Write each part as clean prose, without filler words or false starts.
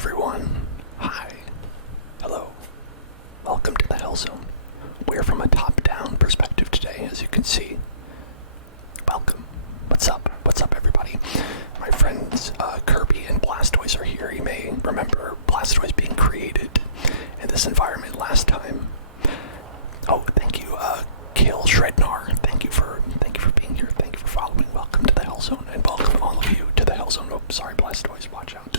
everyone. Hi. Hello. Welcome to the Hell Zone. We're from a top-down perspective today, as you can see. Welcome. What's up? What's up, everybody? My friends Kirby and Blastoise are here. You may remember Blastoise being created in this environment last time. Oh, thank you, Kill Shrednar. Thank you for being here. Thank you for following. Welcome to the Hell Zone, and welcome all of you to the Hell Zone. Oh, sorry, Blastoise. Watch out.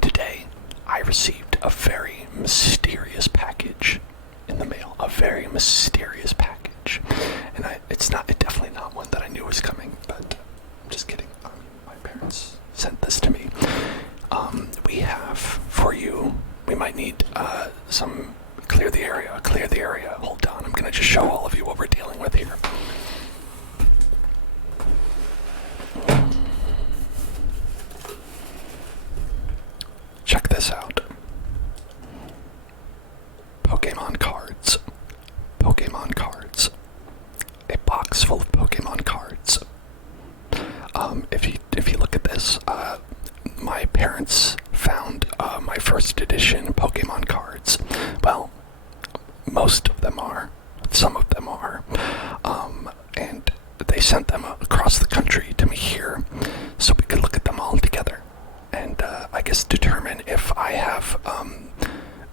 Today, I received a very mysterious package in the mail. A very mysterious package, and it's definitely not one that I knew was coming. But I'm just kidding. My parents sent this to me. We have for you. We might need some. Clear the area. Clear the area. Hold on. I'm gonna just show all of you what we're dealing with here. Check this out. Pokemon cards. Pokemon cards. A box full of Pokemon cards. If you look at this, my parents found my first edition Pokemon cards. Well, most of them are. Some of them are. And they sent them across the country to me here so we could look at them all together. And I guess determine if I have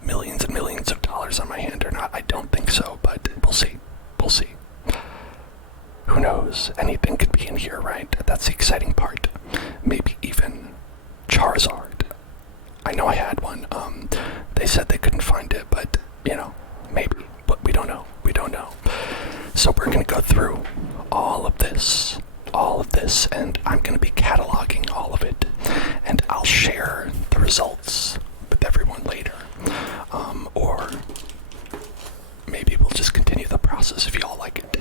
millions and millions of dollars on my hand or not. I don't think so, but we'll see. We'll see. Who knows? Anything could be in here, right? That's the exciting part. Maybe even Charizard. I know I had one. They said they couldn't find it, but, you know, maybe. But we don't know. We don't know. So we're going to go through all of this, and I'm going to be cataloging all of it. And I'll share the results with everyone later. Or maybe we'll just continue the process if y'all like it.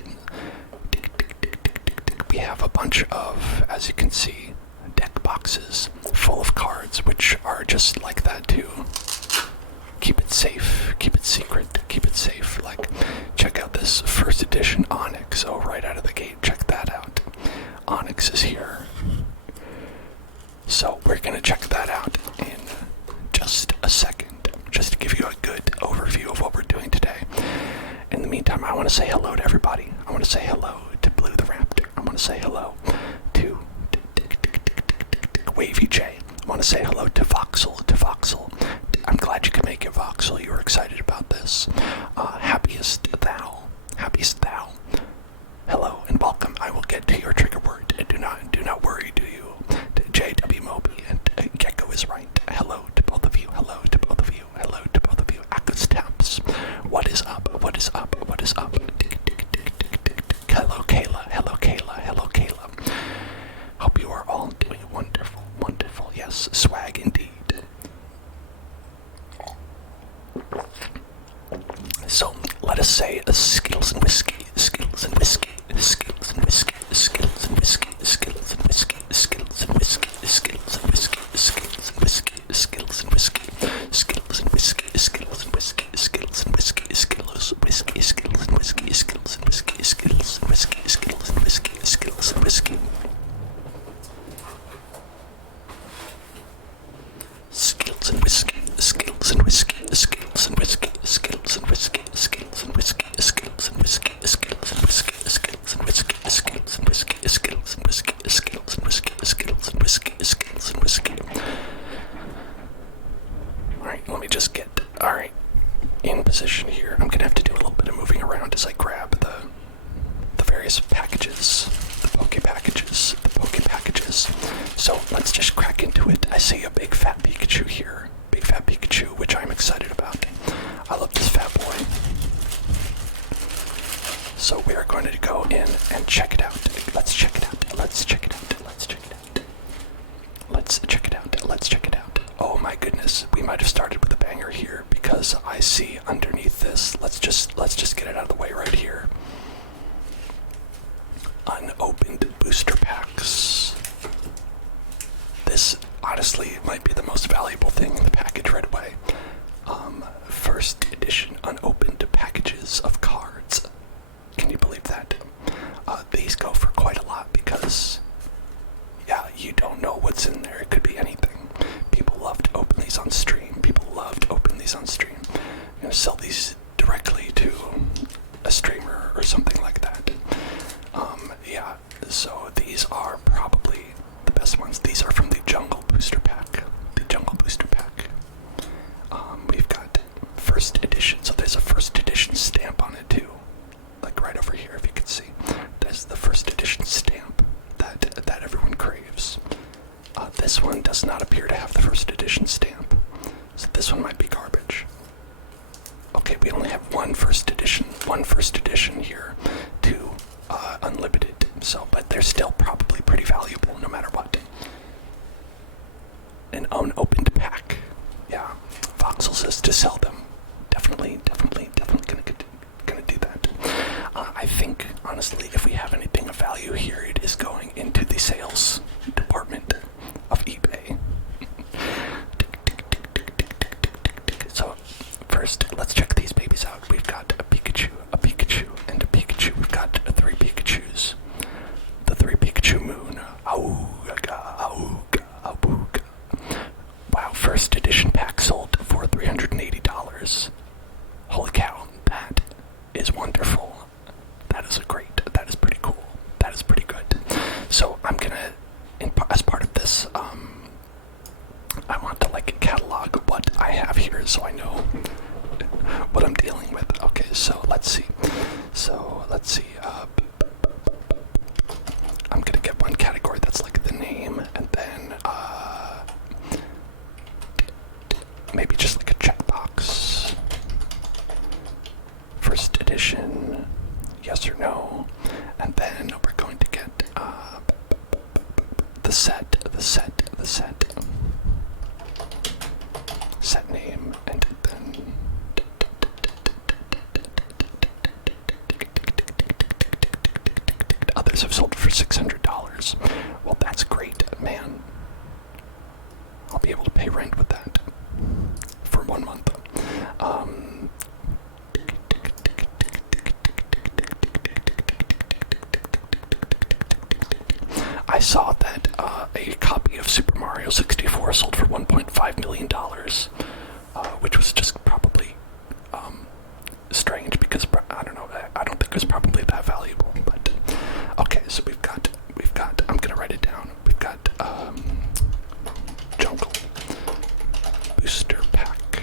We have a bunch of, as you can see, deck boxes full of cards, which are just like that too. Keep it safe, keep it secret, keep it safe. Like, check out this first edition Onyx. Oh, right out of the gate, check that out. Onyx is here. So we're gonna check that out in just a second, just to give you a good overview of what we're doing today. In the meantime, I want to say hello to everybody. I want to say hello to Blue the Raptor. I want to say hello to Wavy J. I want to say hello to Voxel. I'm glad you could make it, Voxel. You were excited about this. Happiest thou. Hello and welcome. I will get to your trigger word. Do not worry, do you? JW Moby and Gecko is right. Hello to both of you. Hello to both of you. Hello to both of you. Akkus Taps. What is up? What is up? What is up? Hello, Kayla. Hello, Kayla. Hello, Kayla. Hope you are all doing wonderful. Wonderful. Yes, swag indeed. So, let us say skills and whiskey, skills and whiskey, skills and whiskey, skills and whiskey, skills and whiskey, skills and whiskey, skills and whiskey, skills and whiskey, skills and whiskey, skills and whiskey, skills and whiskey, skills and whiskey, skills, whiskey, skills and whiskey, skills and whiskey, skills and whiskey, skills and whiskey, skills and whiskey. Skills and whiskey, skills and whiskey, skills and whiskey, skills and whiskey, skills and whiskey, skills and whiskey, skills and whiskey, skills and whiskey, skills and whiskey, skills and whiskey, skills and whiskey, skills and whiskey, skills and whiskey. Alright, let me just get in position here. I'm gonna have to do a little bit of moving around as I grab the various packages, the Poke packages. So let's just crack into it. I see a big fat Pikachu here. Big fat Pikachu, which I'm excited about. I love this fat boy. So we are going to go in and check it out. Let's check it out. Let's check it out. Let's check it out. Let's check it out. Let's check it out. Oh my goodness, we might have started with a banger here because I see underneath this. Let's just get it out of the way right here. Unopened booster packs. This honestly might be the most valuable thing in the package right away. First edition unopened packages of cards. Can you believe that? These go for quite a lot because, yeah, you don't know what's in there. It could be anything. People love to open these on stream. to sell them. Definitely gonna do that. I think, honestly, if we have anything of value here, it is going into the sales department of eBay. So, first, let's check these babies out. We've got a Pikachu, and a Pikachu. We've got 3 Pikachus. The 3 Pikachu Moon. Auga, auga, auga. Wow, first edition pack sold for $380. Holy cow, that is wonderful. That is pretty cool. That is pretty good. So I'm gonna, as part of this, I want to catalog what I have here so I know what I'm dealing with. Okay, so let's see. I'm gonna get one category that's like the name, and then maybe just like a checkbox. First edition, yes or no, and then we're going to get the set name, and then others have sold for $600. Well, that's great, man. I'll be able to pay rent with that for 1 month. I saw that a copy of Super Mario 64 sold for $1.5 million, which was just probably strange because I don't know. I don't think it was probably that valuable. But okay, so we've got. I'm gonna write it down. We've got Jungle Booster Pack.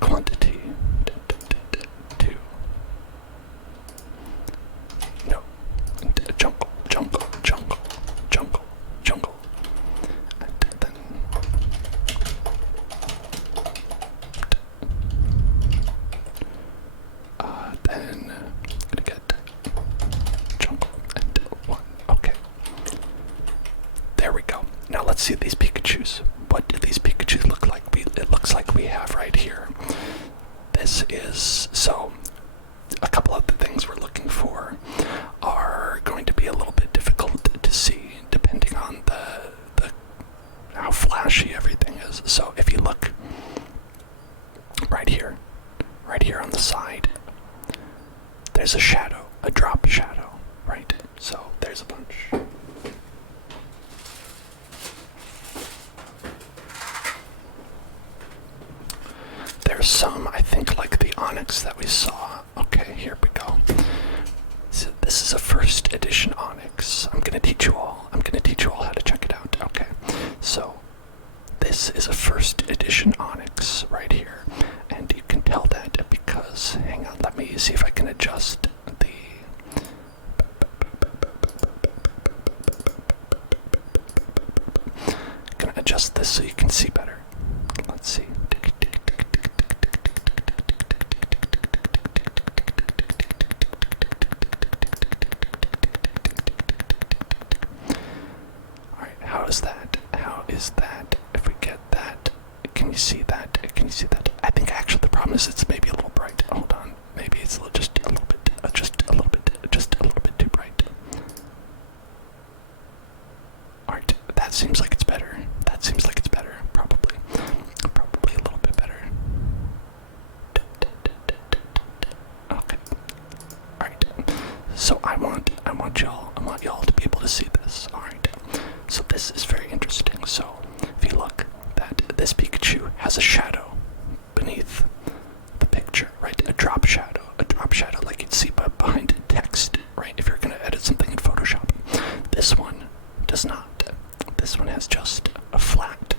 Quantity 2. No. Jungle. And then gonna get jungle and 1. Okay. There we go. Now let's see these Pikachus. What do these Pikachus look like? It looks like we have right here. This is, so, a couple of the things we're looking for are going to be a little bit difficult to see depending on the how flashy everything is. So if you look right here on the side, there's a shadow, a drop shadow, right? So there's a bunch. There's some, I think, like the Onyx that we saw. Okay, here we go. So this is a first edition Onyx. I'm gonna teach you all how to check it out. Okay, so this is a first edition Onyx right here, and you can tell that because, hang on, let me see if I can adjust the. Gonna adjust this so you can see better. Let's see. How is that? If we get that, can you see that? I think actually the problem is it's maybe a little bright. Hold on, maybe it's just a little bit too bright. Alright, that seems like it's better. Probably a little bit better. Okay. Alright. So I want y'all to be able to see this. Alright. So this is very interesting. So if you look, that this Pikachu has a shadow beneath the picture, right? A drop shadow like you'd see behind text, right? If you're gonna edit something in Photoshop. This one does not. This one has just a flat.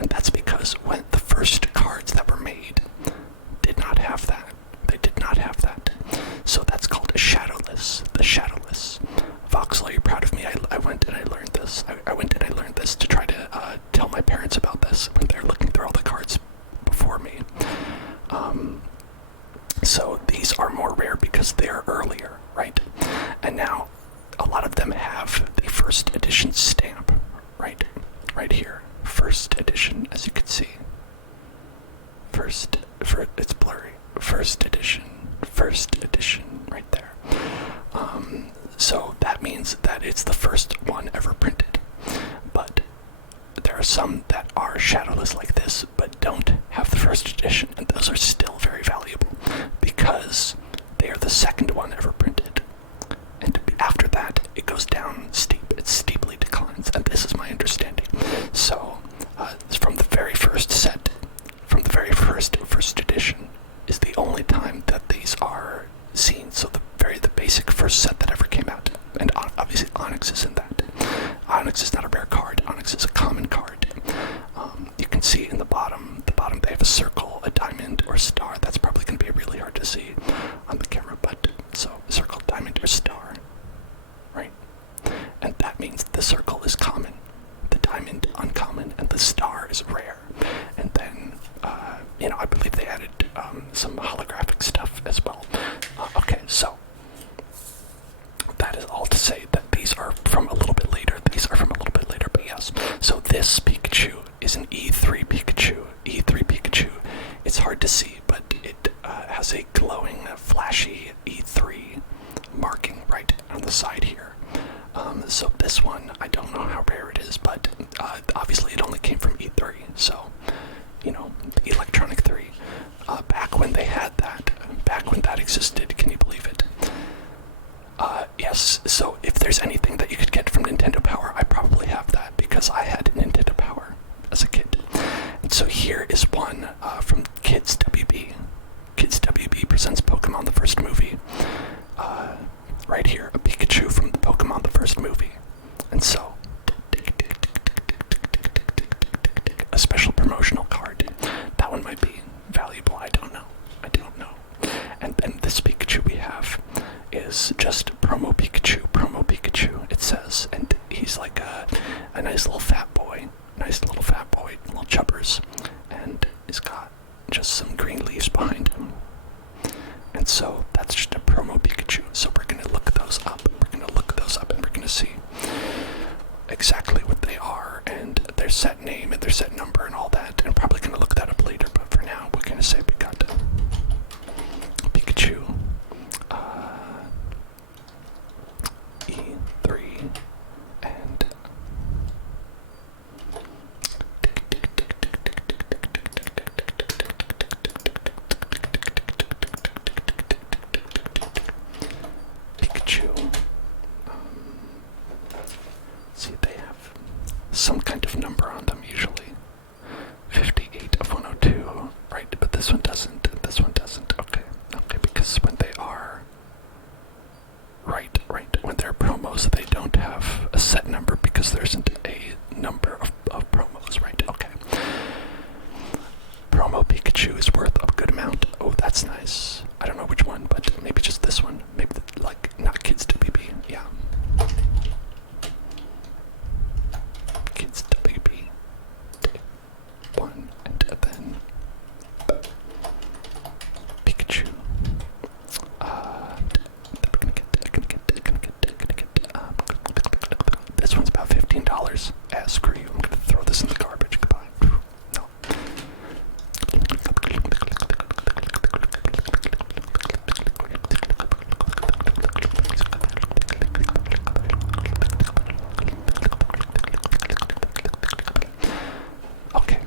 And that's because when the first cards that were made did not have that. They did not have that. So that's called a shadowless. The shadowless. Voxel, are you proud of me? I went and I learned this. I went and I learned this to try to tell my parents about this when they're looking through all the cards before me. So these are more rare because they're earlier, right? them have the first edition stamp right here. First edition, as you can see. It's blurry. First edition right there. So that means that it's the first one ever printed. But there are some that are shadowless like this, but don't have the first edition, and those are still very valuable because they are the second one ever printed. And after that, it goes down steep. It steeply declines, and this is my understanding. So, from the very first set, from the very first edition, is the only time that these are seen. So the basic first set that ever came out, and obviously Onyx is in that. Onyx is not a rare card. Onyx is a common card. You can see in the bottom they have a circle, a diamond, or a star. That's probably going to be really hard to see on the camera, but so circle, diamond, or star, right? And that means the circle is common, the diamond uncommon, and the star is rare. And then, I believe they added some holographic stuff as well. Okay, so that is all to say that these are from a little bit later. But yes. So this Pikachu is an E3 Pikachu. It's hard to see, but it has a glowing, flashy E3 marking right on the side here. So this one, I don't know how rare it is, but obviously it only came from E3. So, the Electronic 3. Back when they had that, back when that existed, can you believe it? Yes, so if there's anything that you could get from Nintendo Power, I probably have that, because I had Nintendo Power as a kid. And so here is one from Kids WB. Kids WB presents Pokemon the first movie. Right here, a Pikachu from the Pokemon the first movie. And so, a special promotional card. That one might be valuable, I don't know. And then this Pikachu we have is just promo Pikachu, it says, and he's like a nice little fat boy, little chubbers, and he's got just some green leaves behind him. And so that's just a promo Pikachu. So we're gonna look those up, and we're gonna see exactly what they are, and their set name, and their set number, and all that, and probably gonna look that up later, but for now, we're gonna say we got Pikachu, E3, and Pikachu. See, they have some kind of number on them usually. 58 of 102, right? But this one doesn't. Okay, because when they are right, when they're promos, they don't have a set number because there isn't a number of promos, right? Okay. Promo Pikachu is worth a good amount. Oh, that's nice. I don't know which one, but maybe just this one. Maybe not Kids WB. Yeah. Kids WB. One, and then Pikachu. This one's about $15. Screw you. I'm gonna throw this in the garbage. Goodbye. No. Okay.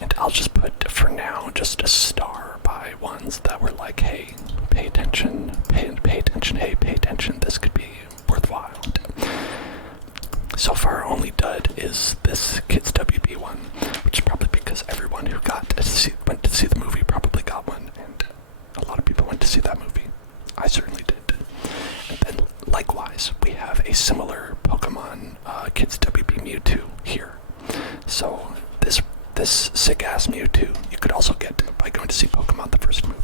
And I'll just put, for now, just a star by ones that were like, hey, pay attention, this could be worthwhile. So far, only dud is this Kids WB one, which is probably because everyone who went to see the movie probably got one, and a lot of people went to see that movie. I certainly did. And then, likewise, we have a similar Pokemon Kids WB Mewtwo here. So this sick-ass Mewtwo you could also get by going to see Pokemon the first movie.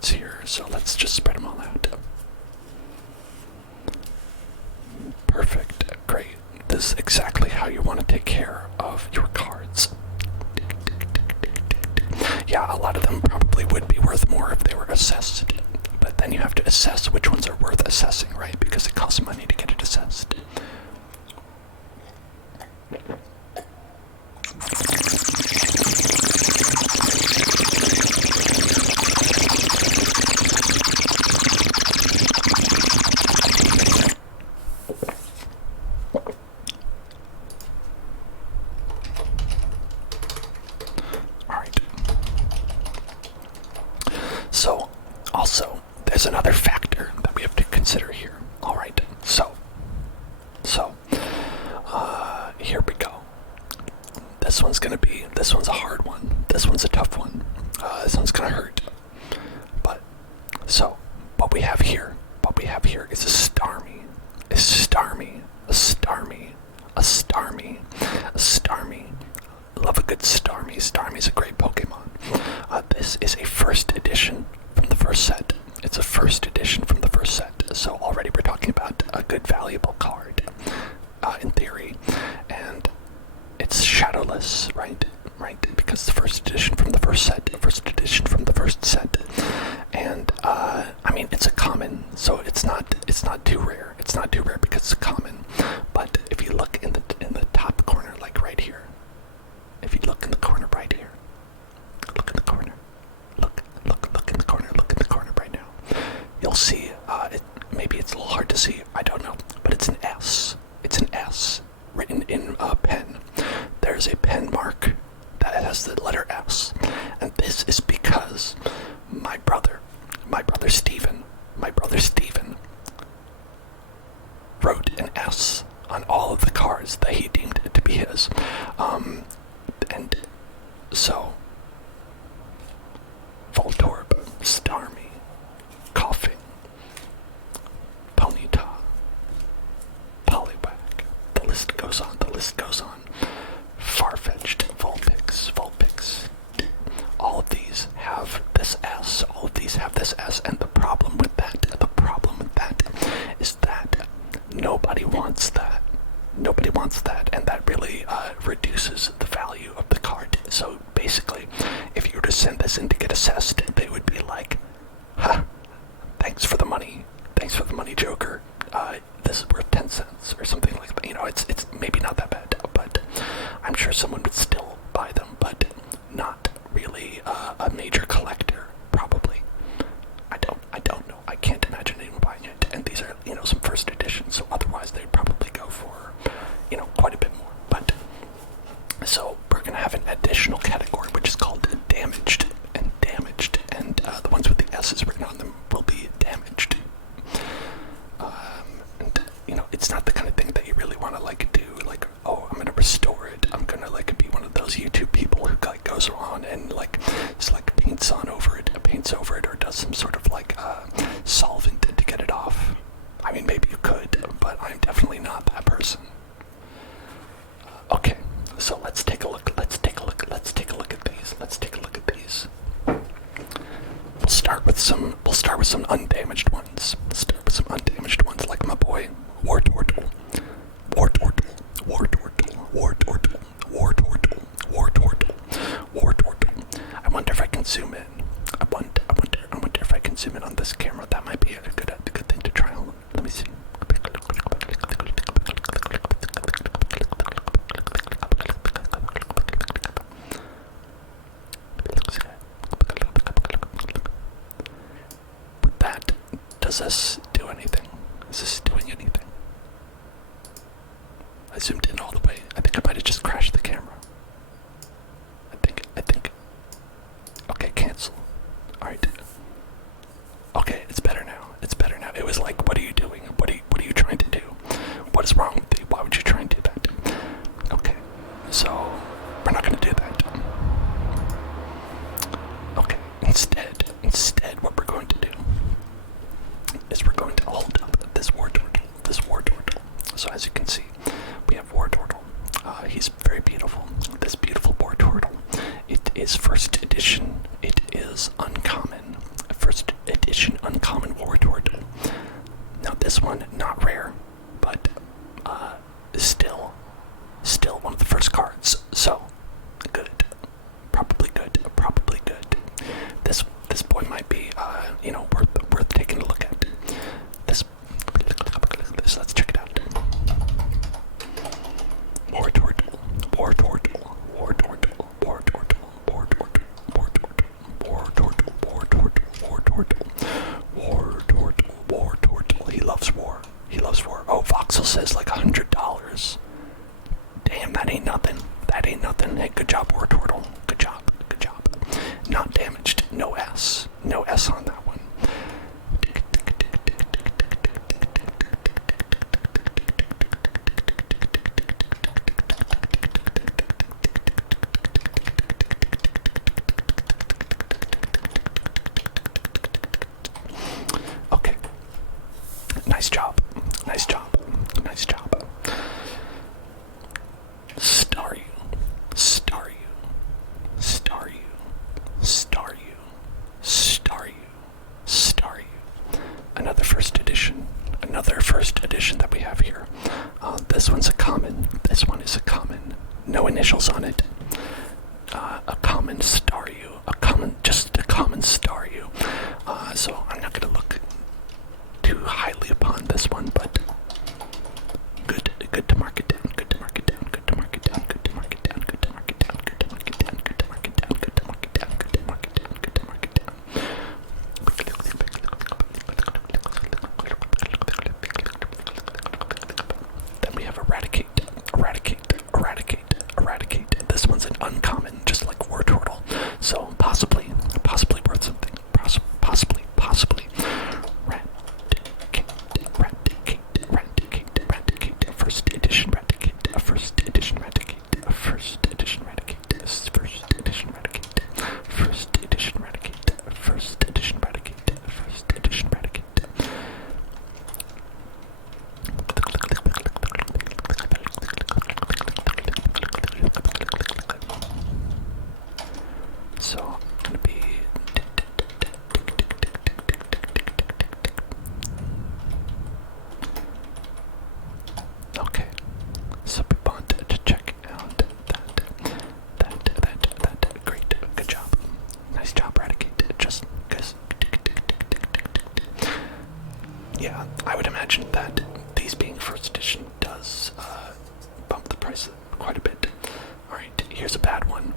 cards here, so let's just spread them all out. Perfect, great. This is exactly how you want to take care of your cards. Yeah, a lot of them probably would be worth more if they were assessed, but then you have to assess which ones are worth assessing, right? Because it costs money to get it assessed. So, also, there's another factor that we have to consider here. Alright, so, here we go. This one's a hard one. This one's a tough one. This one's gonna hurt. But, so, what we have here is a starmie. Love a good starmie. Starmie's a great Pokemon. This is a first edition from the first set. It's a first edition from the first set. So already we're talking about a good valuable card, in theory. And it's shadowless, right? Because the first edition from the first set. And, I mean, it's a common, so it's not too rare. It's not too rare because it's common. But if you look in the top corner, like right here, if you look in the corner right here, look in the corner, look in the corner right now, you'll see, maybe it's a little hard to see, I don't know, but it's an S. It's an S written in pen. There's a pen mark that has the letter S, and this is because my brother Steven wrote an S on all of the cards that he deemed it to be his. And so, Voltorb, Starmie, Coughing, Ponyta, Poliwag, the list goes on. Farfetch'd, Vulpix. All of these have this S. And the problem with that is that nobody wants that. And that really reduces the value of the card. So basically, if you were to send this in to get assessed, they would be like, thanks for the money, Joker. This is worth 10 cents or something like that. You know, it's maybe not that bad, but I'm sure someone would still buy them, but not really a major collector, probably. I don't know. I can't imagine anyone buying it. And these are, some first editions, so otherwise they'd probably go for, quite a bit more. But, so we're going to have an additional category, which is called damaged. And the ones with the S's written on them will be damaged. It's not the kind of thing that you really want to, do, oh, I'm going to restore it. I'm going to, be one of those YouTube people who, goes around and, just, paints over it, or does some sort of, solvent to get it off. I mean, maybe you could, but I'm definitely not that person. Okay, so let's take a look at these. We'll start with some undamaged ones. Like my boy, Wartortle. I wonder if I can zoom in. I wonder if I can zoom in on this camera. That might be a good thing to try on. Let me see. Does this do anything? Is this doing anything? I zoomed in all the way. I think I might have just crashed the camera. I think. Okay, cancel. Alright. Okay, it's better now. It was like, what are you doing? What are you trying to do? What is wrong with you? Why would you try and do that? Okay, so we're not gonna do that. Okay, instead what we're going to do is we're going to hold up this Wartortle. So as you can see, we have Wartortle. He's very beautiful. This one, not rare, but still one of the first cards. So, good. Probably good. Probably good. This boy might be, worth taking a look at. This, let's check it out. War turtle, war turtle, war turtle, war turtle, war turtle, war turtle, war turtle, war turtle, war turtle, war turtle, war turtle. He loves war. He loves war. Oh, Voxel says like $100. Damn, that ain't nothing. That ain't nothing. Hey, good job, war turtle. Good job. Good job. Not damaged. No S. No S on that one. Okay. Nice job. Nice job. Nice job. Star you. Star you. Star you. Star you. Star you. Star you. Another first edition. Another first edition that we have here. This one's a common. This one is a common. No initials on it. A common star you. Just a common star you. So I'm not going to look too highly upon this one, but good to mark it down. Good to mark it down. Good to mark it down. Good to mark it down. Good to mark it down. Good to mark it down. Good to mark it down. Good to mark it down. Good to mark it down. Good to mark it down. Then we have eradicate. Eradicate. This one's an uncommon, just like war turtle. So possibly worth something. Possibly. Eradicate. First edition eradicate. First edition eradicate. First edition eradicate. First edition eradicate. First edition eradicate. First edition eradicate. First edition eradicate. So I'm gonna be okay. So we want to check out that. Great, good job. Nice job, Eradicate. Just guess. Yeah, I would imagine that these being first edition does bump the price quite a bit. Alright, here's a bad one.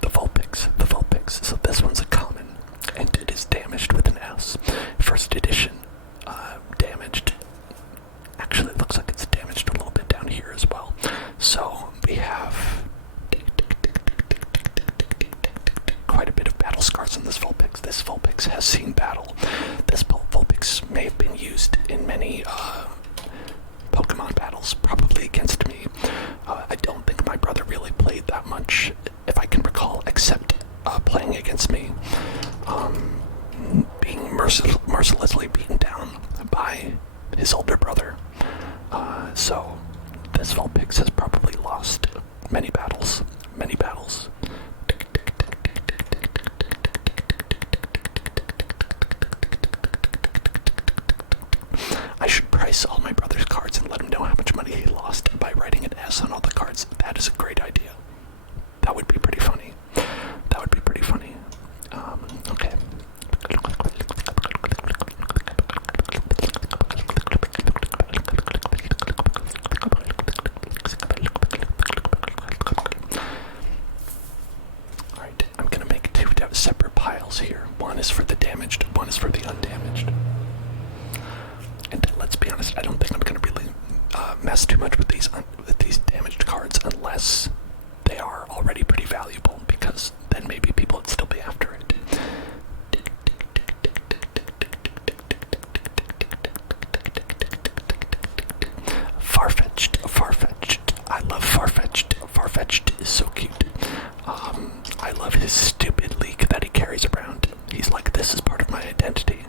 The Vulpix. So this one's a common, and it is damaged with an S. First edition, damaged. Actually, it looks like it's damaged a little bit down here as well. So we have quite a bit of battle scars on this Vulpix. This Vulpix has seen battle. This Vulpix may have been used in many Pokemon battles, probably against me. I don't think my brother really played that much, if I can recall, except playing against me. Being mercilessly beaten down by his older brother. So this Vulpix has probably lost many battles. I should price all my brother's cards and let him know how much money he lost by writing an S on all the cards. That is a great idea. That would be pretty funny. Okay. Alright, I'm gonna make two separate piles here. One is for the damaged, one is for the undamaged. And let's be honest, I don't think I'm gonna really mess too much with these damaged cards unless they are already pretty valuable, because then maybe people would still be after it. Farfetch'd. I love Farfetch'd. Farfetch'd is so cute. I love his stupid leak that he carries around. He's like, this is part of my identity.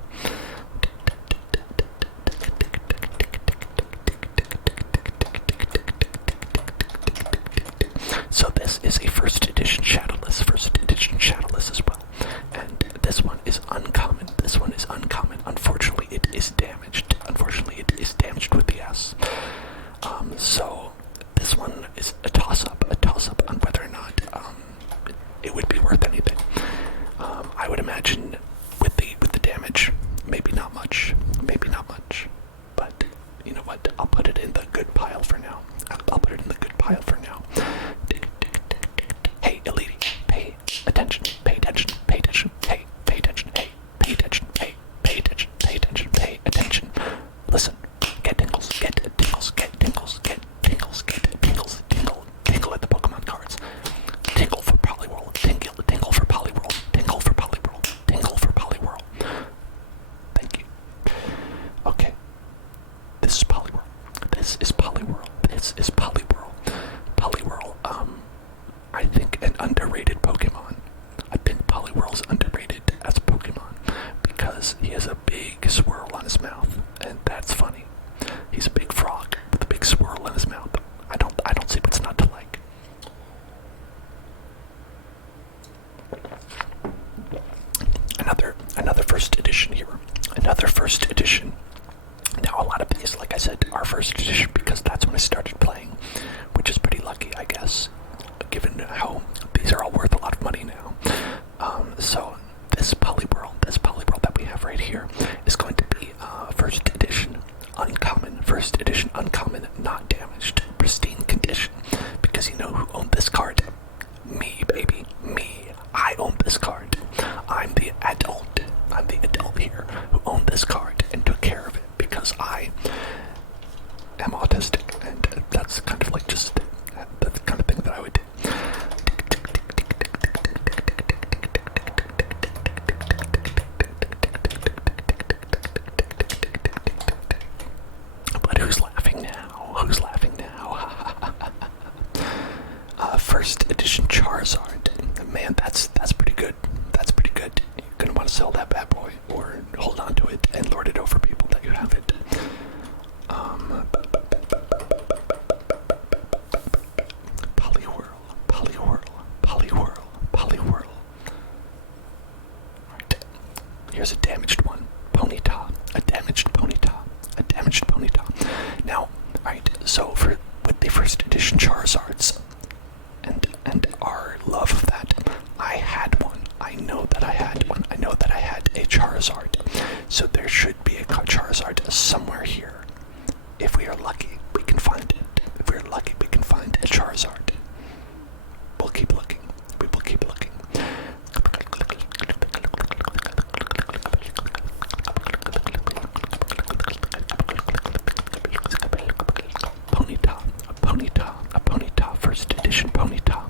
So this is a first edition shadowless as well. And this one is uncommon. Unfortunately, it is damaged. maybe not much. Maybe not much. But you know what? I'll put it in the good pile for now. I'll put it in the good pile for now. Hey, Elite, pay attention. Pay attention. Pay attention. Hey, pay attention. Hey, pay attention. Hey, pay attention. Pay attention. Pay attention. Listen. Get tingles. Get tingles. Get tingles. Get tingles. Get tingles. Tingle at the Pokemon cards. Tingle for Poliwhirl. Tingle for Poliwhirl. Tingle for Poliwhirl. Tingle for Poliwhirl. Thank you. Okay. This is Poliwhirl. This is Poliwhirl. This is Poliwhirl. Poliwhirl, I think an underrated Pokemon. I think Poliwhirl's underrated as a Pokemon because he has a big swirl on his mouth, and that's funny. He's a big frog with a big swirl in his mouth. I don't see what's not to like. Another first edition here. Another first edition. Now, a lot of these, like I said, are first edition because that's when I started playing, which is pretty lucky, I guess, given how these are all worth a lot of money now. So this Poliwhirl that we have right here is going to be first edition uncommon, not damaged, pristine condition, because you know who owned this card? Me, baby, me. I own this card. I'm the adult here who owned this card and took care of it because I am autistic, and that's kind of like just the kind of thing that I would do. But who's laughing now? Who's laughing now? First edition Charizard. Man, that's pretty good. That's pretty good. You're gonna want to sell that bad boy or hold on to it and lord it over people that you have it. Poliwhirl. Alright. Here's a damaged one. Ponyta. A damaged Ponyta. Now, alright, so with the first edition Charizards and our love of that, I had one. I know that I had a Charizard. So there should be a Charizard somewhere here. If we are lucky, we can find it. If we're lucky, we can find a Charizard. We'll keep looking. We will keep looking. A Ponyta, first edition Ponyta.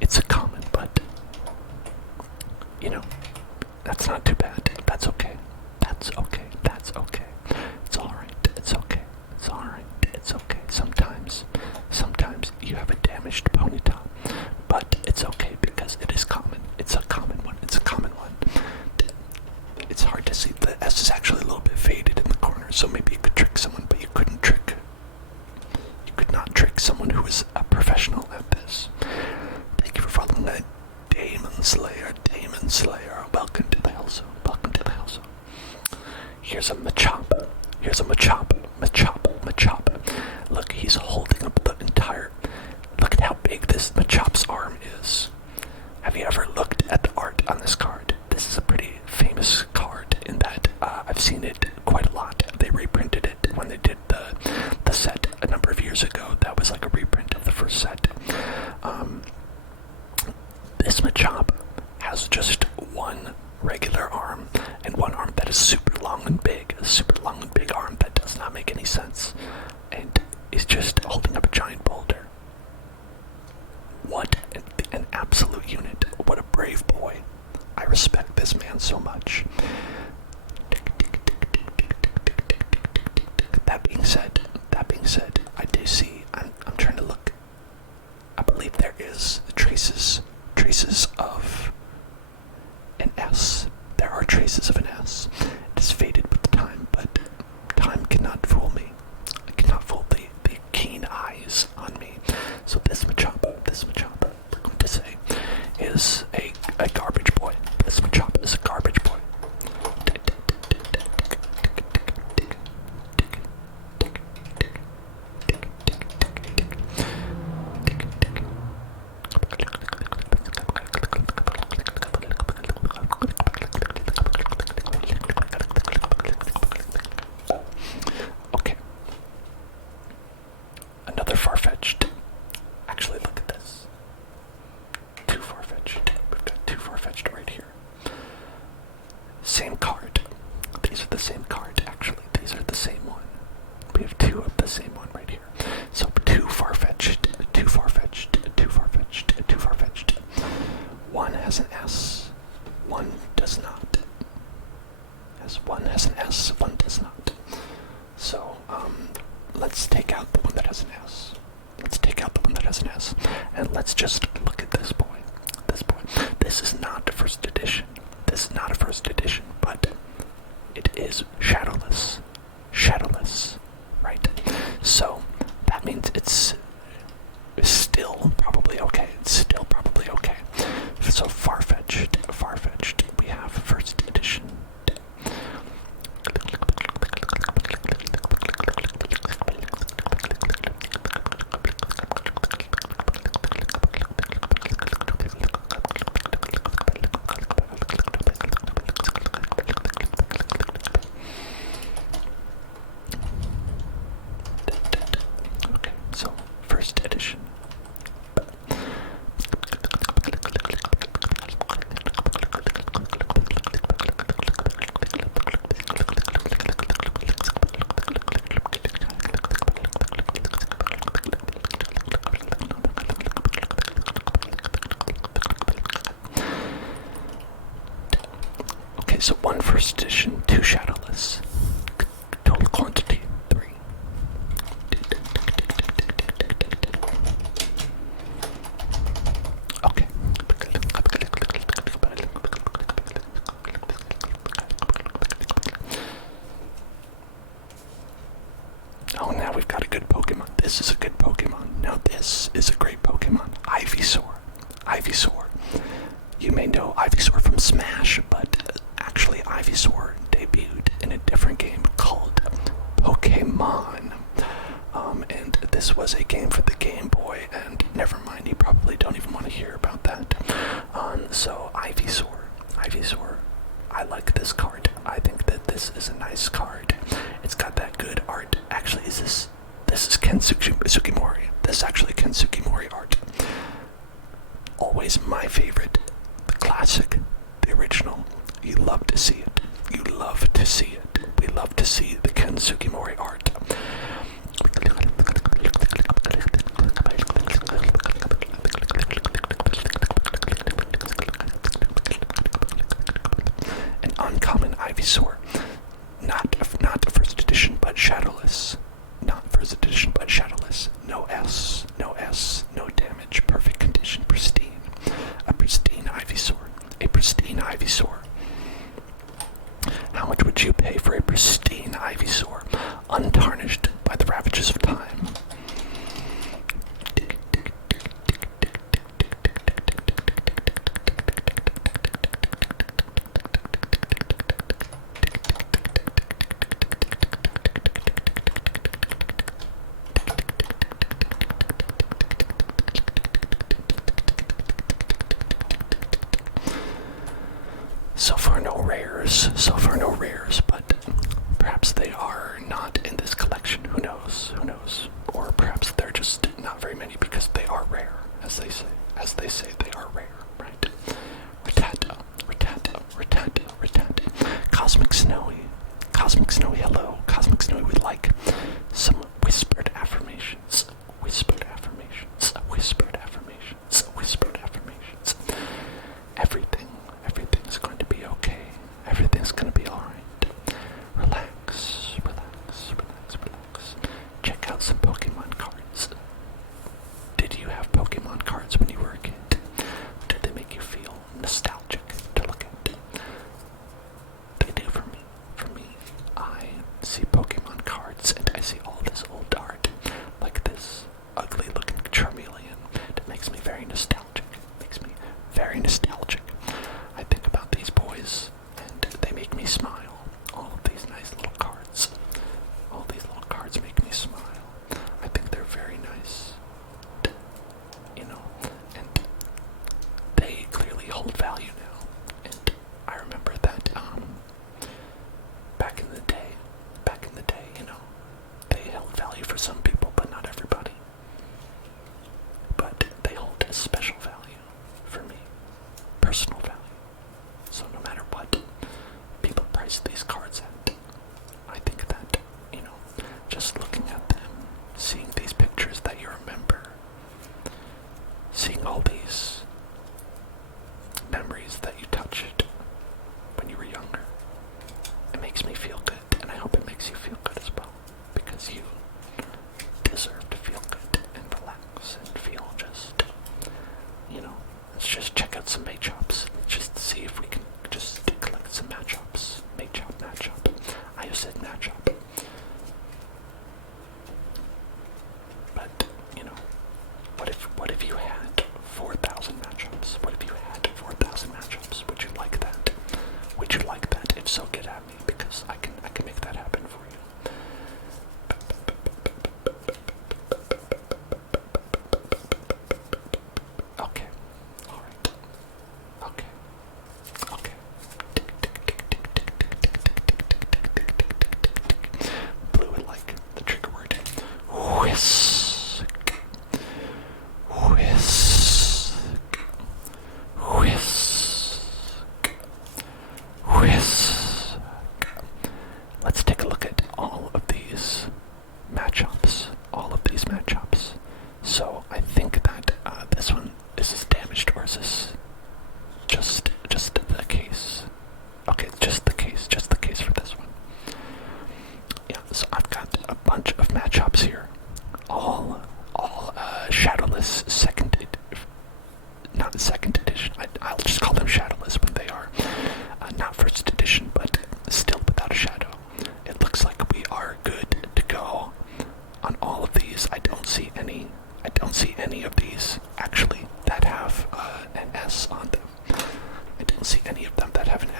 It's a common, but you know, that's not too bad. That's okay. It's alright. Sometimes you have a damaged Ponyta, but it's okay because it is common. It's a common one. It's hard to see. The S is actually a little bit faded in the corner, so maybe you could trick someone, but you could not trick someone who is a professional at this. Thank you for following that, Demon Slayer. Welcome to the Hell Zone. Here's a Machop. Look, he's holding up the entire... Look at how big this Machop's arm is. Have you ever looked at the art on this card? This is a pretty famous card in that I've seen it quite a lot. They reprinted it when they did the set a number of years ago. That was like a reprint of the first set. This Machop has just one regular arm and one arm that is super long and big. A super long and big arm that does not make any sense. And is just holding up a giant boulder. What an absolute unit. What a brave boy. I respect this man so much. That being said, I do see, I'm trying to look. I believe there is traces of an S. There are traces of an S. It is faded with time, but time cannot fool me. I cannot fool the keen eyes on me. So this Machop, we're going to say, is a garbage boy. This Machop is a garbage boy. does not. As one has an S, one does not. So, let's take out the one that has an S. Let's take out the one that has an S. And let's just look at this boy. This boy. This is not a first edition. This is not a first edition, but it is shadowless. Shadowless. Right? So, that means it's still probably okay. It's still probably okay. So far-fetched, we have first edition. Okay, so first edition. Okay, so one first edition, two shadowless. Total quantity, 3. Okay. Oh, now we've got a good Pokemon. This is a good Pokemon. Now this is a great Pokemon. Ivysaur. Ivysaur. You may know Ivysaur from Smash, but actually Ivysaur debuted in a different game called Pokémon. And this was a game for the Game Boy, and never mind, you probably don't even want to hear about that. So Ivysaur, I like this card. I think that this is a nice card. It's got that good art. Actually, this is Ken Sugimori. This is actually Ken Sugimori art. Always my favorite. The classic, the original. You love to see it. You love to see it. We love to see the Ken Sugimori art. An uncommon Ivysaur. Not first edition, but shadowless. Not first edition, but shadowless. No S, no damage, perfect condition, pristine. A pristine Ivysaur. A pristine Ivysaur. How much would you pay for a pristine Ivysaur, untarnished by the ravages of time? So far no rares, but perhaps they are not in this collection. Who knows? Or perhaps they're just not very many because they are rare, as they say they are rare, right? Rattata. Cosmic Snowy, hello. Cosmic Snowy would like some whispered affirmations. Everything's going to be okay. Everything's gonna be alright. Relax. Check out some Pokemon cards. Did you have Pokemon cards when you were a kid? Did they make you feel nostalgic to look at? They do for me. I see Pokemon cards and I see all this old art, like this ugly looking Charmeleon. It makes me very nostalgic. I think about these boys and they make me smile. All of these nice little cards. All these little cards make me smile. I think they're very nice. And they clearly hold value now. And I remember that, back in the day, they held value for some people, but not everybody. But they hold a special value for me. Personal value. So no matter what people price these cards at, I think that, just looking at them, seeing these pictures that you remember, seeing all these memories that you touched,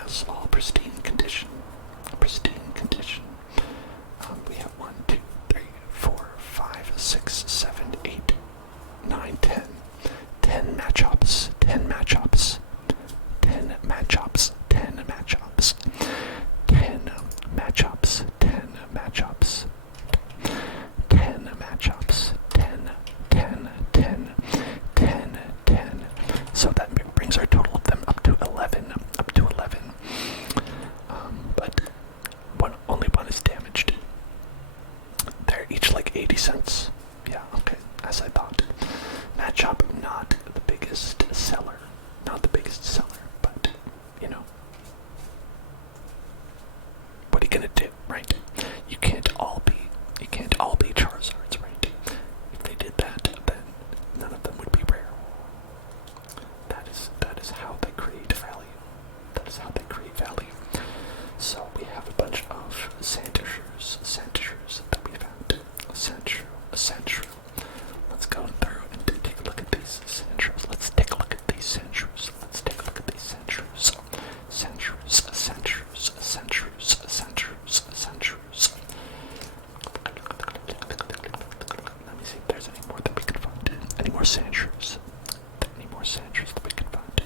Yes, all pristine condition. Pristine condition. We have 1, 2, 3, 4, 5, 6, 7, 8, 9, 10. 10 matchups. 10 matchups. 10 matchups. 10 matchups. 10 matchups. 10 matchups. 10 matchups. 10, 10, 10, 10, 10. So that brings our total of them up to 11. Up to 11. But only one is damaged. They're each like 80 cents. Yeah, okay, as I thought. Matchup, not the biggest seller. Not the biggest seller, but, you know. What are you gonna do, right? You can't all be Charizards, right? If they did that, then none of them would be rare. That is how they create value. That is how they create value. So we have a bunch of Sandshrews that we found. A Sandshrew. Let's go through and take a look at these Sandshrews. Let's take a look at these Sandshrews. Let's take a look at these Sandshrews. Sandshrews. Let me see if there's any more that we can find. Any more Sandshrews that we can find.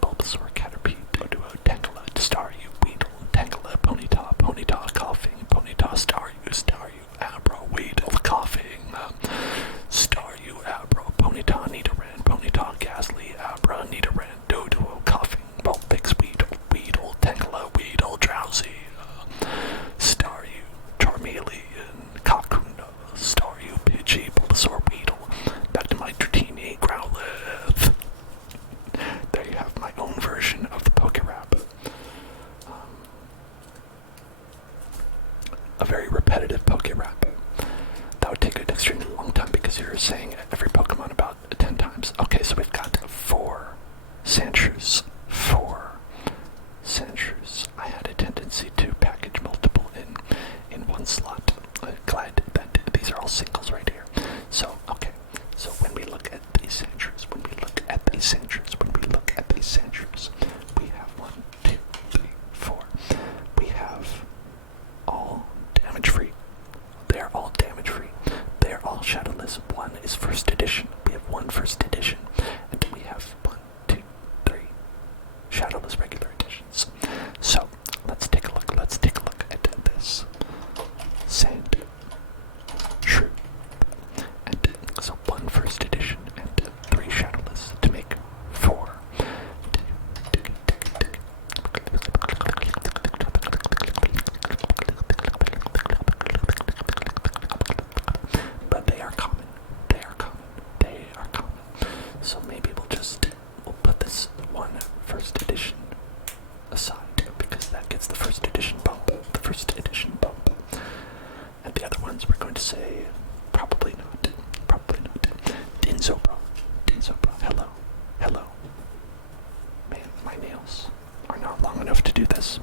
Bulbasaur, Caterpie, Doduo, Tangela, Staryu, Weedle, Tangela, Ponyta, Coughing, Ponyta, Staryu, Abro, Weedle, Coughing, Staryu, Abro, Ponyta, Nidoran, Ghastly, Abra, Nidoran, Doduo, Coughing, Vulpix, Weedle, Tangela, Weedle, Drowsy, Staryu, Charmeleon, Kakuna, Staryu, Pidgey, Bulbasaur, Weedle, back to my Dratini, Growlithe. There you have my own version of the Pokérap. A very repetitive Pokérap. That would take an extremely long time because you're saying every Pokemon about 10 times. Okay, so we've got 4 Sandshrews. 4 Sandshrews. I had a tendency to package multiple in one slot. I'm glad that these are all singles right here. So, okay. So when we look at these Sandshrews, we have 1, 2, 3, 4. We have all damage-free. They are all damage-free. They are all shadowless. One is first edition. We have 1 first edition. And then we have 1, 2, 3 shadowless regular editions. So let's take a look. At this Sandshrew. And so 1 first edition and 3 shadowless to make 4. But they are common. So maybe we'll put this 1 first edition aside because that gets the first edition bump. And the other ones we're going to say probably not. Dinzobra. Hello. Man, my nails are not long enough to do this.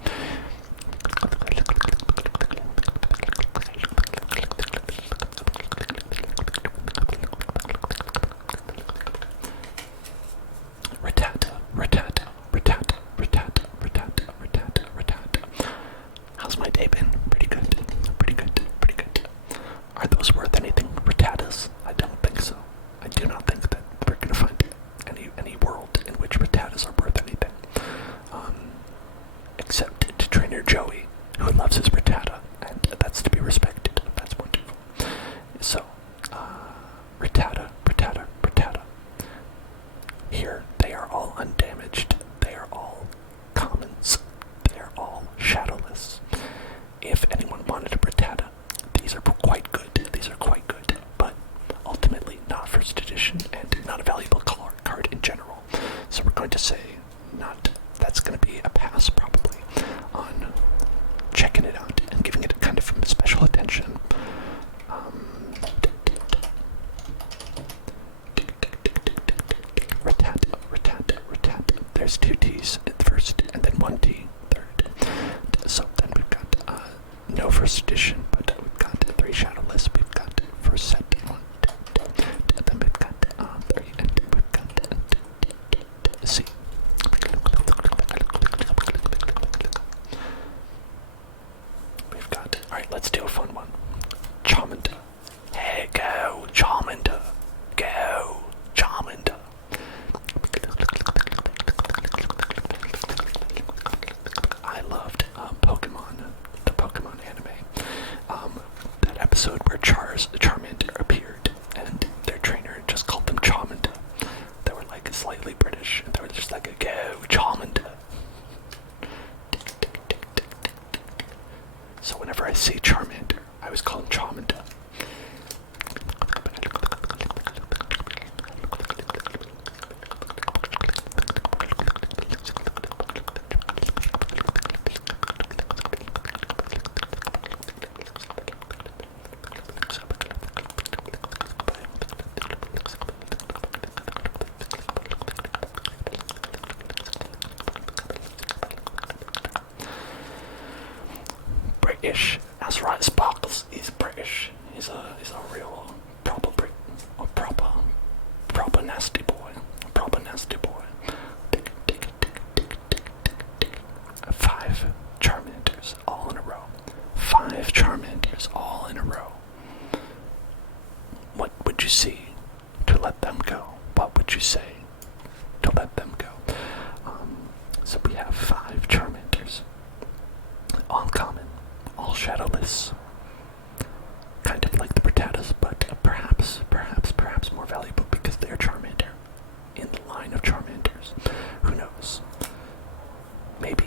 Rattata. How's my day been? Pretty good. Are those worth anything? Rattatas? I don't think so. I do not think that we're gonna find any world in which Rattatas are worth anything. Except to Trainer Joey, who loves his Rattata, and that's to be respected. That's wonderful. So, Rattata. Here, they are all undamaged. They are all commons. They are all shadowless. If anyone wanted a Rattata, these are quite good. But ultimately not first edition and not a valuable card in general. So we're going to say that's going to be a pass probably on checking it out and giving it kind of special attention. episode where Charmander appeared, and their trainer just called them Charmander. They were like slightly British, and they were just like, go, Charmander. So whenever I see Charmander, I always call him Charmander. British. That's right, Sparkles is British. He's a real proper Brit, a proper nasty boy, proper nasty boy. 5 Charmanders all in a row. 5 Charmanders all in a row. What would you see to let them go? What would you say to let them go? So we have 5 Charmanders, all common, all shadowless, kind of like the Rattatas, but perhaps more valuable because they're Charmander, in the line of Charmanders. Who knows? Maybe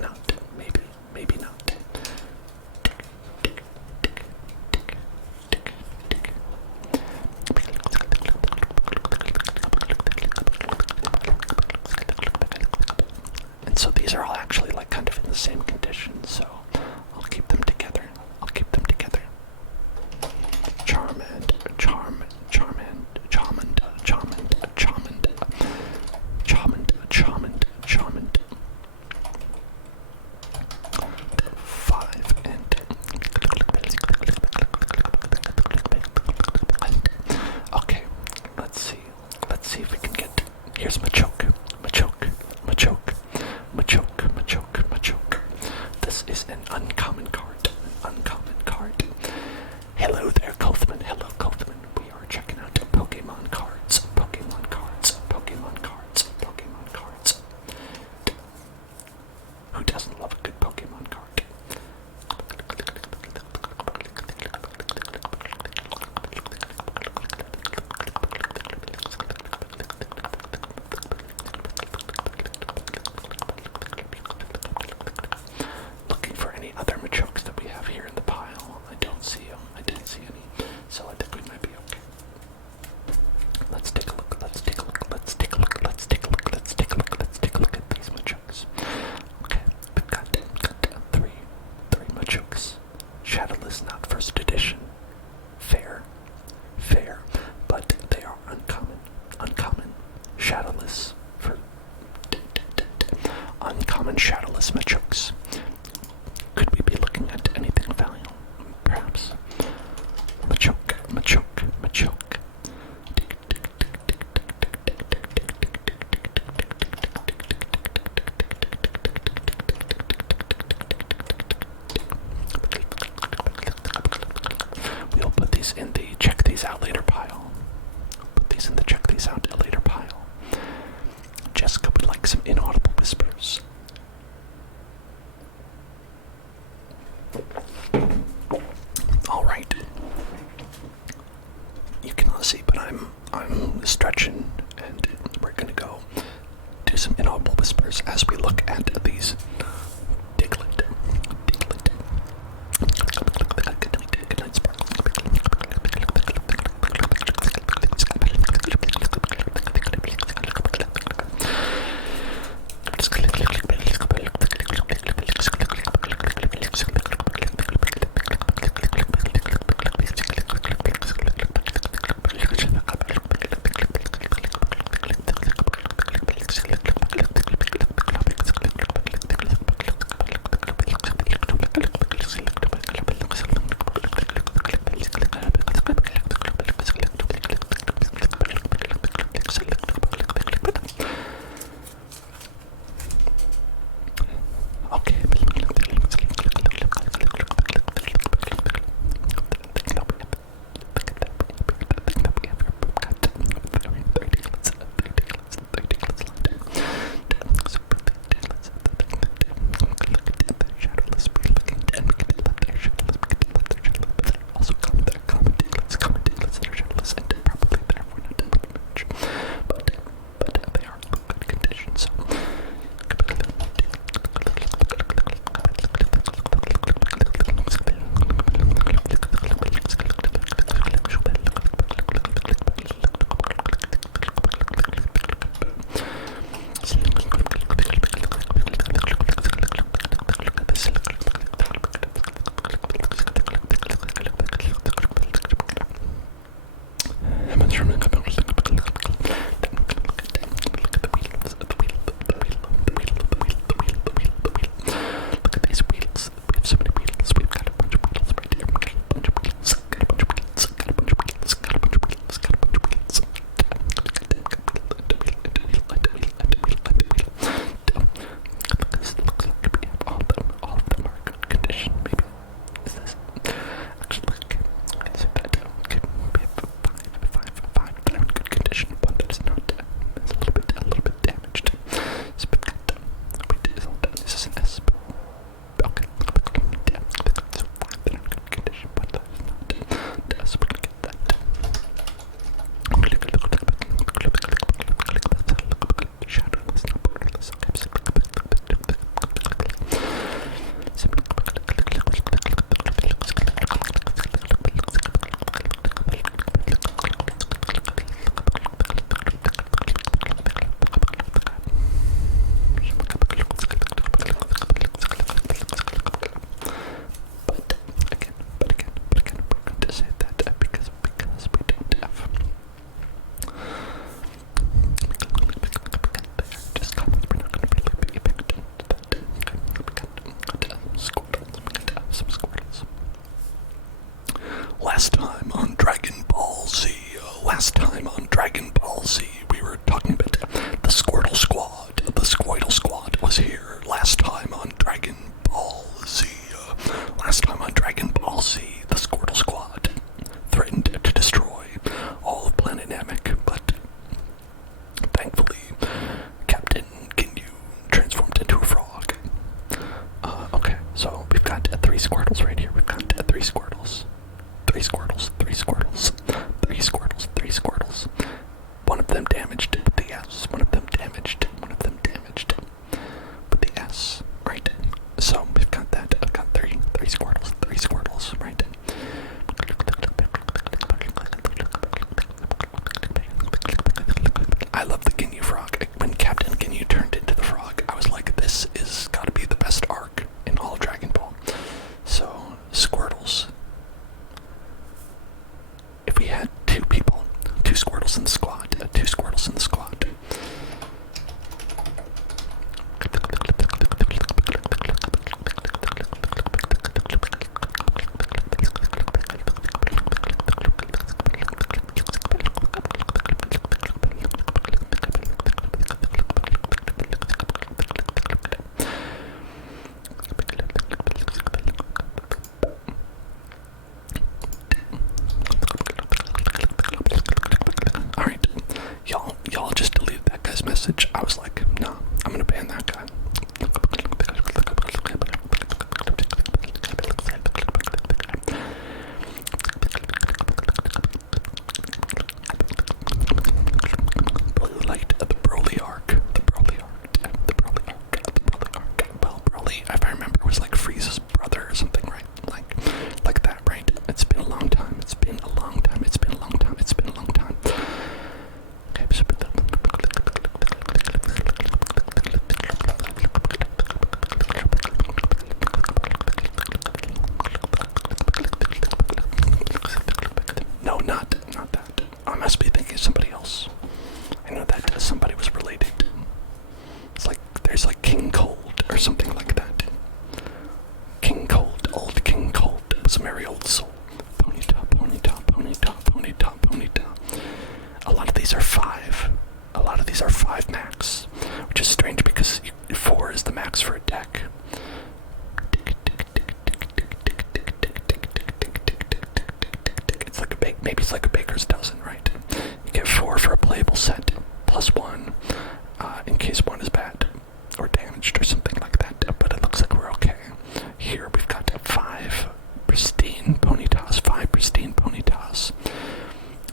not. Maybe not. And so these are all actually like kind of in the same condition, so I'll keep them together. Charmander. 5 and okay, let's see if we can get. Here's Machoke. This is an uncommon card. Hello there, Kothman. We are checking out Pokemon cards. Who doesn't love a good Pokemon card? Looking for any other Machokes that we have here in the pile. I don't see them. I didn't see any. So I think we might be okay. Let's take a look at these Machokes. Okay, we've got 3 Machokes. Shadowless, not first edition. Fair, but they are uncommon, shadowless for uncommon shadowless Machokes. Could we be looking at anything valuable? Perhaps. Machoke. We'll put these in the check these out later pile. Jessica would like some inaudible whispers. Alright. You cannot see, but I'm stretching, and we're gonna go do some inaudible whispers as we look at these Diglett. Good night, Sparkles. Squirtles right here. We've got 3 Squirtles. 3 Squirtles, 3 Squirtles, 3 Squirtles, 3 Squirtles. One of them damaged with the S. One of them damaged. One of them damaged with the S. Right. So we've got that. I've got 3 Squirtles, 3 Squirtles. Right. I love the Ginyu frog. When Captain Ginyu turned into the frog, I was like, this is gotta be the best arc in all of Dragon Ball. So, Squirtles. If we had 2 people, 2 Squirtles in the squad, 2 Squirtles in the squad. Y'all just deleted that guy's message. I was like, no, I'm gonna ban that guy. Blue liked the Broly arc. The Broly arc. The Broly arc. The Broly arc. Well, Broly, if I remember, was like Frieza's brother or something, right? Like that, right? It's been a long time. It's been a long time. It's been a long time. It's been a long time. Okay, so no, not that. I must be thinking of somebody else. I know that somebody was related. It's like there's like King Cold or something like that. King Cold, old King Cold. It was a merry old soul. Ponyta, Ponyta, Ponyta, Ponyta, Ponyta. A lot of these are 5. A lot of these are 5 max, which is strange because 4 is the max for a deck. It's like maybe it's like a baker's dozen, right? You get 4 for a playable set, plus 1 in case 1 is bad or damaged or something like that. But it looks like we're okay. Here we've got 5 pristine Ponytas, 5 pristine Ponytas,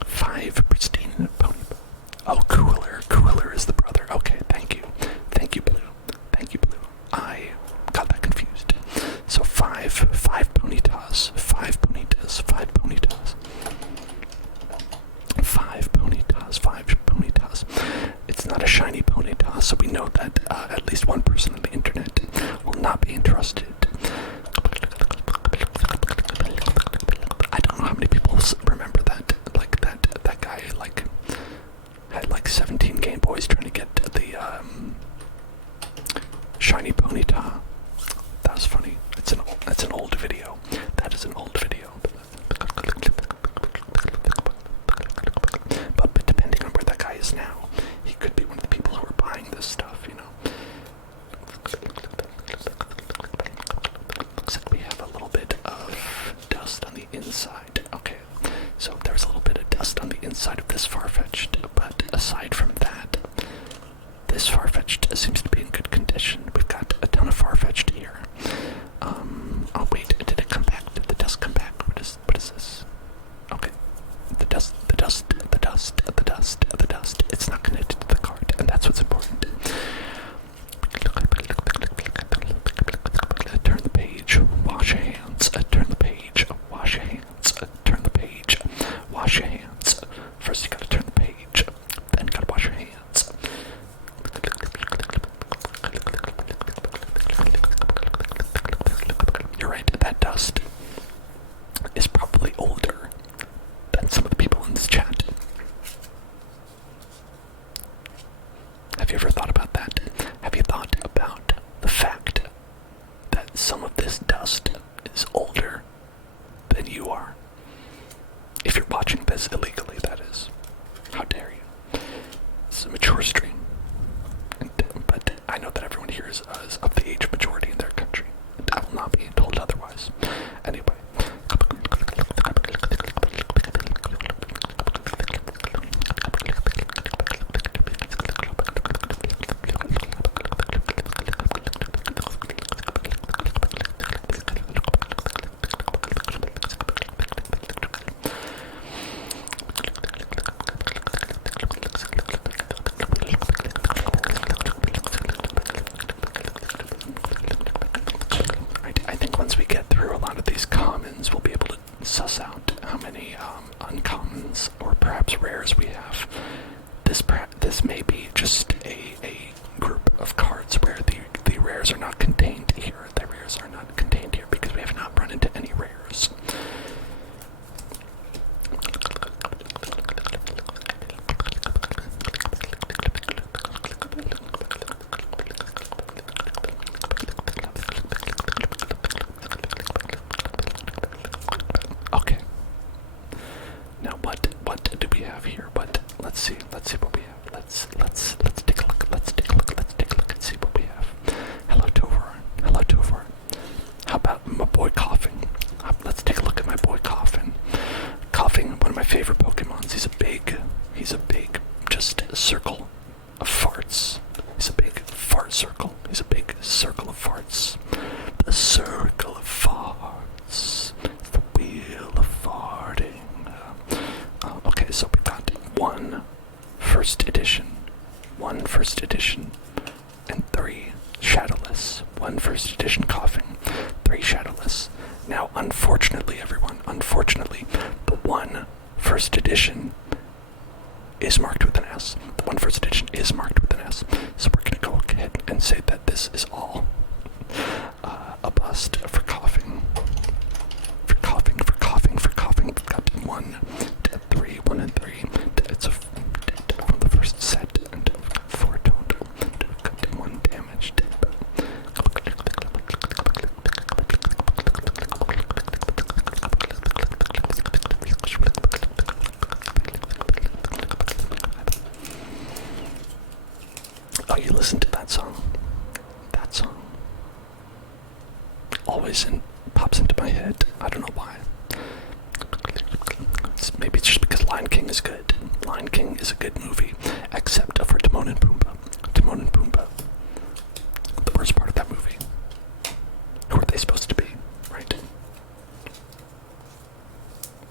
5 pristine Ponytas. Oh, Cooler is the brother. Okay, thank you, Blue. Thank you, Blue. I got that confused. So 5 Ponytas, 5 Ponytas, 5 Ponytas, 5 Ponytas, 5 Ponytas. It's not a shiny Ponyta, so we know that at least one person on the internet will not be interested. I don't know how many people remember that. Like that guy had like 17 Game Boys trying to get the shiny Ponyta. That was funny. That's an old video. That is an old video. But depending on where that guy is now, he could be one of the people who are buying this stuff, you know. Looks like we have a little bit of dust on the inside. Okay, so there's a little bit of dust on the inside of this Farfetch'd, but aside from that, this Farfetch'd seems to be in good condition. We've got a ton of Farfetch'd here. Oh wait, did it come back? Did the dust come back? What is this? Okay. The dust. It's not connected to the card, and that's what's important. Turn the page, wash your hands. Turn the page, wash your hands. Turn the page, wash your hands. First you gotta turn the page, then you gotta wash your hands. You're right, that dust is probably older than some of the people in this chat. Have you ever thought about that? Have you thought about the fact that some of this dust is older than you are? If you're watching this illegally, that is. How dare you? It's a mature stream. But I know that everyone here is of the age majority in their country. And I will not be told otherwise. Anyway. think once we get through a lot of these commons, we'll be able to suss out how many uncommons or perhaps rares we have. This may be just a group of cards where the rares are not contained here. The rares are not contained here because we have not run into any rares. Okay. Now what do we have here? Let's see what we have. Let's take a look. Let's take a look and see what we have. Hello Tovar. How about my boy Coughing? Let's take a look at my boy Coughing. Coughing, one of my favorite Pokemons. He's a big just circle of farts. He's a big fart circle. He's a big circle of farts. The circle of farts. The wheel of farting. Okay, so we got one first edition, and 3 shadowless. 1 first edition Coughing, 3 shadowless. Now, unfortunately, everyone, the 1 first edition is marked with an S. The 1 first edition is marked with an S. So we're gonna go ahead and say that this is all a bust for Coughing. We've got 1, 3, 1 and 3. It's from the first set, and 4 total. We've got 1 damaged. Oh, you listen to that song? That song always pops into my head. I don't know why. Maybe it's just because Lion King is good. Lion King is a good movie, except for Timon and Pumbaa. The worst part of that movie. Who are they supposed to be, right?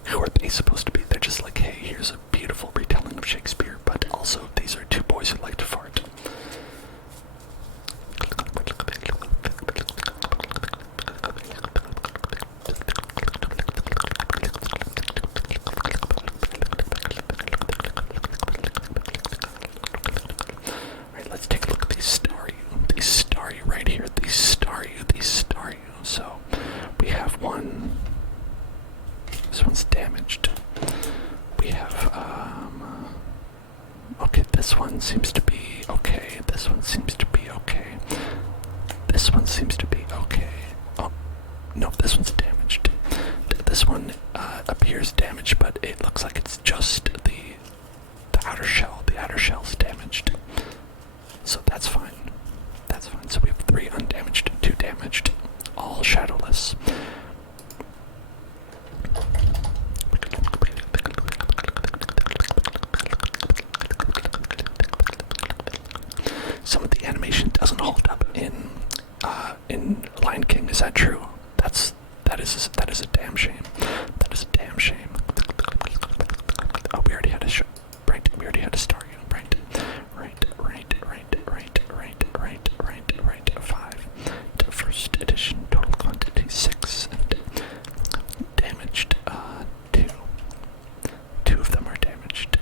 Who are they supposed to be? They're just like, hey, here's a beautiful retelling of Shakespeare, but also these are 2 boys who like to fart. Let's take a look at these Staryu right here. These Staryu. So we have 1. This one's damaged. We have okay, this one seems to be okay. This one seems to be okay. This one seems to be okay. Oh no, this one's damaged. This one appears damaged, but it looks like it's just the outer shell. The outer shell's damaged. So that's fine. So we have 3 undamaged, 2 damaged, all shadowless. Some of the animation doesn't hold up in Lion King. Is that true? That is a damn shame. That is a damn shame. Oh, we already had a right. We already had a Staryu. Right. 5. The first edition, total quantity 6, and damaged 2. 2 of them are damaged.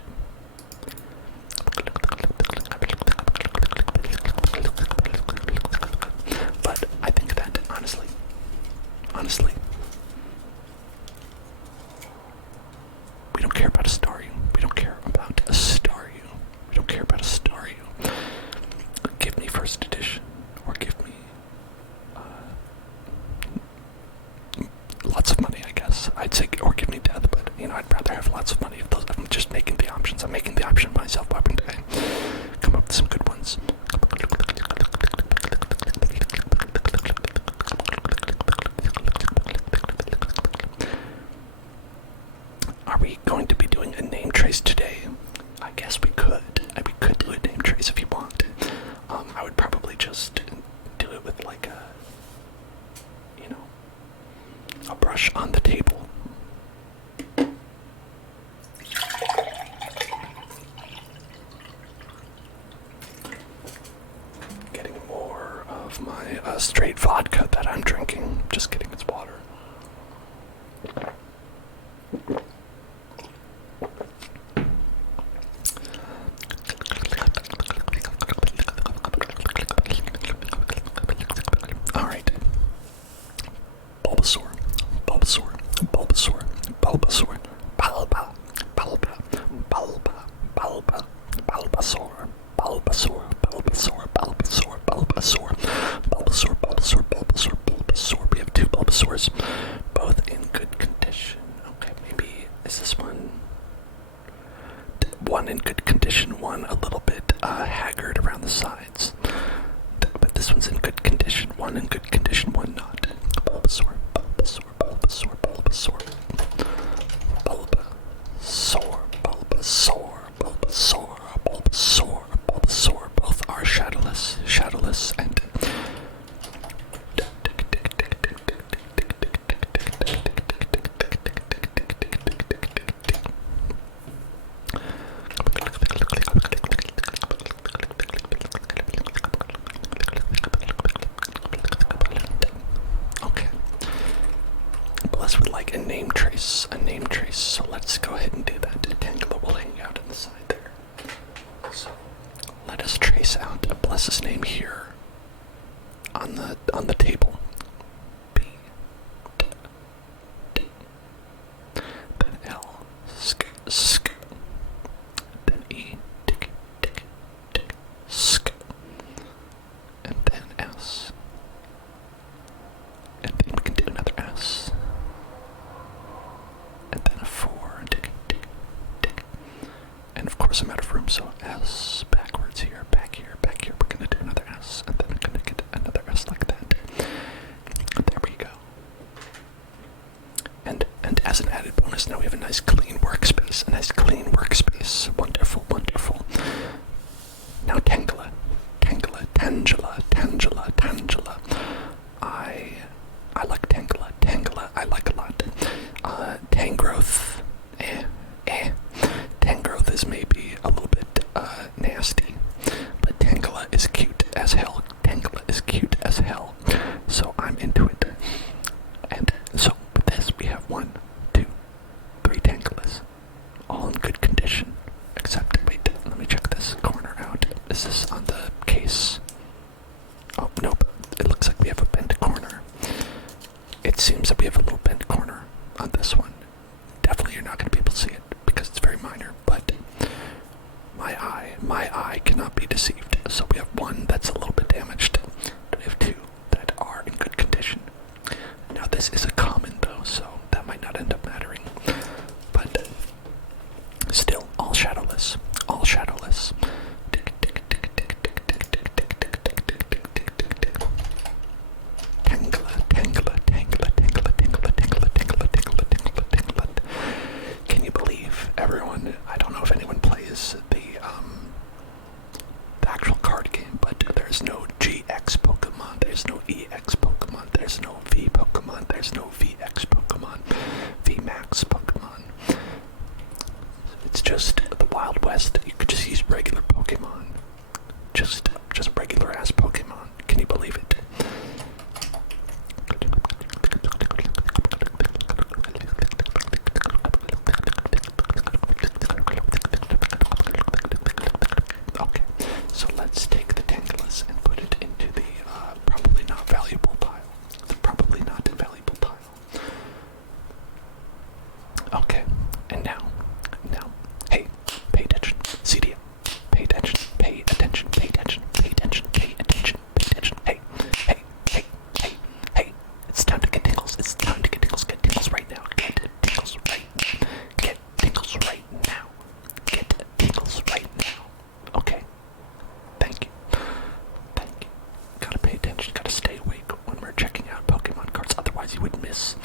But I think that honestly, we don't care about a Staryu. Give me first edition, or give me lots of money, I guess. I'd say, or give me death, but I'd rather have lots of money. I'm just making the options. I'm making the option myself. Why wouldn't I come up with some good ones? Are we going to be doing a name trace today? I guess we could. We could do a name trace if you want. I would probably just do it with like a brush on the table. Getting more of my straight vodka that I'm drinking. drinking. Just kidding, it's water. Alright. Bulbasaur. Bulbasaur. Bulbasaur. Bulbasaur. Bulba. Bulba. Bulba. Bulba. Bulbasaur. Bulbasaur. Bulbasaur. Bulbasaur. Bulbasaur. Bulbasaur. Bulbasaur. Bulbasaur. Bulbasaur. We have two Bulbasaurs, both in good condition. Okay, maybe is this one? One in good condition, one a little bit haggard around the sides. But this one's in good condition. One in good condition, one not. Bulbasaur. Bulbasaur. Bulbasaur. Bulbasaur. Bulbasaur. Bulbasaur. Bulbasaur. Bulbasaur. Bulbasaur. Both are shadowless. Shadowless and okay. Blessed with like a name trace. So let's go ahead and do that. Tangela will hang out on the side there. So let us trace out a Bless's name here on the table. B, D, D, then L, sk, sk, then E, tick, tick, tick, sk, and then S, and then we can do another S, and then a 4, tick, tick, tick, and of course I'm out of room, so S backwards here, back here, back here. We're gonna do another S, and then I'm gonna get another S like that. There we go. And as an added bonus, now we have a nice clean workspace. A nice clean workspace. Wonderful, wonderful. Now Tangela, Tangela, Tangela, Tangela, Tangela. I like Tangela. Tangela, I like a lot. Tangrowth, Tangrowth is maybe a little bit nasty, but Tangela is cute as hell. Tangela is cute as hell, so I'm into it. And so with this, we have 1, 2, 3 Tangelas, all in good condition. Except, wait, let me check this corner out. Is this on the case? Oh, nope. It looks like we have a bent corner. It seems that we have a little bent corner on this one. Definitely you're not going to be able to see it because it's very minor, but my eye cannot be deceived. So we have 1 that's a little bit damaged. We have 2 that are in good condition. Now this is a common though, so that might not end up mattering. But still, all shadowless. All shadowless. Tick, tick, tick, tick, tick, tick, tick, tick, tick, tick, tick, tick, tick, tick, tick. Tangela, Tangela, Tangela, Tangela, Tangela, Tangela, Tangela, Tangela, Tangela, Tangela. Can you believe everyone? I don't know if anyone plays the actual card game, but there's no GX Pokemon, there's no EX Pokemon, there's no V Pokemon, there's no VX Pokemon, VMAX Pokemon. It's just the Wild West. You could just use regular Pokemon. Just regular ass Pokemon. Can you believe it? Okay, so let's take the Tangelas and put it into the probably not valuable pile. The probably not valuable pile. Okay, and now, hey, pay attention, CDM. Pay attention, pay attention, pay attention, pay attention, pay attention, pay attention. Hey, hey, hey, hey, hey. It's time to get tingles. It's time to get tingles. Get tingles right now. Get tingles right now. Get tingles right now. Get tingles right now. Okay. Thank you. Thank you. Gotta pay attention. Gotta stay awake when we're checking out Pokemon cards. Otherwise, you would miss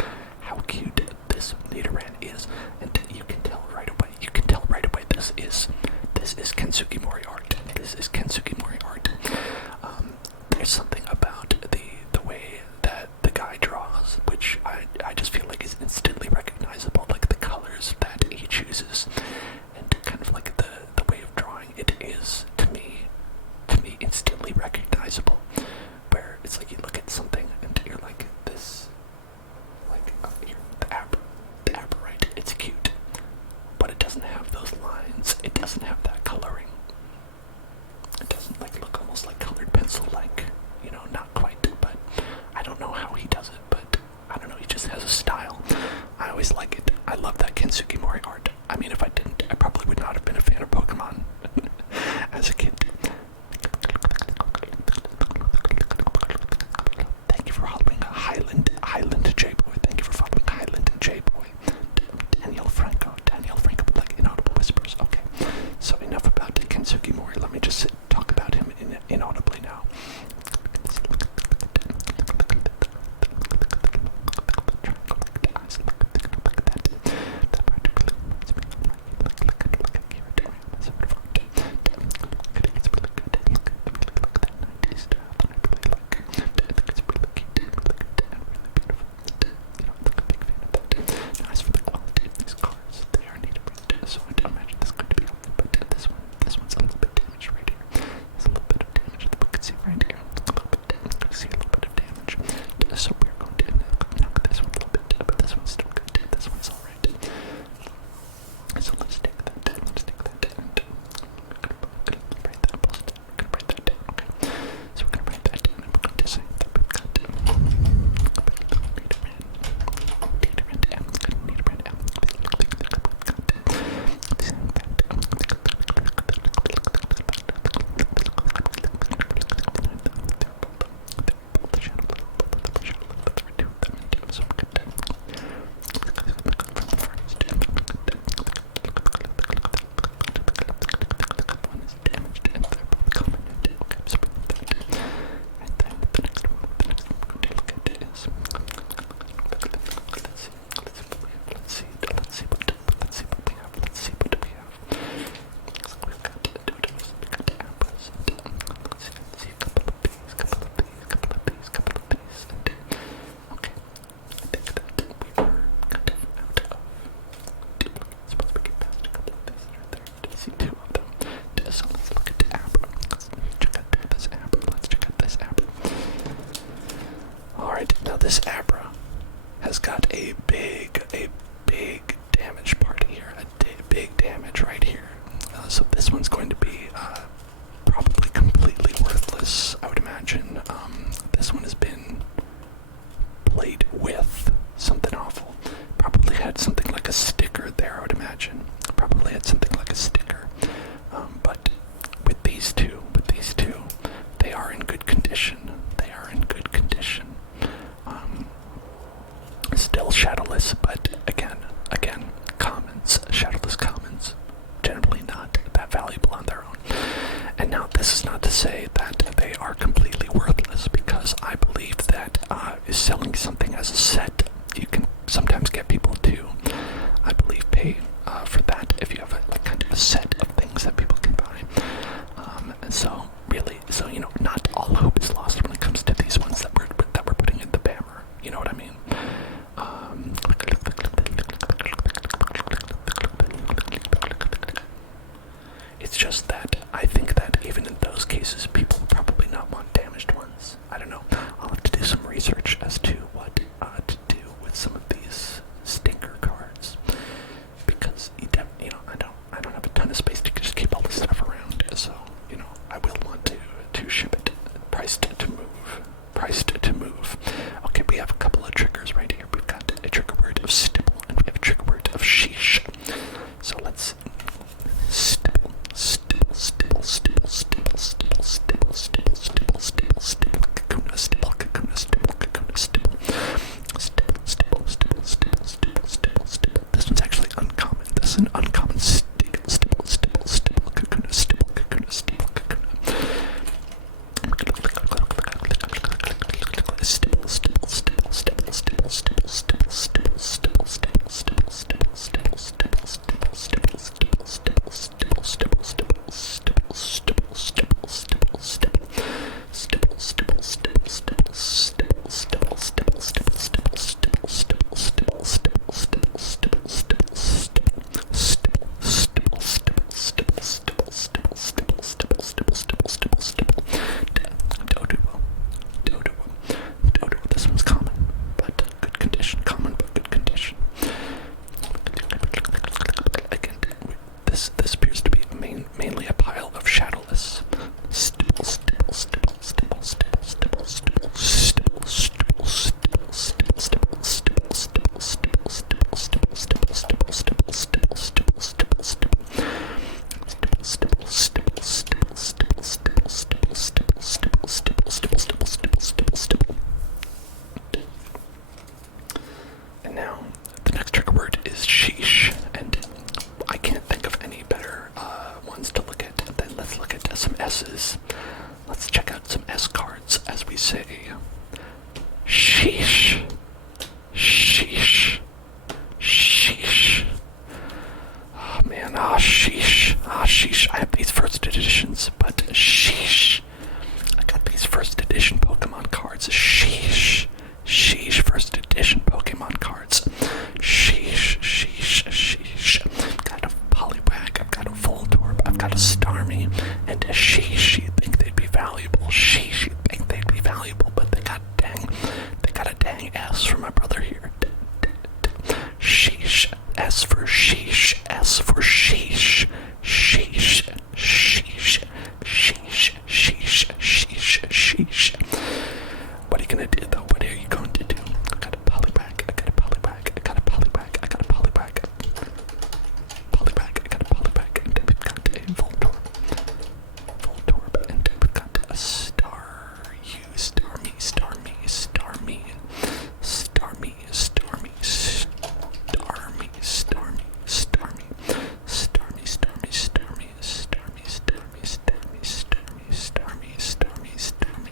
how cute this Nidoran is. And you can tell right away. You can tell right away. This is Kensuke Mori art. This is Kensuke Mori art. There's something about the way that the guy draws, which I just feel like is instantly recognizable. Like the colors that he chooses, and kind of like the way of drawing it is to me instantly recognizable. Where it's like you look at something and you're like, this Highland J Boy. Thank you for following Highland J Boy. Daniel Franco, like inaudible whispers. Okay, so enough about Kensuke Mori. Let me just talk about him inaudibly now. As for the quality of these cards, they are native print, so I don't imagine this going to be helpful, but this one's a little bit damaged right here. There's a little bit of damage that we can see right here. A little bit damage. You can see a little bit of damage. So we're going to knock this one a little bit, but this one's still good. This one's alright. So let's take that down. We're gonna write that post. We're gonna write that down. Okay. So we're gonna write that down, and we're going to say that we've got this Abra has got a big damage part here, big damage right here. So this one's going to be probably completely worthless, I would imagine. This one has been played with something awful. Probably had something like a sticker there, I would imagine. Probably had something like a sticker. But with these two, they are in good condition. Still shadowless, but again, shadowless commons, generally not that valuable on their own. And now this is not to say that they are completely worthless, because I believe that selling something as a set, you can sometimes get people to, I believe, pay for that if you have a kind of a set of things that people can buy. And so not all hope is lost when it comes to these ones that we're putting in the Bammer. You know what I mean? It's just that I think that even in those cases, people will probably not want damaged ones. I don't know. I'll have to do some research as to what to do with some of these stinker cards, because I don't have a ton of space to just keep all this stuff around. So I will want to ship it, priced to move. Okay, we have a couple of triggers right here. We've got a trigger word of stipple, and we have a trigger word of sheesh. So let's stipple, kakuna, stipple. This one's actually uncommon. This is an uncommon stipple, kakuna, This one's common, but good condition. Again, this appears to be mainly a pile of shadowless. my brother here. Sheesh. S for sheesh. S for sheesh. Sheesh. Sheesh. Sheesh. Sheesh. Sheesh. Sheesh. What are you gonna do though? What are you going to do? I got a polywag. I got a polywag. I got a polywag. I got a polywag. Polywag. I got a polywag. And then we've got a Voltorb. Voltorb. And then we've got a Star. You. Star me. Star me. Star me. Star me. Star me. Star me. Star me. Star me. Star me. Star me. Star me. Star me. Star me. Star me. Star me. Star me. Star me. Star me.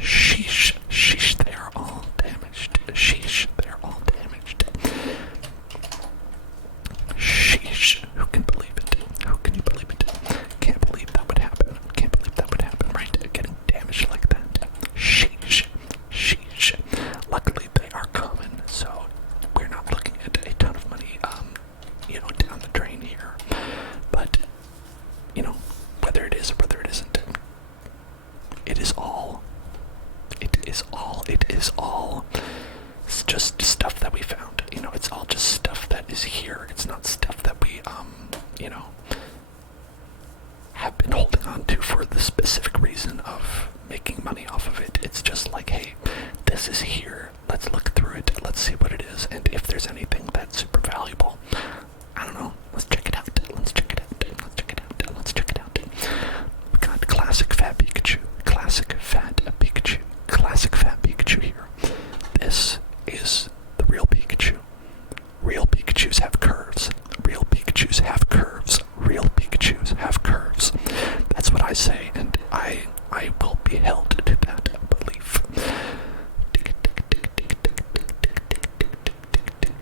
Sheesh. Sheesh. They are all damaged. Sheesh. They are all damaged. Sheesh. Who can believe it? Who can you believe it? Can't believe that would happen. Can't believe that would happen, right? Getting damaged like that. Sheesh. Sheesh. Luckily, they are common, so we're not looking at a ton of money, down the drain here. But, whether it is or whether it isn't, it is all. It's just stuff that we found. It's all just stuff that is here. It's not stuff that we, have been holding on to for the specific reason of making money off of it. It's just like, hey, this is here. Let's look through it. Let's see what it is. And if there's anything that's super valuable, I don't know. Let's check it out. Let's check it out. Let's check it out. Let's check it out. We got classic fat Pikachu. Classic fat Pikachu. Classic fat Pikachu here. This is the real Pikachu. Real Pikachus have curves. Real Pikachus have curves. Real Pikachus have curves. That's what I say, and I will be held to that belief.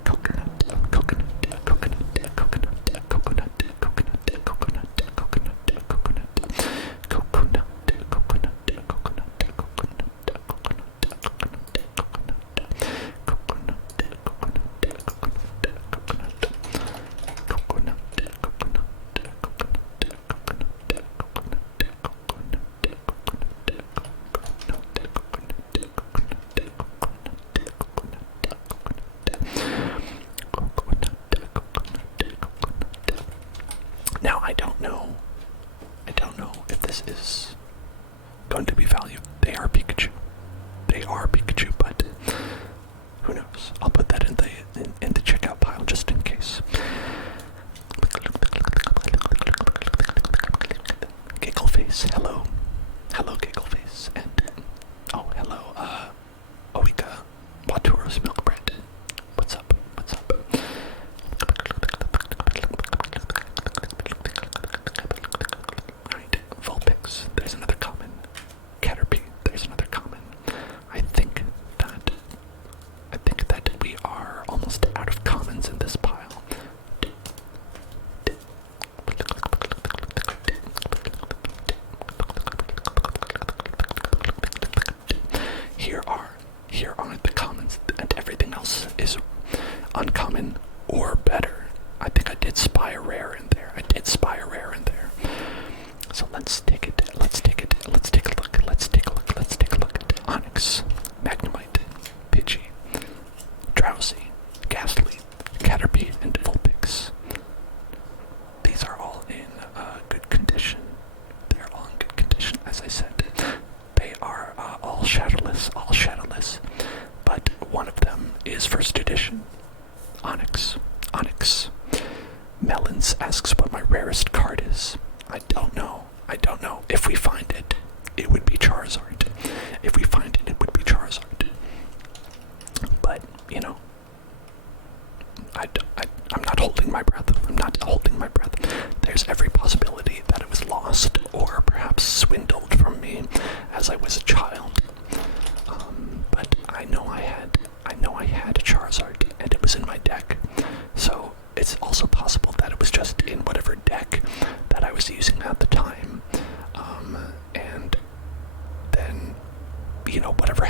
Coconut, coconut, coconut, coconut, coconut, coconut, coconut, coconut, coconut, coconut, Now I don't know if this is going to be valued. They are Pikachu. They are Pikachu, but who knows? I'll put that in the checkout pile just in case. Giggle face, hello. Hello, Giggle face. And hello, Oika Baturo's milk bread. What's up? What's up? Alright, Vulpix, there's another common. Caterpie, there's another common. I think that we are almost out of commons in this pile. Here are the commons, and everything else is uncommon or better. I think I did spy a rare in there. So let's take it. Let's take a look at Onyx, Magnemite, Pidgey, Drowsy, Ghastly, Caterpie, and Vulpix. These are all in good condition. They're all in good condition, as I said. They are all shadowless, but one of them is first edition. Onyx. Melons asks what my rarest card is. I don't know. If we find it, it would be Charizard. But, I'm not holding my breath. There's every possibility that it was lost or perhaps swindled from me as I was a child. But I know I had a Charizard and it was in my deck. So it's also possible that it was just in whatever deck that I was using at the time. And then, whatever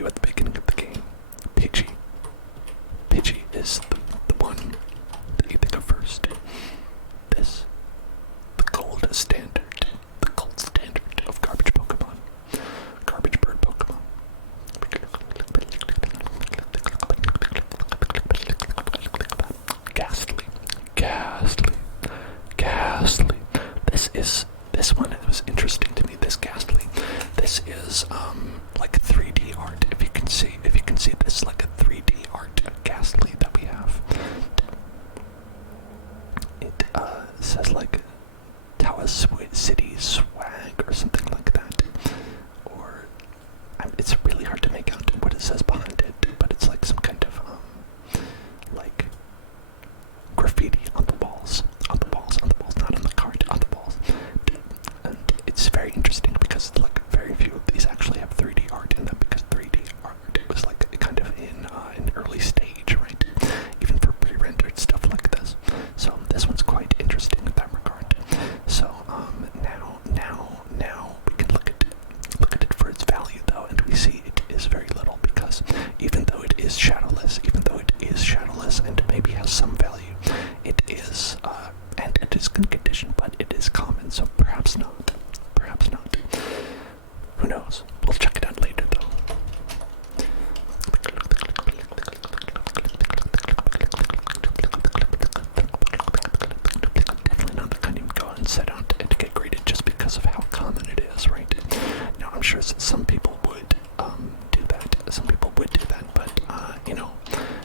you at the beginning of the game. Pidgey. Pidgey is the one that you think of first. This, the gold standard of garbage Pokemon. Garbage bird Pokemon. Ghastly. Ghastly. Ghastly. This one, it was interesting to me, this Ghastly. This is, like 3D art, if you can see this, like a 3D art Ghastly that we have. It, says like, Tower City Swag, or something like that. Or, it's really hard to make out what it says behind it, but it's like some kind of, like, graffiti on the walls, not on the card, on the walls. And it's very interesting because like very few of these actually have 3D art in them, because 3D art was like kind of in an early stage, right? Even for pre-rendered stuff like this. So this one's quite interesting in that regard. So now we can look at it for its value though, and we see it is very little, because even though it is shadowless, and maybe has some value, it is and it is good condition, but it is common, so perhaps not. Who knows? We'll check it out later though. Definitely not the kind you go and set out to get graded just because of how common it is, right? Now I'm sure some people would do that. But you know,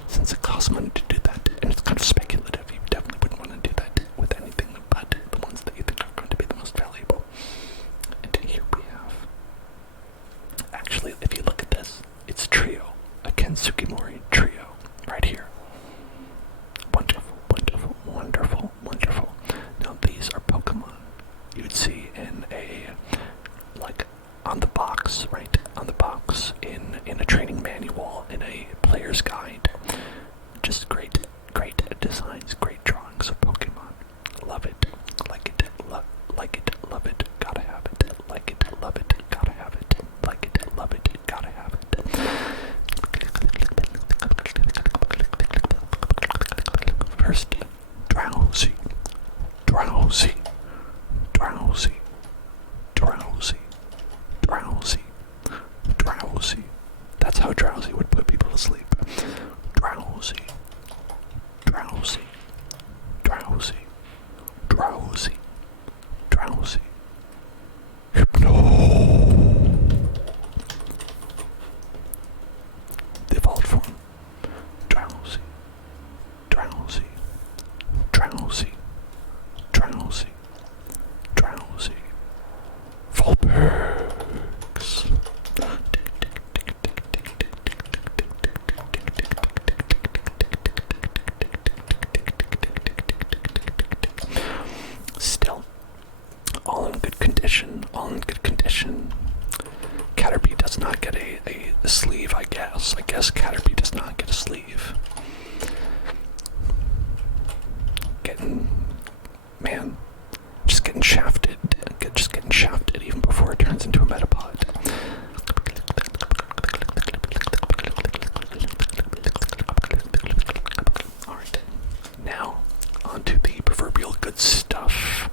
since it costs money to do that, and it's kind of speculative, you definitely wouldn't want to do that with anything but the ones that you think are going to be the most valuable. And here we have, actually, if you look at this, it's Trio, a Ken Sugimori Trio, right here. Wonderful, wonderful, wonderful, wonderful. Now these are Pokemon you would see in a, like, on the box, right? On the box, in a training manual, in a player's guide. Just great designs, great drawings of Pokemon. Love it, like it, love it, gotta have it. Like it, love it, gotta have it. Like it, love it, gotta have it. First, drowsy. That's how drowsy would put people to sleep. Drowsy. Hypno. The evolved form. Drowsy. Vulpix. Still, all in good condition. Caterpie does not get a sleeve, I guess. I guess Caterpie does not get a sleeve. Just getting shafted. Even before it turns into a Metapod. Alright, now onto the proverbial good stuff.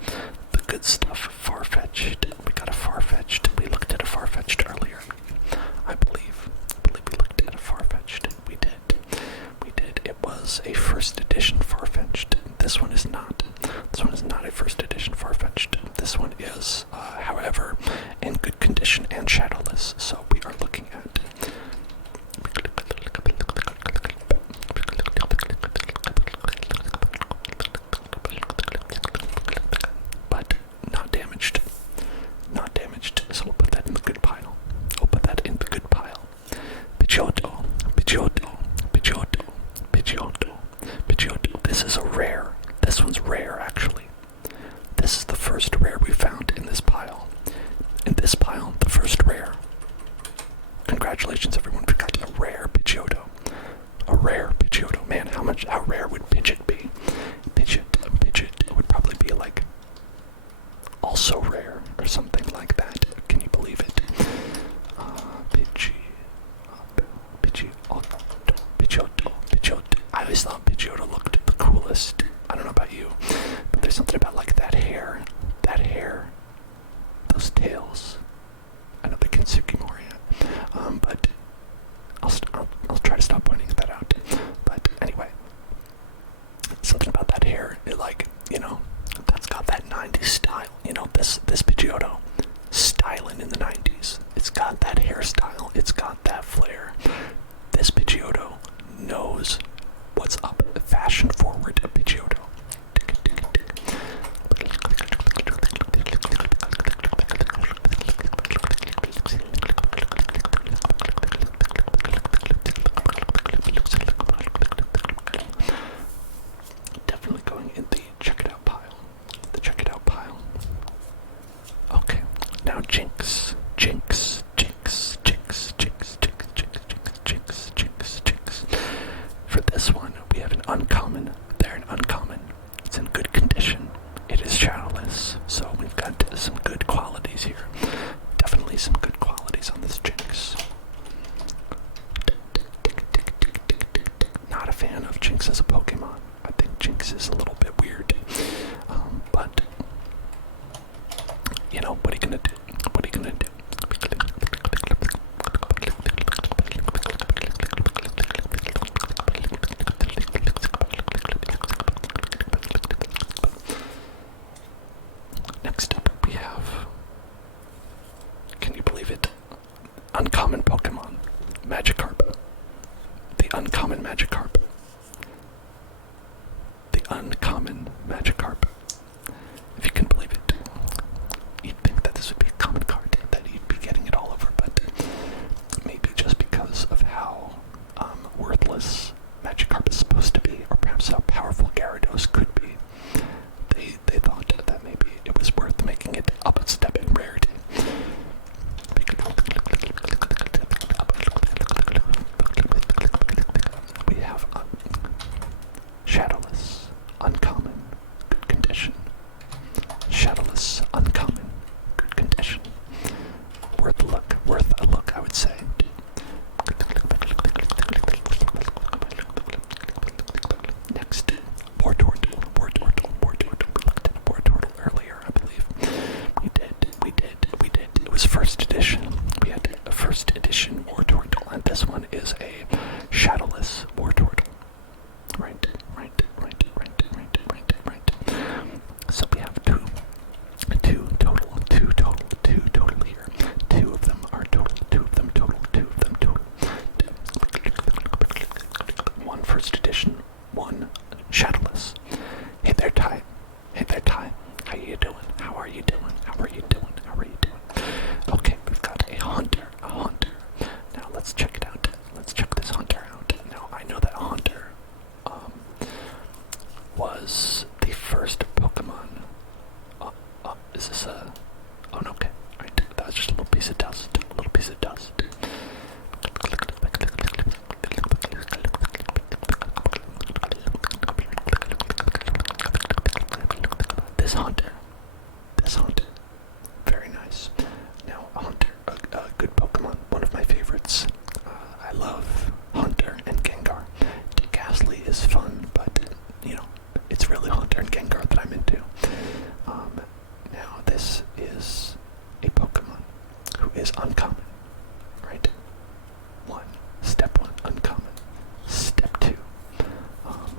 The good stuff, Farfetch'd. We got a Farfetch'd. We looked at a Farfetch'd earlier. I believe we looked at a Farfetch'd. We did. It was a first edition Farfetch'd. This one is not. This one is not a first edition Farfetch'd. This one is, however, in good condition and shadowless. So we are looking at. But not damaged. So we'll put that in the good pile. Pidgeotto. This is a rare. This one's rare, actually. This is the first rare we found in this pile. The first rare. Congratulations, everyone. We got a rare Pidgeotto. Man, how rare would Pidgeot be? Pidgeot would probably be like also rare or something like that. Can you believe it? Pidgey. Magikarp. The uncommon Magikarp. The uncommon Magikarp. If you can believe it. You'd think that this would be a common card, that you'd be getting it all over, but maybe just because of how worthless Magikarp is supposed to be, or perhaps how powerful Gyarados could be, they thought that maybe it was worth making it up a step in rarity. We have Shadowless, uncommon, good condition. Shadowless, uncommon, good condition. Worth a look, I would say. Next, Wartortle. We looked at Wartortle earlier, I believe. We did. It was first edition. We had a first edition Wartortle, and this one is a Shadowless Wartortle. Right. So we have two total here. Two of them total. One first edition, one Shadowless. Hey there, Ty. How you doing? How are you doing? Okay, we've got a Haunter. Now let's check it out. Let's check this Haunter out. Now I know that Haunter was the first Pokemon. Is this a... Oh, no, okay. Alright, that was just a little piece of dust. This Haunter. Very nice. Now, Haunter, a good Pokemon. One of my favorites. I love Haunter and Gengar. Ghastly is fun, but, it's really Haunter and Gengar that I'm into. Now, this is a Pokemon who is uncommon, right? Step one, uncommon. Step two,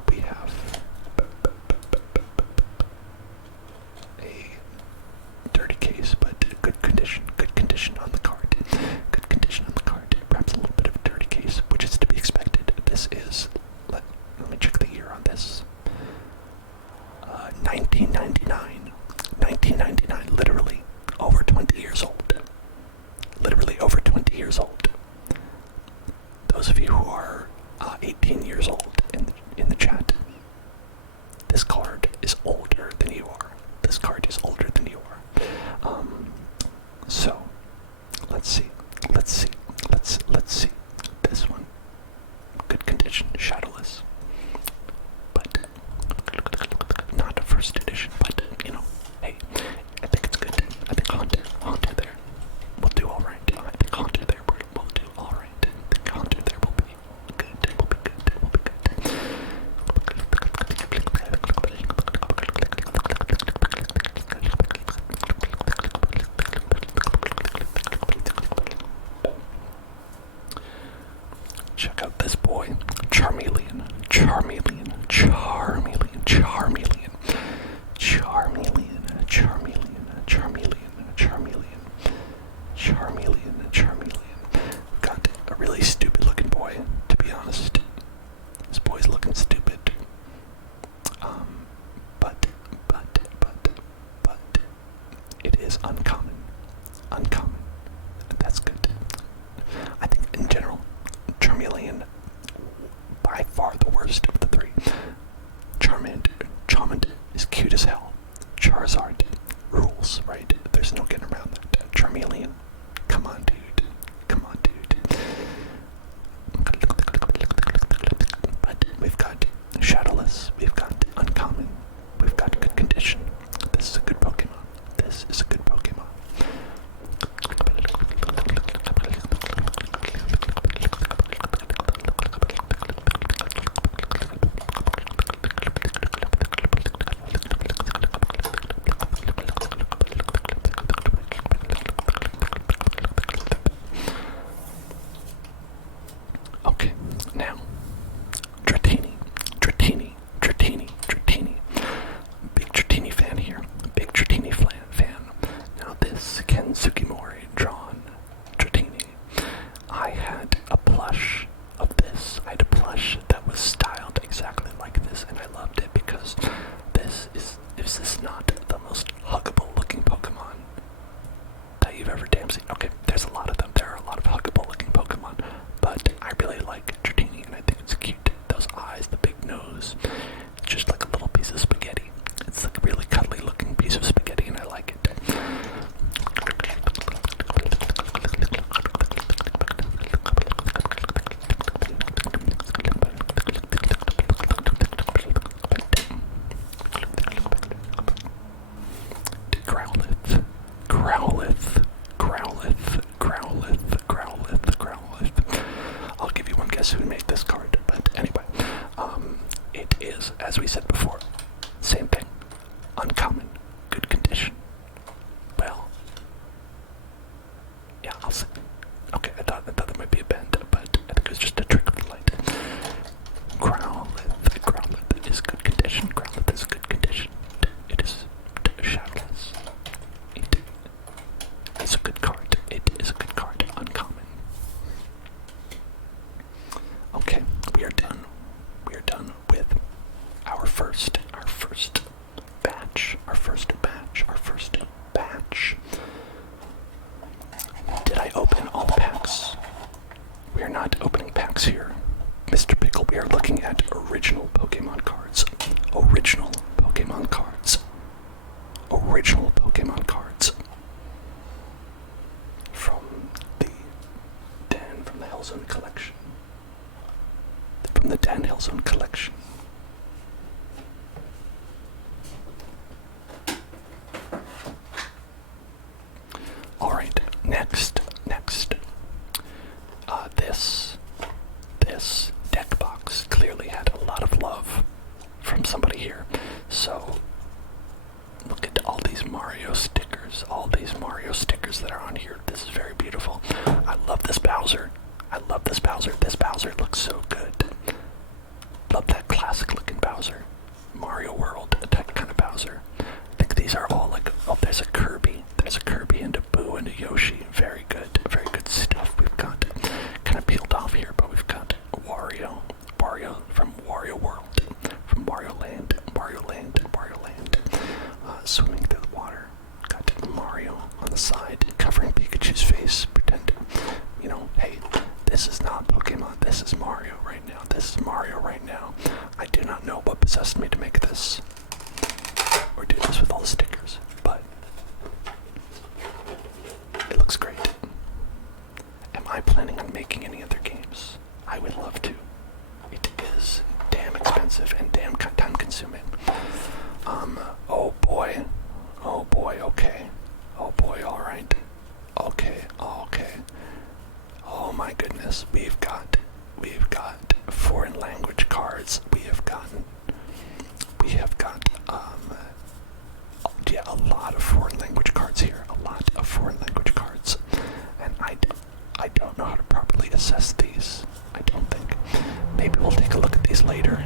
we have a dirty case, but good condition on the card. Perhaps a little bit of a dirty case, which is to be expected. This is, let me check the year on this. 1999, literally over 20 years old. Those of you who are 18 years old in the chat, this card is older than you are. So, let's see. This one, good condition, Shadowless. But not a first edition, but hey, I think it's good. I think Haunter there will do alright. I think Haunter there will do alright. I think Haunter there will be good. Check out this boy, Charmeleon. Got a really stupid looking boy, to be honest. This boy's looking stupid. But it is uncommon. That's good. I think in general, Charmeleon, by far the worst of the three. Charmander is cute as hell. Charizard rules, right? There's no getting around that. Charmeleon, come on, dude. But we've got Shadowless, we've got uncommon, we've got good condition. This is a good Pokemon. as we said before, same thing. Uncommon, good condition. Well, yeah, I'll see. Okay, I thought that might be a bend, but I think it was just a trick of the light. Growlithe is good condition. Growlithe is good condition. It is shadowless. It is a good card. It is a good card. Uncommon. Okay, we are done. We are done with our first batch. Did I open all the packs? We are not opening packs here. Mr. Pickle, we are looking at original Pokemon cards. Original Pokemon cards. Original Pokemon cards. From the Hellzone collection. From the Dan Hellzone collection. Alright, next. This deck box clearly had a lot of love from somebody here. So, look at all these Mario stickers. All these Mario stickers that are on here. This is very beautiful. I love this Bowser. This Bowser looks so good. Love that classic looking Bowser. Mario World type kind of Bowser. I think these are all like, oh, there's a Kirby. There's a Kirby and a Boo and a Yoshi. Very good stuff. We've got kind of peeled off here, but we've got Wario from Wario World, from Wario Land, swimming through the water. Got Mario on the side, covering Pikachu's face, pretend, hey, this is not Pokemon, this is Mario right now. I do not know what possessed me to make this, or do this with all the stickers, but it looks great. Am I planning on making any other games? I would love to. It is damn expensive and damn time consuming. Oh boy, okay. Oh boy, alright. Okay. Oh my goodness, we've got foreign language cards. We have got a lot of foreign language cards here. And I don't know how to properly assess these. I don't think. Maybe we'll take a look at these later.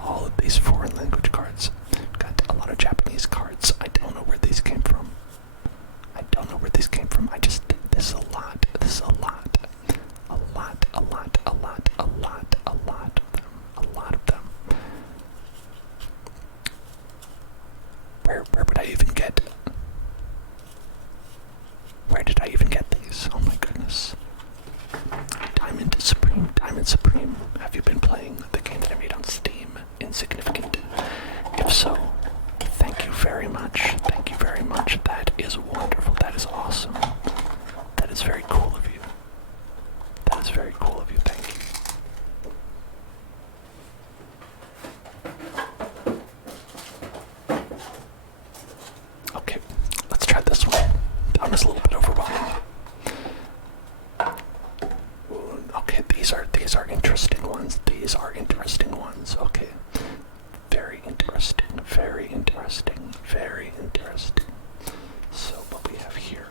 All of these foreign language cards. Got a lot of Japanese cards. I don't know where these came from. This is a lot. A lot of them. Where would I even get? Where did I even get these? Oh my goodness. Diamond Supreme. Have you been playing the game that I made on Steam, Insignificant? If so, thank you very much. That is wonderful. That is awesome. That is very cool of you. Thank you. Okay, let's try this one. That one is a little bit overwhelming. Okay, these are interesting ones. Okay. Very interesting. So what we have here,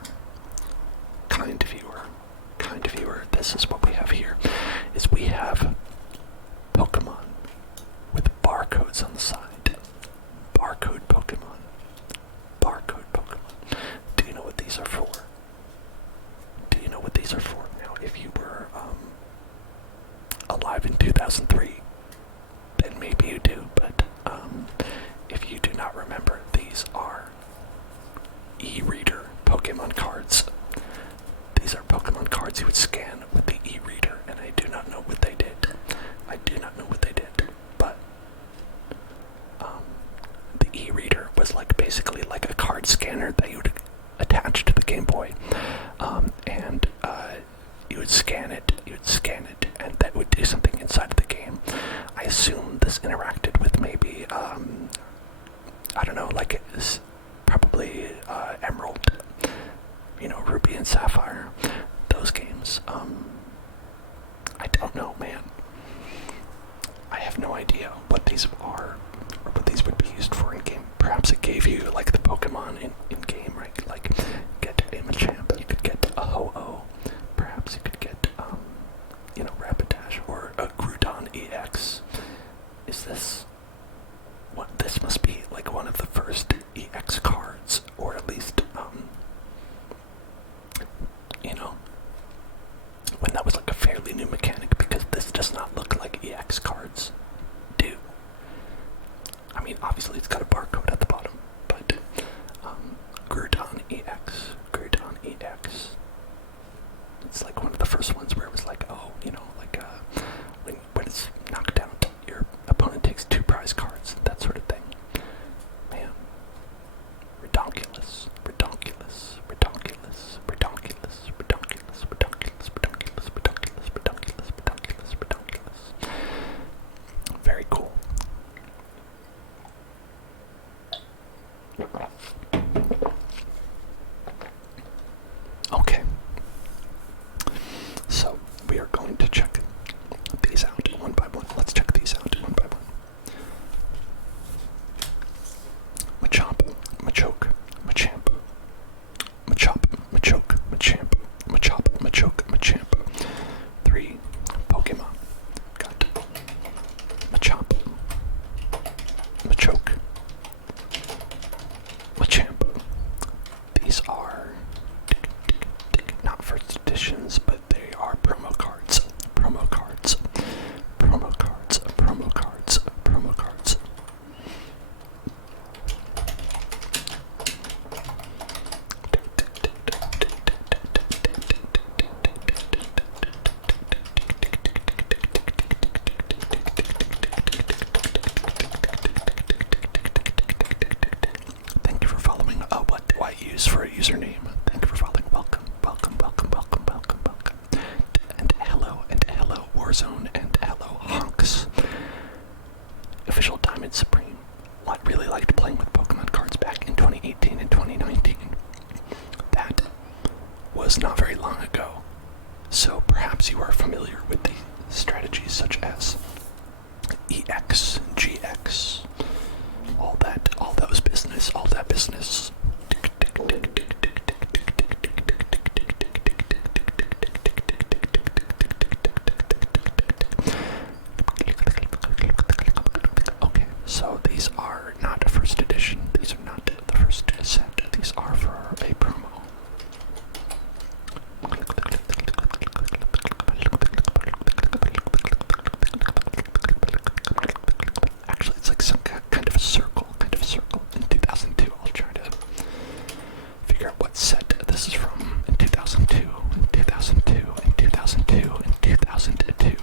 kind viewer, this is what we have here, is we have Pokemon with barcodes on the side. Barcode Pokemon. Do you know what these are for? Now, if you were alive in 2003, then maybe you do, but if you do not remember, these are e-reader Pokemon cards. These are Pokemon cards you would scan with the e-reader, and I do not know what they did. But the e-reader was basically like a card scanner that you would attach to the Game Boy, and you would scan it, and that would do something inside of the game. I assume this interacted with maybe, I don't know, like it's probably Emerald, Ruby and Sapphire, those games. I don't know, man. I have no idea what these are. gave you like the Pokemon in game, right? Like get a Machamp, you could get a Ho-Oh, perhaps you could get Rapidash or a Groudon EX. Is this what? This must be like one of the first EX cards, or at least when that was like a fairly new mechanic, because this does not look like EX cards do. I mean, obviously it's got a barcode at the bottom, but Groudon EX, Groudon EX. It's like one of the first ones where it was like, oh, when it's knocked out, your opponent takes 2 prize cards, that sort of thing. Man, redonkulous, redonkulous, redonkulous, redonkulous, redonkulous, redonkulous, redonkulous, redonkulous, redonkulous, redonkulous, redonkulous. Very cool. Okay. So we are going to check these out one by one. Let's check these out one by one. Machop, Machoke, Machamp. Machop, Machoke, Machamp. Machop, Machoke, Machamp. 3 Pokemon. Got Machop, Machoke, Machamp. These are not first editions, but they are promo cards. Promo cards. Promo cards. Promo cards. Promo cards. Thank you for following. What do I use for a username? Thank you for following. Welcome, welcome, welcome, welcome, welcome, welcome. And hello, Warzone, and hello, Honks. Official Diamond Supreme. I really liked playing with Pokemon cards back in 2018 and 2019. That was not very long ago. So perhaps you are familiar with the strategies such as EX, GX, all those business, all that business. Okay, so these are not a first edition. These are not the first set. These are for a promo. Actually, it's like some kind of a circle, In 2002, I'll try to figure out what set this is from. In 2002, in 2002, in 2002, in 2002.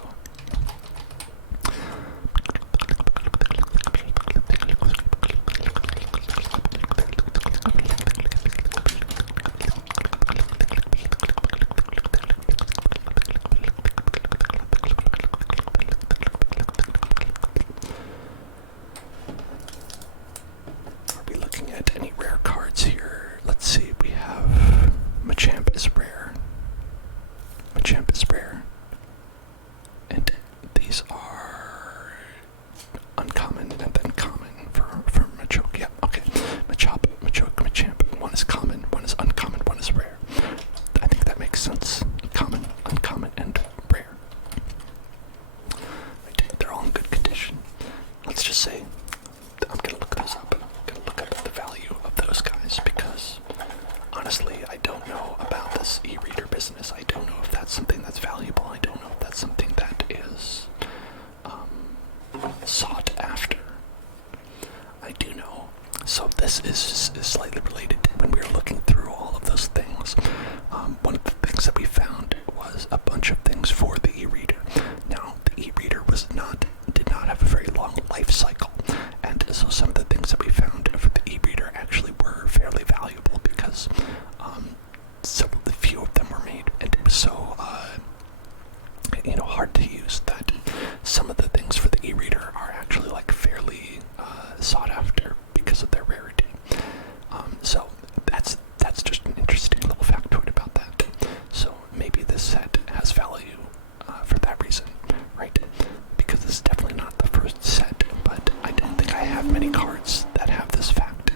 Are we looking at any rare cards here? Let's see, we have Machamp is rare. Machamp is rare. And these are uncommon and then common for Machoke. Yeah, okay. Machop, Machoke, Machamp. One is common, one is uncommon, one is rare. I think that makes sense. Common, uncommon, and rare. Right, they're all in good condition. Let's just say, I'm gonna look those up. I'm gonna look up the value of those guys because honestly, I don't know about this e-reader business. I don't know if that's something that's valuable. I don't know if that's something that is sought after. I do know. So this is slightly related. When we were looking through all of those things, one of the things that we found was a bunch of things for the e-reader. Now, the e-reader did not have a very long life cycle, and so some of the things that we found for the e-reader actually were fairly valuable because a few of them were made, and it was so hard to use that some of the things for the e-reader are actually like fairly sought after because of their rarity. So that's just an interesting little factoid about that. So maybe this set has value for that reason, right? Because this is definitely not the first set, but I don't think I have many cards that have this fact.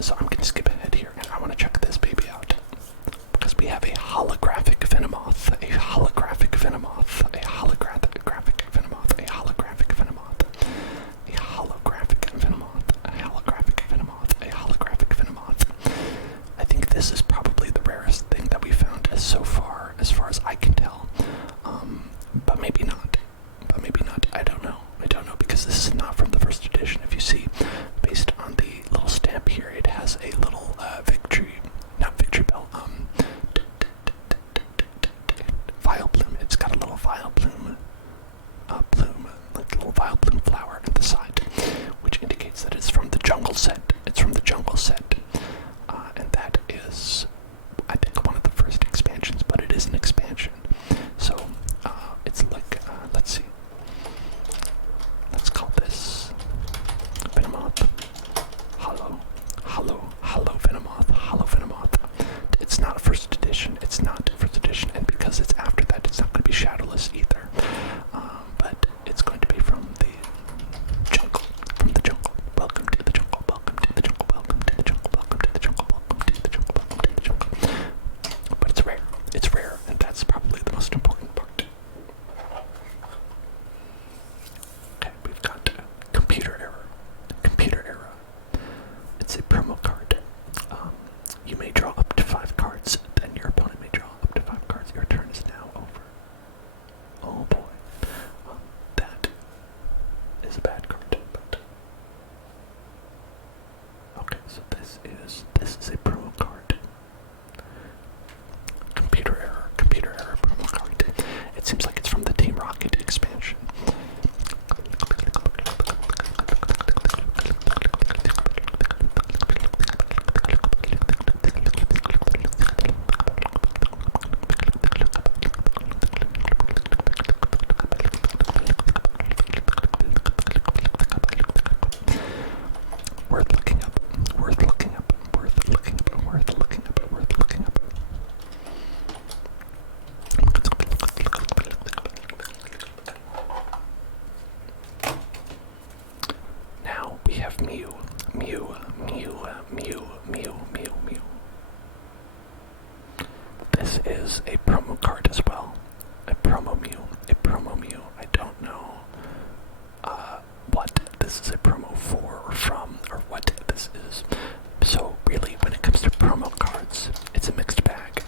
So I'm gonna skip ahead here, and I want to check this baby out. Because we have a holographic Venomoth, a holographic Venomoth, a holographic Venomoth, a holographic Venomoth, a holographic Venomoth, a holographic Venomoth, a holographic Venomoth. I think this is probably the rarest thing that we found so far as I can tell. But maybe not. I don't know, because this is not from the first edition. If you see, based on the little stamp here, it has a little not victory bell, vial plume. It's got a little vial plume, like a little vial plume flower at the side, which indicates that it's from the jungle set. And that is, I think, one of the first expansions, but it is an expansion. So, it's like, let's see. Let's call this Venomoth. Hollow Venomoth. It's not first edition, and because it's after that, it's not going to be shadowless either. But it's going to be from the jungle. Welcome to the jungle. But it's rare, and that's probably the most important part. Okay, we've got computer error. It's a promo card. You may draw up to 5 cards, then your opponent may draw up to 5 cards. Your turn is now over. Oh boy. That is a bad card. But okay, so this is a promo card. Computer error promo card. It seems like it's from the Team Rocket expansion. Worth looking up. Now we have Mew. This is a promo card as well. A promo Mew. I don't know what this is a promo for or from, or what this is. So really, when it comes to promo cards, it's a mixed bag.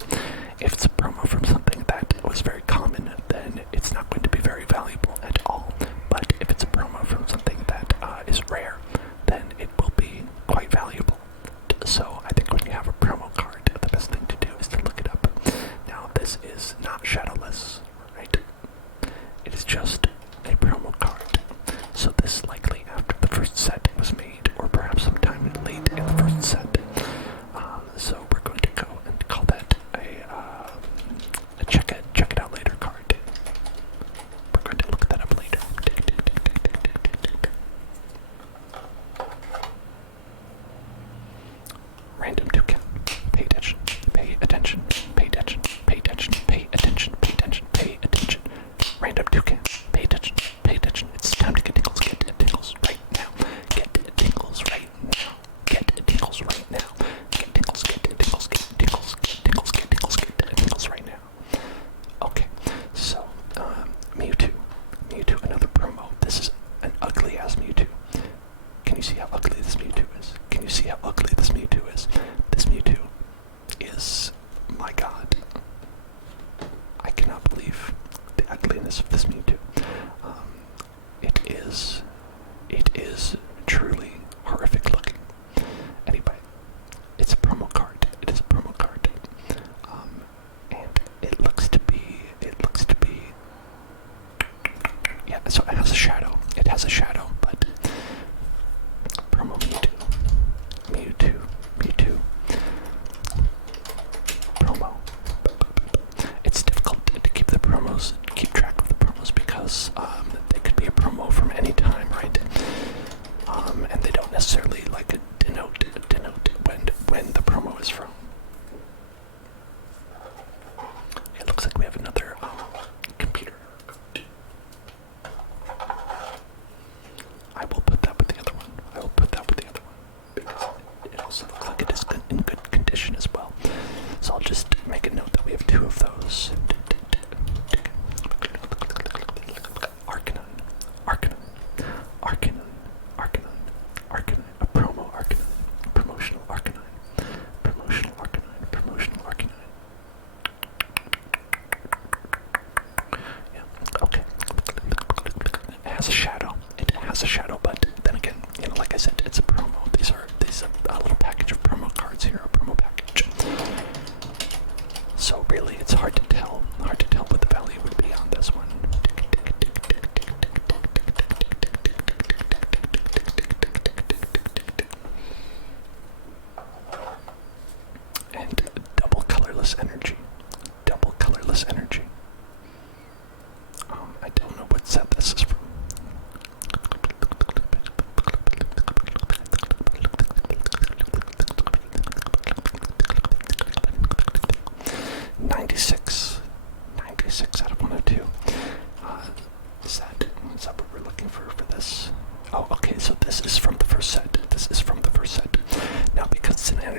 If it's a promo from something that was very common, then it's not going to be very valuable at all. But if it's a promo from something that is rare, then it will be quite valuable. So I think when you have a promo card, the best thing to do is to look it up. Now this is not shadowless, right? It is just a promo card. So this is likely after the first set was made, or perhaps sometime late in the first set. So we're going to go and call that a check it out later card. We're going to look that up later. Random toucan. Pay attention.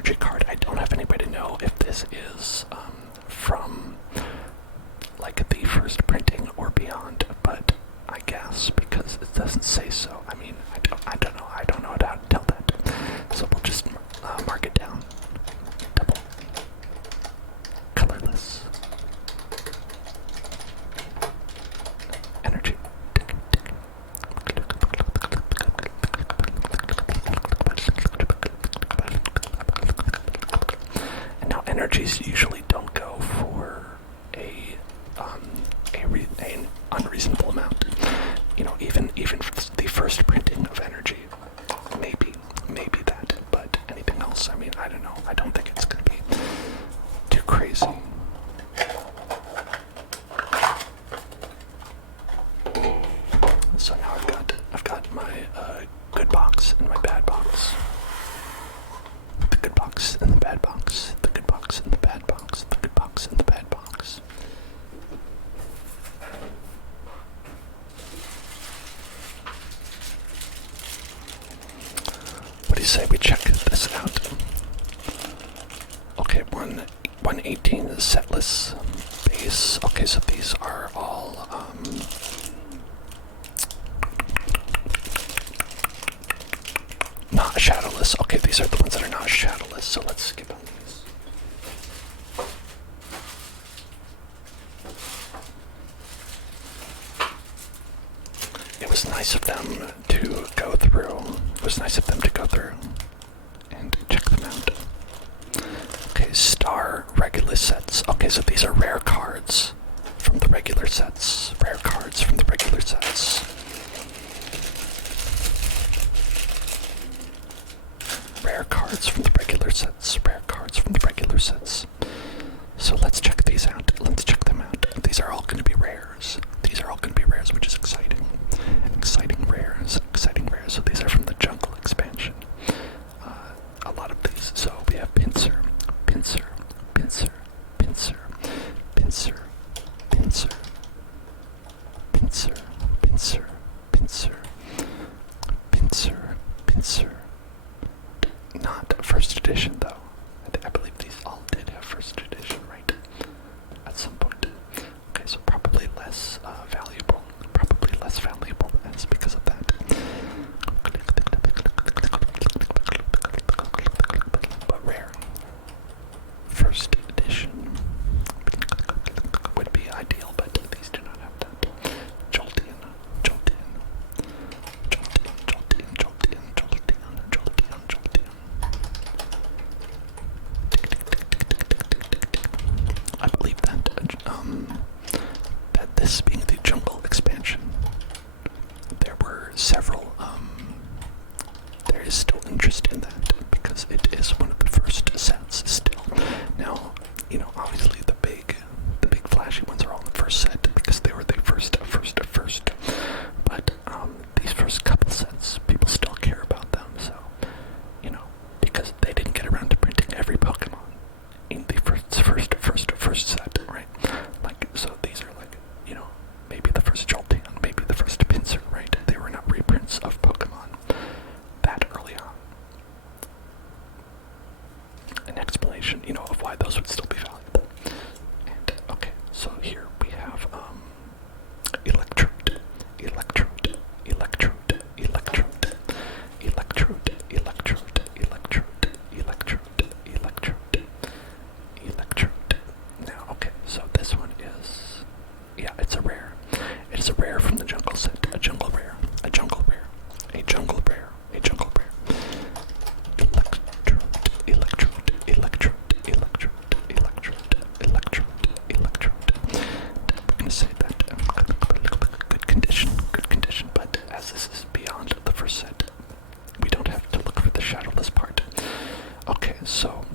energy card. I don't have any way to know if this is from like the first printing or beyond, but I guess because it doesn't say so. I mean, I don't know. I don't know how to tell that. So we'll just mark it down. Double. Colorless. Energy. And now energies usually don't go for an unreasonable amount. You know, even the first printing of energy, maybe that, but anything else, I mean, I don't know. I don't think it's gonna be too crazy. So now I've got my good box and my bad box. The good box and the bad box. The good box and the bad box. The good box and the bad box. What do you say we check this out? Okay, 118 is setless base. Okay, so these are all not shadowless. Okay, these are the ones that are not shadowless, so let's skip on these. It was nice of them to go through. It was nice of them to go through and check them out. Okay, star regular sets. Okay, so these are rare cards from the regular sets. Rare cards from the regular sets. Rare cards from the regular sets. Rare cards from the regular sets. So let's check these out. Let's check them out. These are all going to be rares. These are all going to be rares, which is exciting. Exciting rares. Exciting rares. So these are from the jungle expansion. A lot of these. So we have pincer, pincer, pincer, pincer, pincer, pincer, pincer, pincer, pincer, pincer, pincer. Not first edition though. I believe these all did have first edition, right? At some point. Okay, so probably less valuable. Probably less valuable as because of that. But rare. First edition would be ideal, but these do not have that. Jolteon, Jolteon, Jolteon, Jolteon, Jolteon, Jolteon, Jolteon, Jolteon. I believe that that this being the jungle expansion, there were several. There is still interest in that because it is one of the first sets still. Now, you know, obviously the big flashy ones are all in the first set because they were the first. But these first couple sets, people still care about them. So, you know, because they didn't get around to printing every Pokemon in the first set, right? Like, so these are like, you know, maybe the first Jolteon, maybe the first Pinsir, right? They were not reprints of Pokemon that early on. An explanation, you know, of why those would still be valuable. And, okay, so here we have, Electrode, Electrode, Electrode, Electrode, Electrode, Electrode, Electrode, Electrode, Electrode, Electrode. Now, okay, so this one is, yeah, it's a rare. It is a rare from the jungle set, a jungle rare, a jungle rare, a jungle rare, a jungle rare. Electrode, Electrode, Electrode, Electrode, Electrode, Electrode, Electrode. We're gonna say that good condition, but as this is beyond the first set, we don't have to look for the shadowless part. Okay, so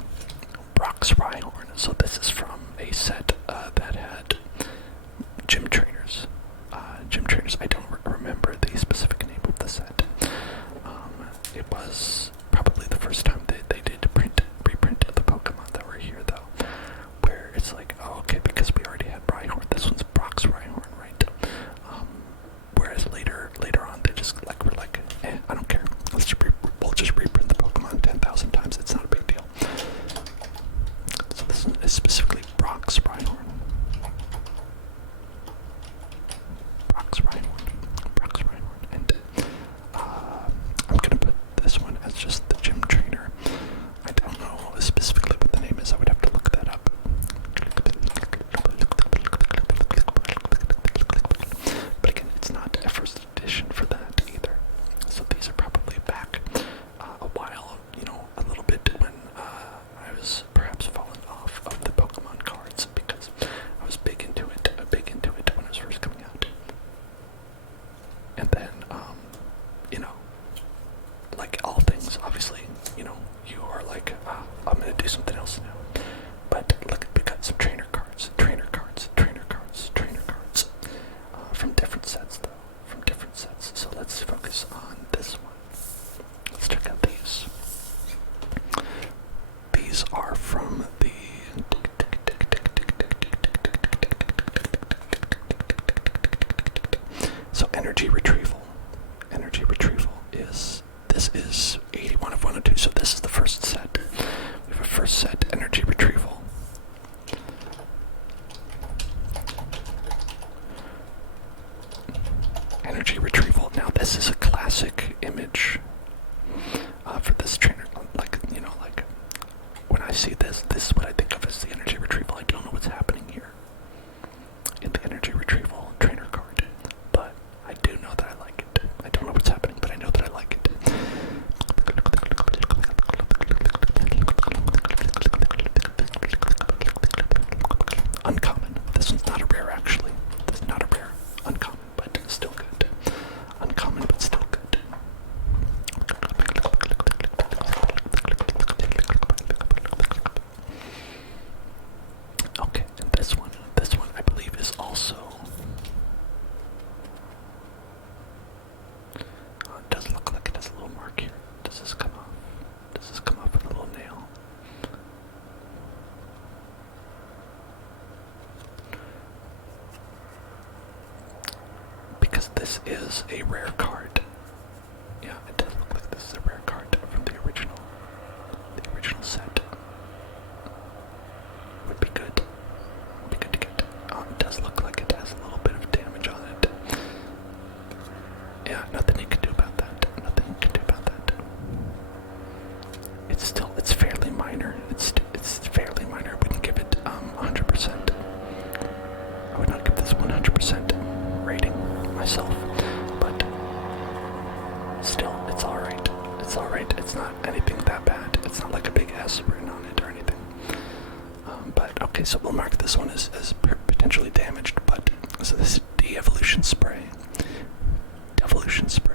Brock's Rhyhorn. So this is from a set that had gym trainers. I don't remember the specific name of the set. It was probably the first time they did reprint the Pokemon that were here, though. Where it's like, oh, okay, because we already had Rhyhorn. This one's Brock's Rhyhorn, right? Whereas later on, they just like were like, I don't care. We'll just reprint the Pokemon 10,000 times. It's not a big deal. do something else now. But look, we got some trainer cards, from different sets though, So let's focus on this one. Let's check out these. These are from the so energy retrieval. Energy retrieval is, this is 81 of 102, so this is the first set. We have a first set energy retrieval. Energy retrieval. Now this is a classic image for this trainer. Like, you know, like when I see this, this is what I think of as the energy retrieval. I don't know what's happening here in the energy retrieval trainer card, but I do know that I like it. I don't know what's happening, but I know that I like it. Uncommon. This one's not a rare, actually. This is not a rare. Uncommon, but still good. Uncommon, but still good. Okay, and this one I believe is also. It does look like it has a little mark here. Does this come off? Does this come off with a little nail? Because this is a rare card. Yeah, it does look like this is a rare card from the original set. Would be good. Would be good to get. It does look like it has a little bit of damage on it. Yeah, nothing you can do about that. Nothing you can do about that. It's fairly minor. It's fairly minor. I wouldn't give it 100%. I would not give this 100% rating myself, but still, it's alright. It's alright. It's not anything that bad. It's not like a big S written on it or anything. But okay, so we'll mark this one as potentially damaged. But so this is de-evolution spray. Devolution spray.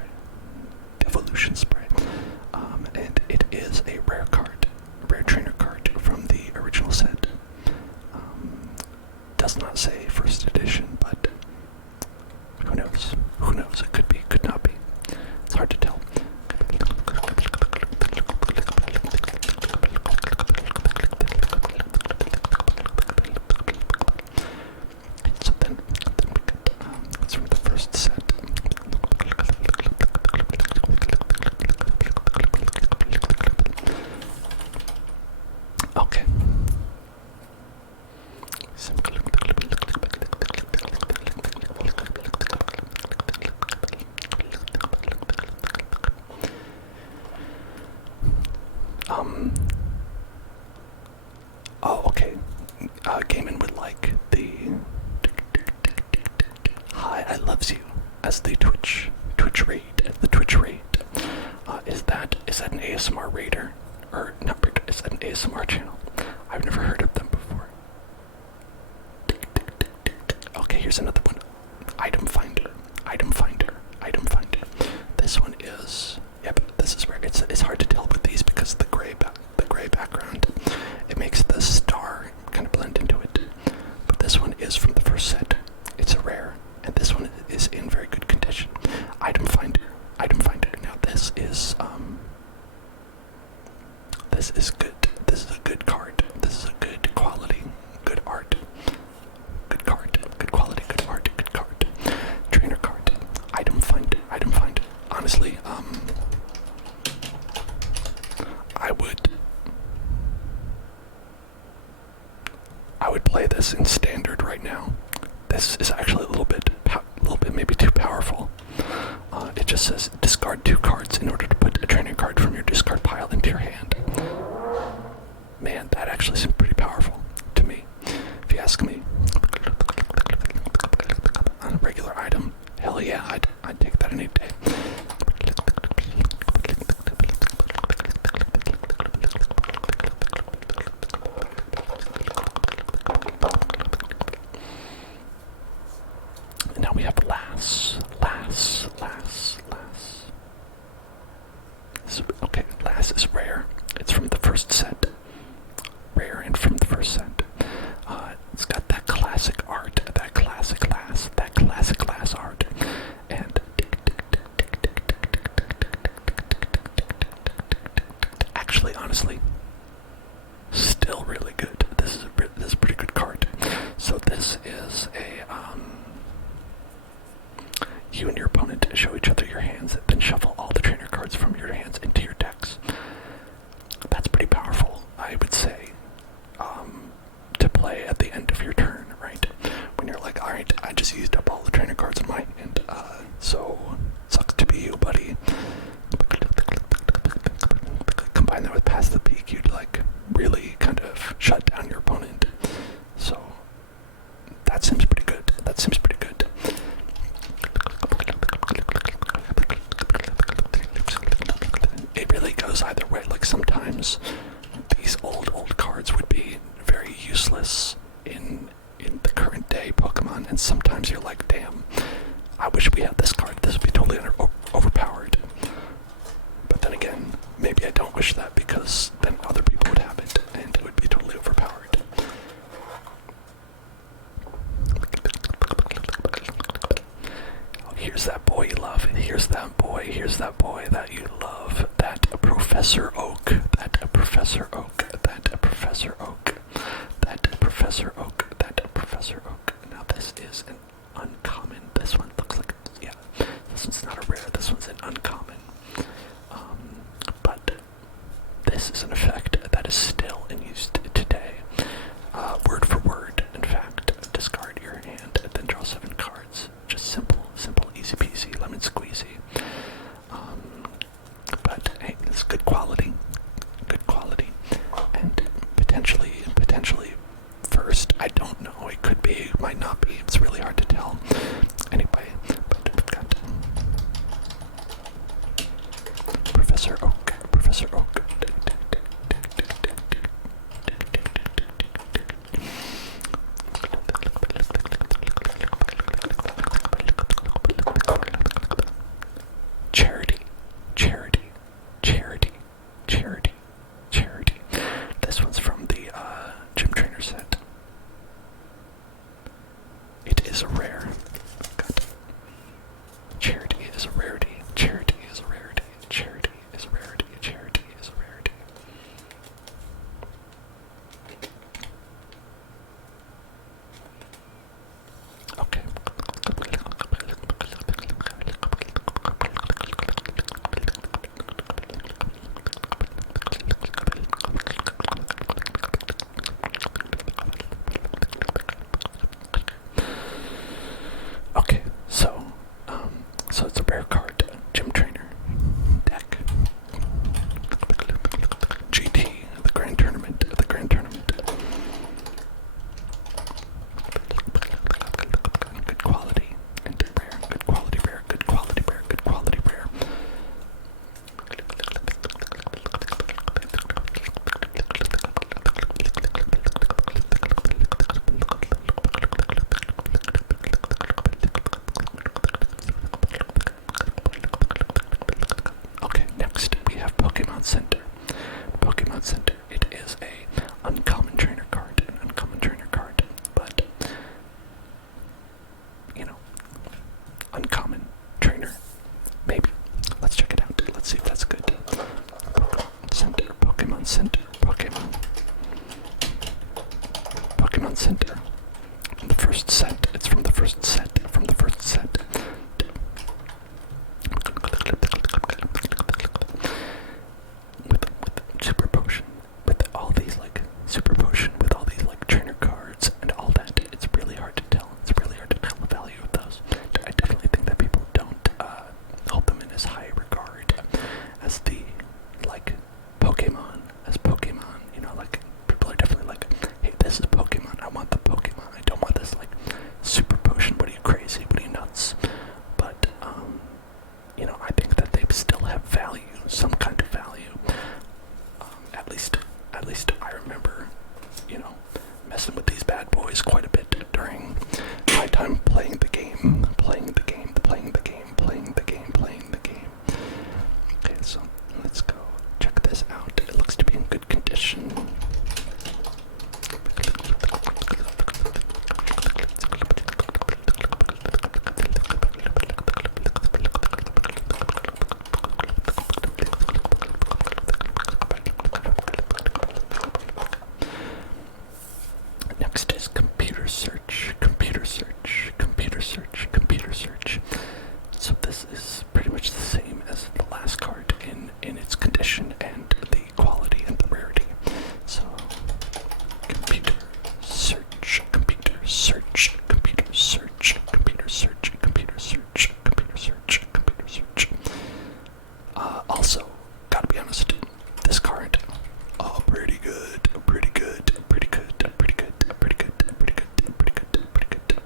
And it is a rare card, rare trainer card from the original set. Does not say first edition, but who knows? Who knows? It could be, could not be. It's hard to tell. So then we got, it's from the first set. Okay. Oh, okay. Gaiman would like the "Hi, I loves you" as the Twitch raid. The Twitch raid. Is that an ASMR raider? Or not raider, is that an ASMR channel? I've never heard of them before. Okay, here's another one. Item finder. This one is, yep, this is where it's hard to tell with these because of the gray background. It makes the star kind of blend into it. But this one is from the first set. It's a rare, and this one is in very good condition. Item finder. Now this is good. This is a good card. This is a good quality, good art. Good card. Good quality, good art, good card. Trainer card. Item finder. Honestly, I would play this in standard right now. This is actually a little bit maybe too powerful. It just says discard 2 cards in order to put a training card from your discard pile into your hand. Man, that actually seems pretty powerful to me, if you ask me. On a regular item, hell yeah, I'd take that any day. And now we have Lass. Okay, Lass is rare. It's from the first set. honestly, still really good. This is a pretty good card. So this is a you and your opponent show each other your hands, then shuffle all the trainer cards from your hands into your decks. That's pretty powerful, I would say, to play at the end of your turn, right? When you're like, alright, I just used up all the trainer cards in my hand, so sucks to be you, buddy. Combine that with Pass the Peak, you'd like really kind of shut down your opponent. So that seems pretty good. That seems pretty good. It really goes either way. Like sometimes these old cards would be very useless in the current day Pokemon, and sometimes you're like, damn, I wish we had this card. This would be totally overpowered. But then again, maybe I don't wish that, because then other people would have it and it would be totally overpowered. Oh, here's that boy you love. Here's that boy that you love. That Professor Oak. That Professor Oak. That Professor Oak. That Professor Oak. That Professor Oak. Now this is an uncommon. This one looks like, yeah, this one's not a rare. This one's an uncommon. But this is an effect that is still in use today. Word for word, in fact. Discard your hand and then draw 7 cards. Just simple, easy peasy, lemon squeezy. But hey, it's good quality. Good quality. And potentially first, I don't know. It could be, might not be. It's really hard to tell. Anyway, but we've got Professor Oak. Professor Oak. Charity. This one's from the gym trainer set. It is a rare. God. Charity is a rarity. Charity is a rarity. Charity is a rarity. Charity is a rarity. Okay. Okay, so it's a rare card, Gym Trainer, deck, GT, the Grand Tournament. Good quality, and rare, good quality, rare, good quality, rare, good quality, rare. Okay, next we have Pokemon Center. Pokemon Center. It is a uncommon trainer card, but uncommon trainer. Maybe. Let's check it out. Let's see if that's good. Center. Pokemon Center. Pokemon Center. From the first set. It's from the first set. With Super Potion. With all these trainer cards and all that. It's really hard to tell. The value of those. I definitely think that people don't hold them in as high regard as the Pokemon. People are definitely like, hey, this is Pokemon. I want the Pokemon. I don't want this Super Potion. What are you, crazy? What are you, nuts? But I think that they still have value, some kind of value. At least I remember, messing with these bad boys quite a bit during my time playing the game. Okay, so let's go check this out. It looks to be in good condition. Next is computer search, computer search, computer search, computer search. So this is pretty much the same as the last card in its condition and the quality and the rarity. So computer search, computer search, computer search, computer search, computer search, computer search, computer search. Also, gotta be honest, this card, pretty good, pretty good, pretty good, pretty good, pretty good, pretty good, pretty good, pretty good.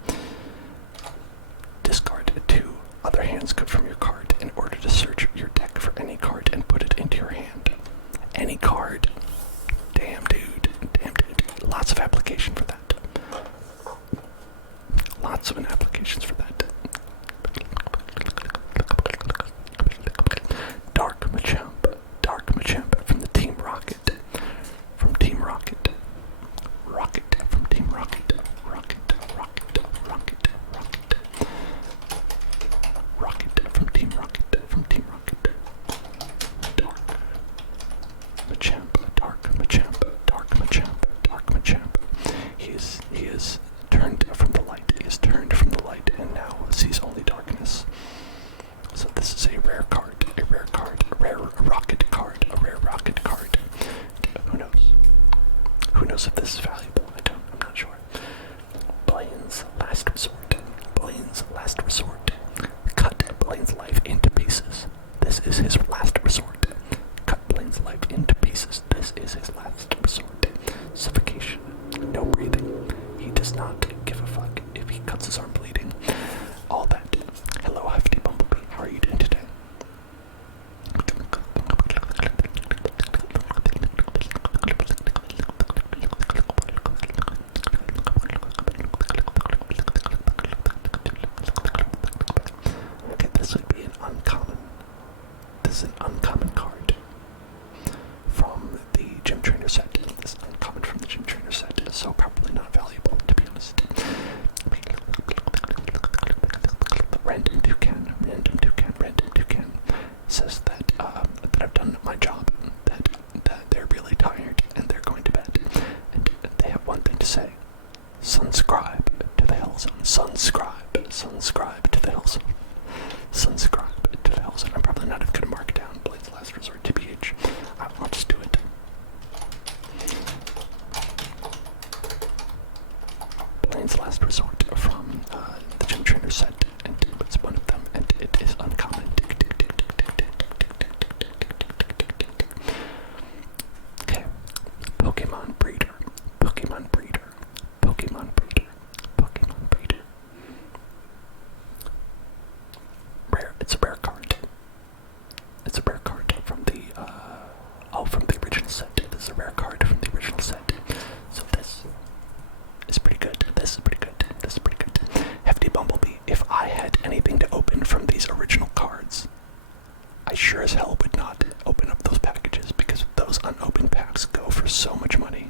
Discard 2 other hands cut from your card in order to search your deck for any card and put it into your hand. Any card. Damn dude, damn dude. Lots of application for that. Lots of applications for that. Dark Machamp from the Team Rocket. From Team Rocket. Rocket from Team Rocket. Rocket, Rocket, Rocket, Rocket. Rocket from Team Rocket. From Team Rocket. Dark Machamp, Dark Machamp, Dark Machamp, Dark Machamp. He is turned from the light. He is turned from the light and now sees only darkness. So this is a rare card, a rare card, a rare rocket card, a rare rocket card. Who knows? Who knows if this is valuable? I'm not sure. Blaine's Last Resort. Blaine's Last Resort. Cut Blaine's life into pieces. This is his last resort. Cut Blaine's life into pieces. This is his last resort. Suffocation. No breathing. He does not give a fuck if he cuts his arm bleeding. All that. Hello, Hefty Bumblebee. How are you doing today? Okay, this would be an uncommon. This is an uncommon card from the Gym Trainer set. This is uncommon from the Gym Trainer set, so probably not valuable, to be honest. Random Toucan says that I've done my job, that they're really tired and they're going to bed, and they have one thing to say: sunscribe to the Hellzone. Sunscribe to the Hellzone. Sunscribe to the Hellzone. I'm probably not going to mark down Blaine's Last Resort, TBH. I'll just do it. Blaine's Last Resort from the Gym Trainer set, and it's one of them, and it is uncommon. Okay, Pokemon Breeder, Pokemon Breeder, Pokemon Breeder, Pokemon Breeder. Rare. It's a rare card. It's a rare card from the from the original set. This is a rare card from the original set. So this is pretty good. This is pretty good. This is pretty good. Hefty Bumblebee. If I had anything to open from these original cards, I sure as hell would not open up those packages, because those unopened packs go for so much money.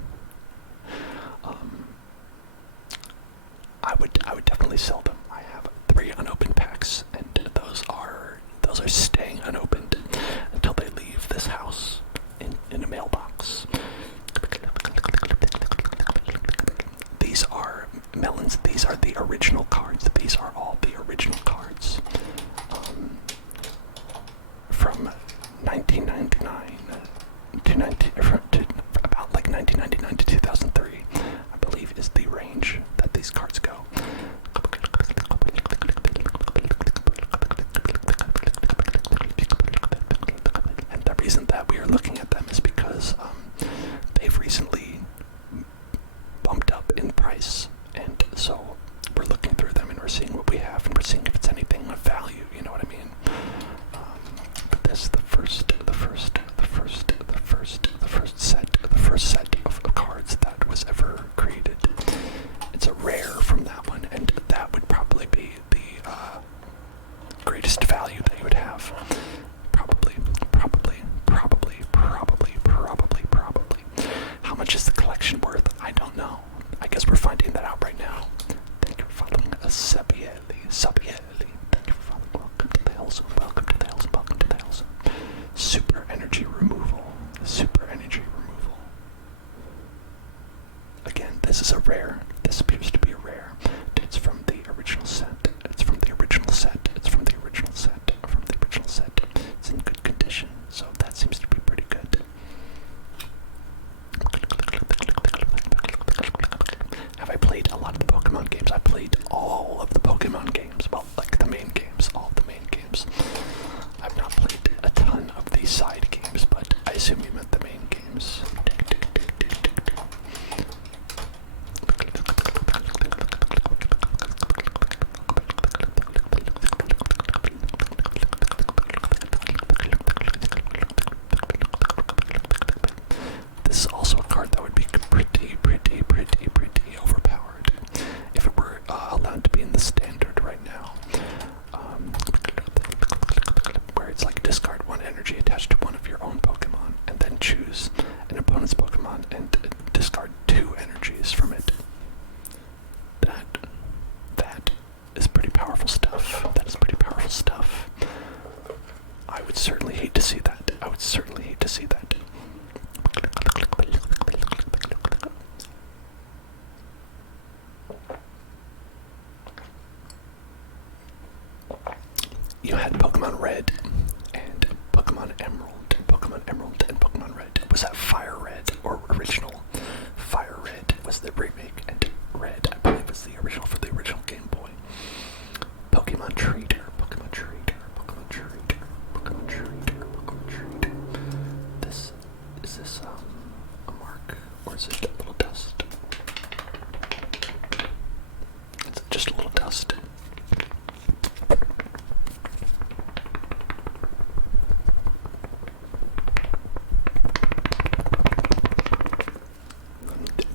I would definitely sell them. I have 3 unopened packs, and those are staying unopened until they leave this house in a mailbox. These are melons. These are the original cards. These are all the original cards from 1999 to about like 1999 to 2003, I believe, is the range that these cards go. And the reason that we are looking at them is because they've recently bumped up in price, and so we're looking through them and we're seeing what we have, and we're seeing if it's anything of value, you know what I mean? But this is the first set of cards that This is a rare. This appears to be a rare. It's from the original set. It's from the original set. It's from the original set. From the original set. It's in good condition, so that seems to be pretty good. Have I played a lot of the Pokemon games? I played all of the Pokemon games. Well, like the main games. All of the main games. I've not played a ton of the side games, but I assume you meant the main games. This is also a card that would be pretty overpowered if it were allowed to be in the standard right now. Where it's like discard one energy attached to one of your own Pokemon, and then choose an opponent's Pokemon and discard 2 energies from it. That is pretty powerful stuff. That is pretty powerful stuff. I would certainly hate to see that. I would certainly hate to see that. You had Pokemon Red and Pokemon Emerald. Pokemon Emerald and Pokemon Red. Was that Fire Red or original? Fire Red was the remake, and Red, I believe, was the original for the original Game Boy. Pokemon Trader. Pokemon Trader. Pokemon Trader. Pokemon Trader. Pokemon Trader. Is this a mark, or is it a little dust? It's just a little dust.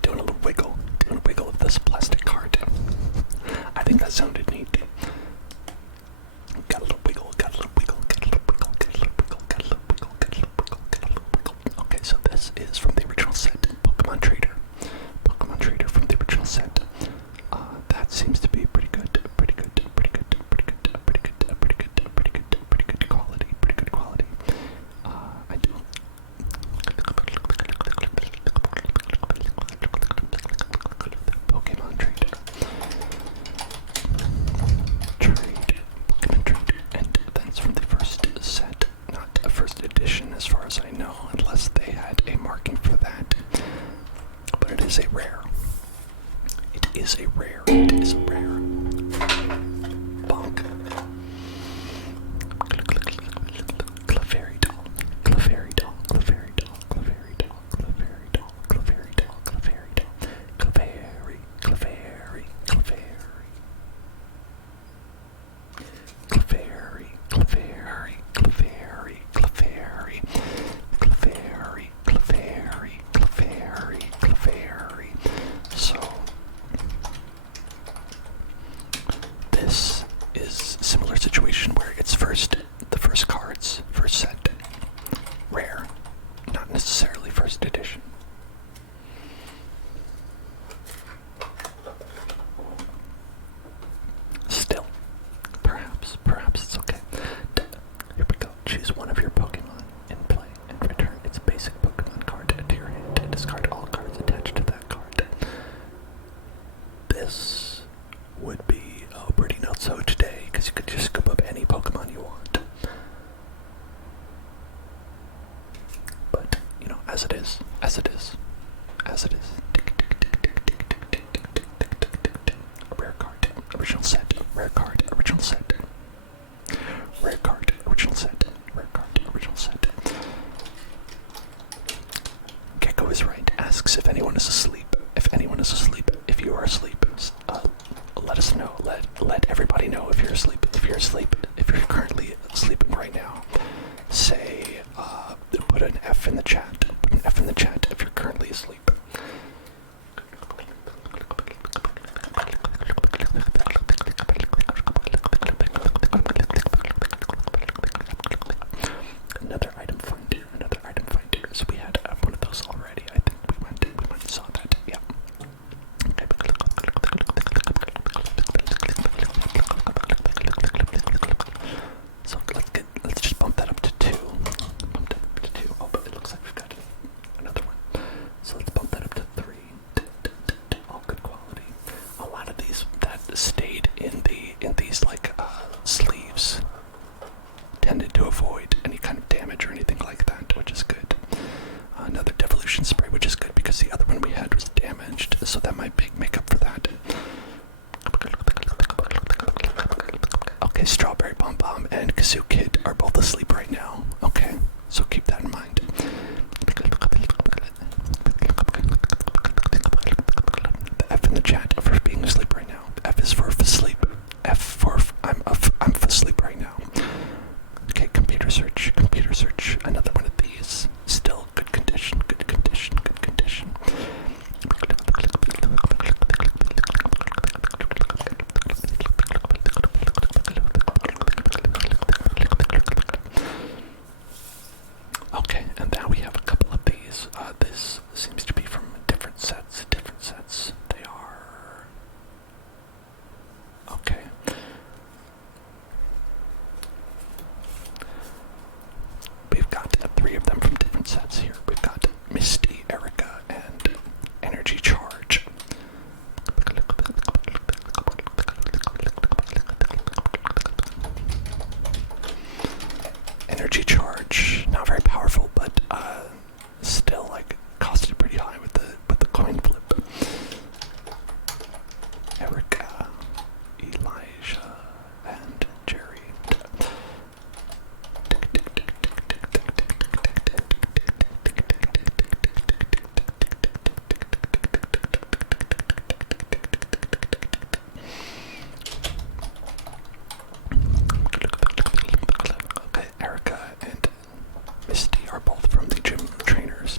Doing a wiggle of this plastic card. I think that sounded neat. Got a little wiggle, got a little wiggle, got a little wiggle, got a little wiggle, got a little wiggle, got a little wiggle, got a little wiggle. Okay, so this is from the original set, Pokemon Trader. Pokemon Trader from the original set. That seems to be pretty good, pretty good, pretty good, pretty good, pretty good, pretty good, pretty good, pretty good quality, pretty good quality. I do. Pokemon Trader. Pokemon Trader, and that's from the first set, not a first edition as far as I know, unless they had a marking for that. But it is a rare. It is a rare. It is a rare. Bonk. Clefairy-Doll. Clefairy-Doll. Clefairy-Doll. Clefairy-Doll. Clefairy-Doll. Clefairy-Doll. Clefairy-Doll. Clefairy. Clefairy. Clefairy. Clefairy. Clefairy. Clefairy. Clefairy. Clefairy. Clefairy. Clefairy. Clefairy. So this is a similar situation where it's the first cards, first set, rare, not necessarily first edition. Still, perhaps it's okay. Here we go. Choose one of your Pokemon in play and return its basic Pokemon card to your hand and discard all cards attached to that card. This would be pretty not so today, because you could just scoop up any Pokemon you want. But, you know, as it is. Rare card, original set, rare card, original set. Rare card, original set, rare card, original set. Gecko is right, asks if anyone is asleep. If anyone is asleep, if you are asleep, let us know. Let everybody know if you're asleep. If you're asleep, if you're currently sleeping right now, say, put an F in the chat. Put an F in the chat if you're currently asleep. Another item finder. So we had one of those already. I think we went and saw that. Yeah. So let's just bump that up to 2. Oh, but it looks like we've got another one. This seems to be from different sets. Different sets. They are... Okay. We've got 3 of them from different sets here. We've got Misty, Erica, and Energy Charge. Energy Charge, not very powerful, but still like costed pretty high with the coin flip. Erica, Elijah, and Jerry. Okay, Erica and Misty are both from the gym trainers.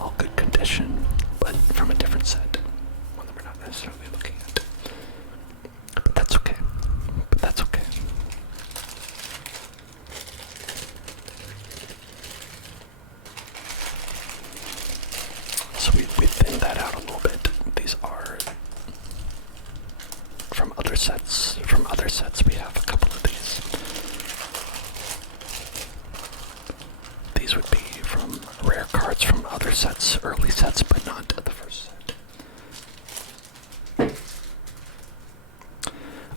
All good condition, but from a different set. One that we're not necessarily looking at. But that's okay. But that's okay. So we thinned that out a little bit. These are from other sets. From other sets, we have a couple of these. These would be from rare cards from other sets, early sets, but not the first set.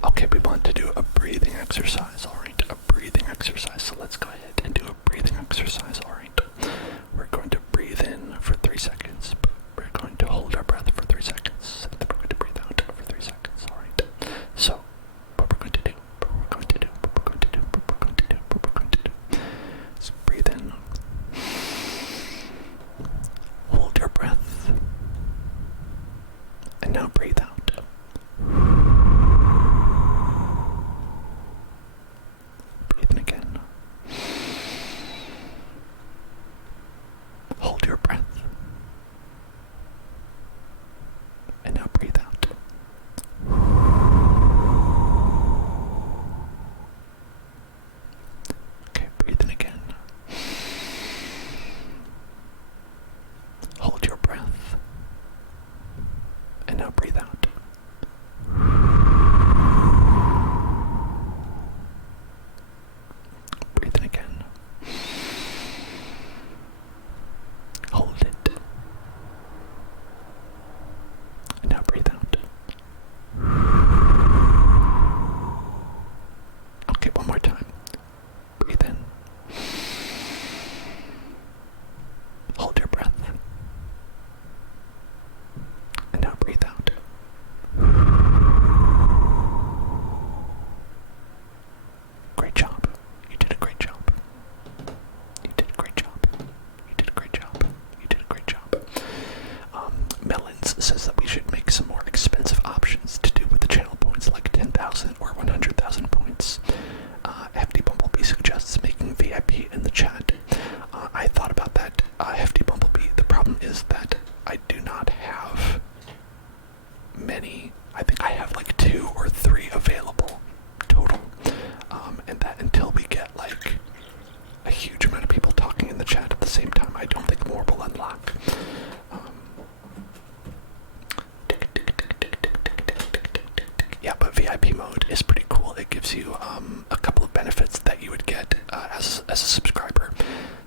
Okay, we want to do a breathing exercise, alright? A breathing exercise. So let's go ahead and do a breathing exercise, alright? We're going to breathe in for 3 seconds. We're going to hold our breath for 3 seconds. And then we're going to breathe out for 3 seconds, alright? So, what we're going to do, is breathe in. Hold your breath. And now breathe out. Breathe in again. Hold your breath. And now breathe out. Okay, breathe in again. Hold your breath. And now breathe out. Breathe in again. Hold it. And now breathe out. Okay, one more time. Breathe in. Hold your breath. And now breathe out. Great job. You did a great job. You did a great job. You did a great job. You did a great job. Melons says that we should make some more expensive options to do with the channel points, like 10,000 or 100,000 points. Hefty Bumblebee suggests making VIP in the chat. I thought about that, Hefty Bumblebee. The problem is that I do not have many. I think I have like 2 or 3 available total. And that until we get like a huge amount of people talking in the chat at the same time, I don't think more will unlock. Yeah, but VIP mode is pretty cool. It gives you a couple of benefits that you would get as a subscriber.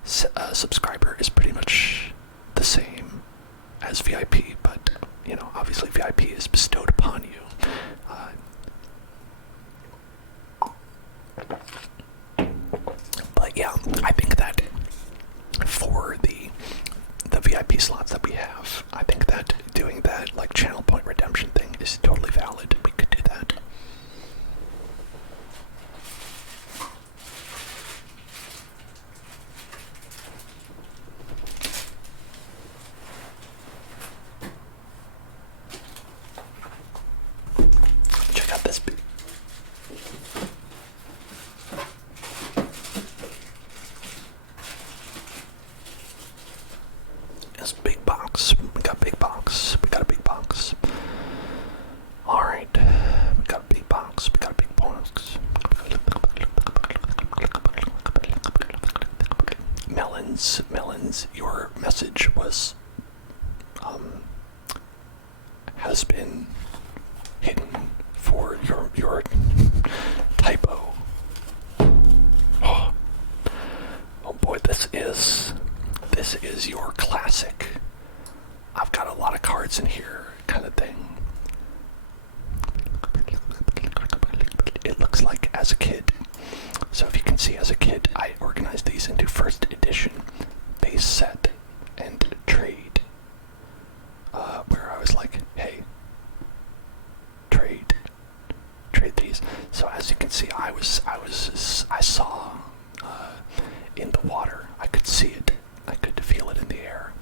Subscriber is pretty much the same as VIP, but you know, obviously VIP is bestowed upon you. But yeah, I think that for the VIP slots that we have, I think that doing that like channel point redemption thing is totally valid. We could do that. Check out this. is big box. We got big box. We got a big box. Alright. We got a big box. We got a big box. Melons, your message was, has been hidden for your typo. Oh boy, this is your classic. I've got a lot of cards in here kind of thing. It looks like as a kid. So if you can see, as a kid, I organized these into first edition, base set, and trade. Where I was like, hey, trade these. So as you can see, I saw in the water. I could see it. I could feel it in the air.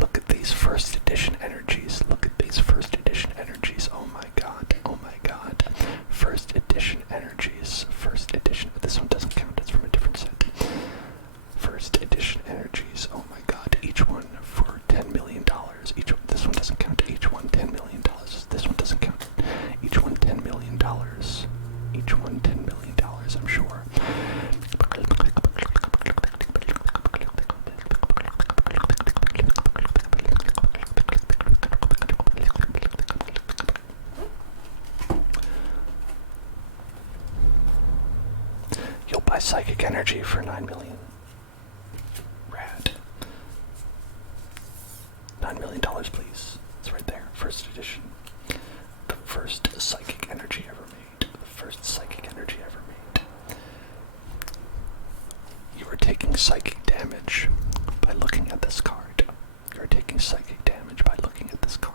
Look at these first edition energies. Look at these first edition energies. Oh my god. Oh my god. First edition energies. First edition. This one doesn't count. It's from a different set. First edition energies. Oh my god. Each one for $10 million. This one doesn't count. Each one $10 million. This one doesn't count. Each one $10 million. Each one $10 million, I'm sure. You'll buy psychic energy for $9 million. Rad. $9 million, please. It's right there. First edition. The first psychic energy ever made. The first psychic energy ever made. You are taking psychic damage by looking at this card. You are taking psychic damage by looking at this card.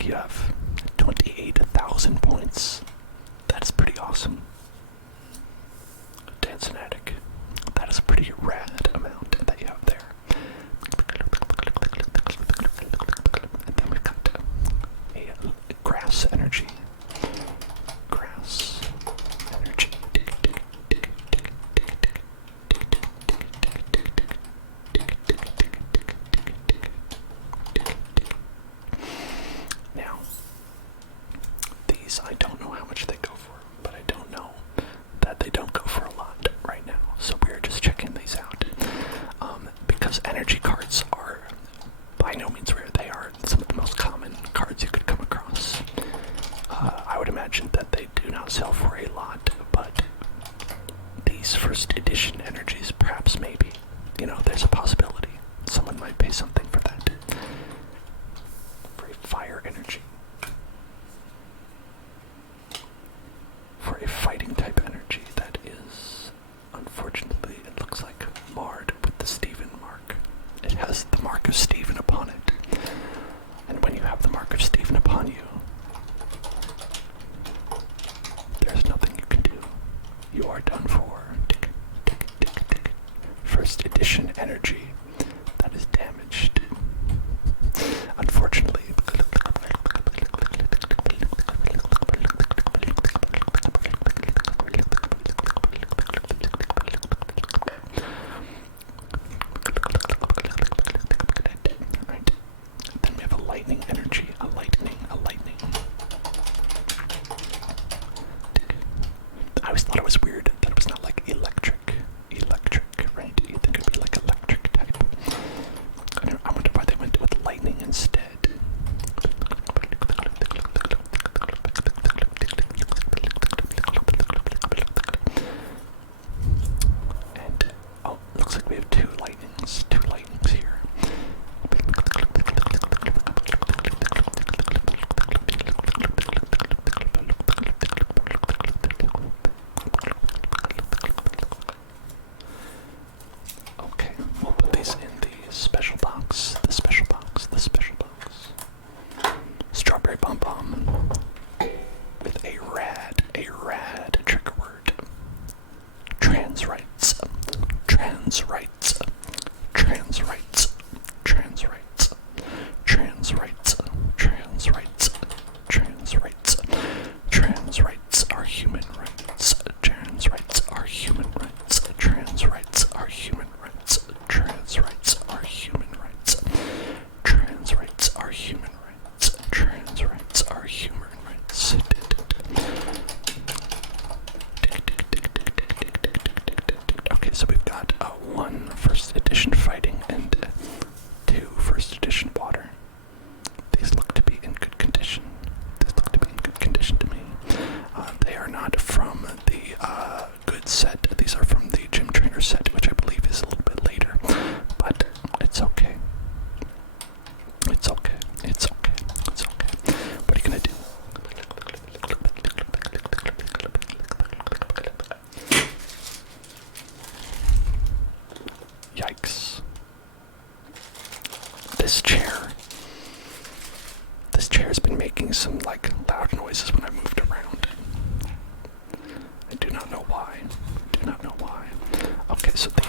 You have 28,000 points. That is pretty awesome. Dancenatic. That is a pretty rad amount that you have there. And then we've got a grass energy. Grass energy. Now, these, I don't know how much they go for, but I don't know that they don't go for a lot right now. So we're just checking these out. Because energy cards are by no means rare. They are some of the most common cards you could come across. I would imagine that they do not sell for a lot, but these first edition energies, perhaps, maybe, there's a possibility. Someone might pay something for that. For a fire energy. For a fighting type energy that is, unfortunately, it looks like marred with the Steven mark. It has the mark of Steven upon it. And when you have the mark of Steven upon you, there's nothing you can do. You are done for. Tick, tick, tick, tick. First edition energy that is damaged. Unfortunately. Right. Then we have a lightning energy. A lightning. I always thought it was weird that it was not like electric, right? You think it'd be like electric type. I wonder why they went with lightning instead. And, looks like we have two lightnings here.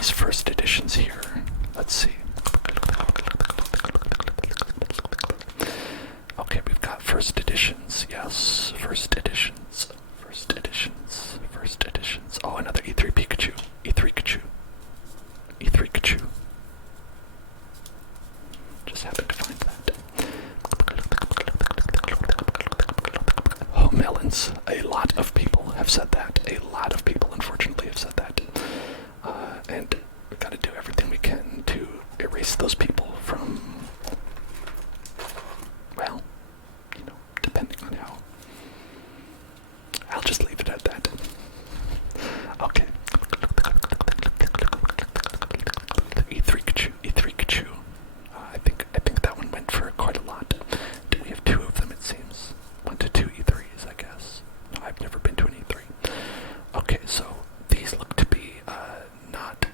these first editions here. Let's see. Okay, we've got first editions. Yes, first editions. First editions. First editions. Oh, another E3 Pikachu. E3 Pikachu. E3 Pikachu. Just happened to find that. Oh, melons. A lot of people have said that. A lot of people, unfortunately, have said that. And we've got to do everything we can to erase those people from, well, you know, depending on how. I'll just leave it at that. Okay. E3 Kachu, E3 Kachu. I think that one went for quite a lot. We have two of them, it seems. 1 to 2 E3s, I guess. No, I've never been to an E3. Okay, so these look to be not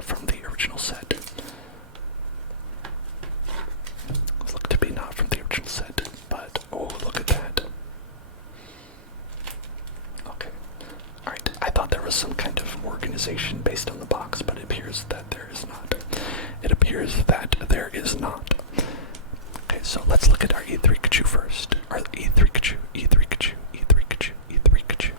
from the original set. These look to be not from the original set, but oh, look at that. Okay. Alright, I thought there was some kind of organization based on the box, but it appears that there is not. It appears that there is not. Okay, so let's look at our E3 Kachu first. Our E3 Kachu, E3 Kachu, E3 Kachu, E3 Kachu.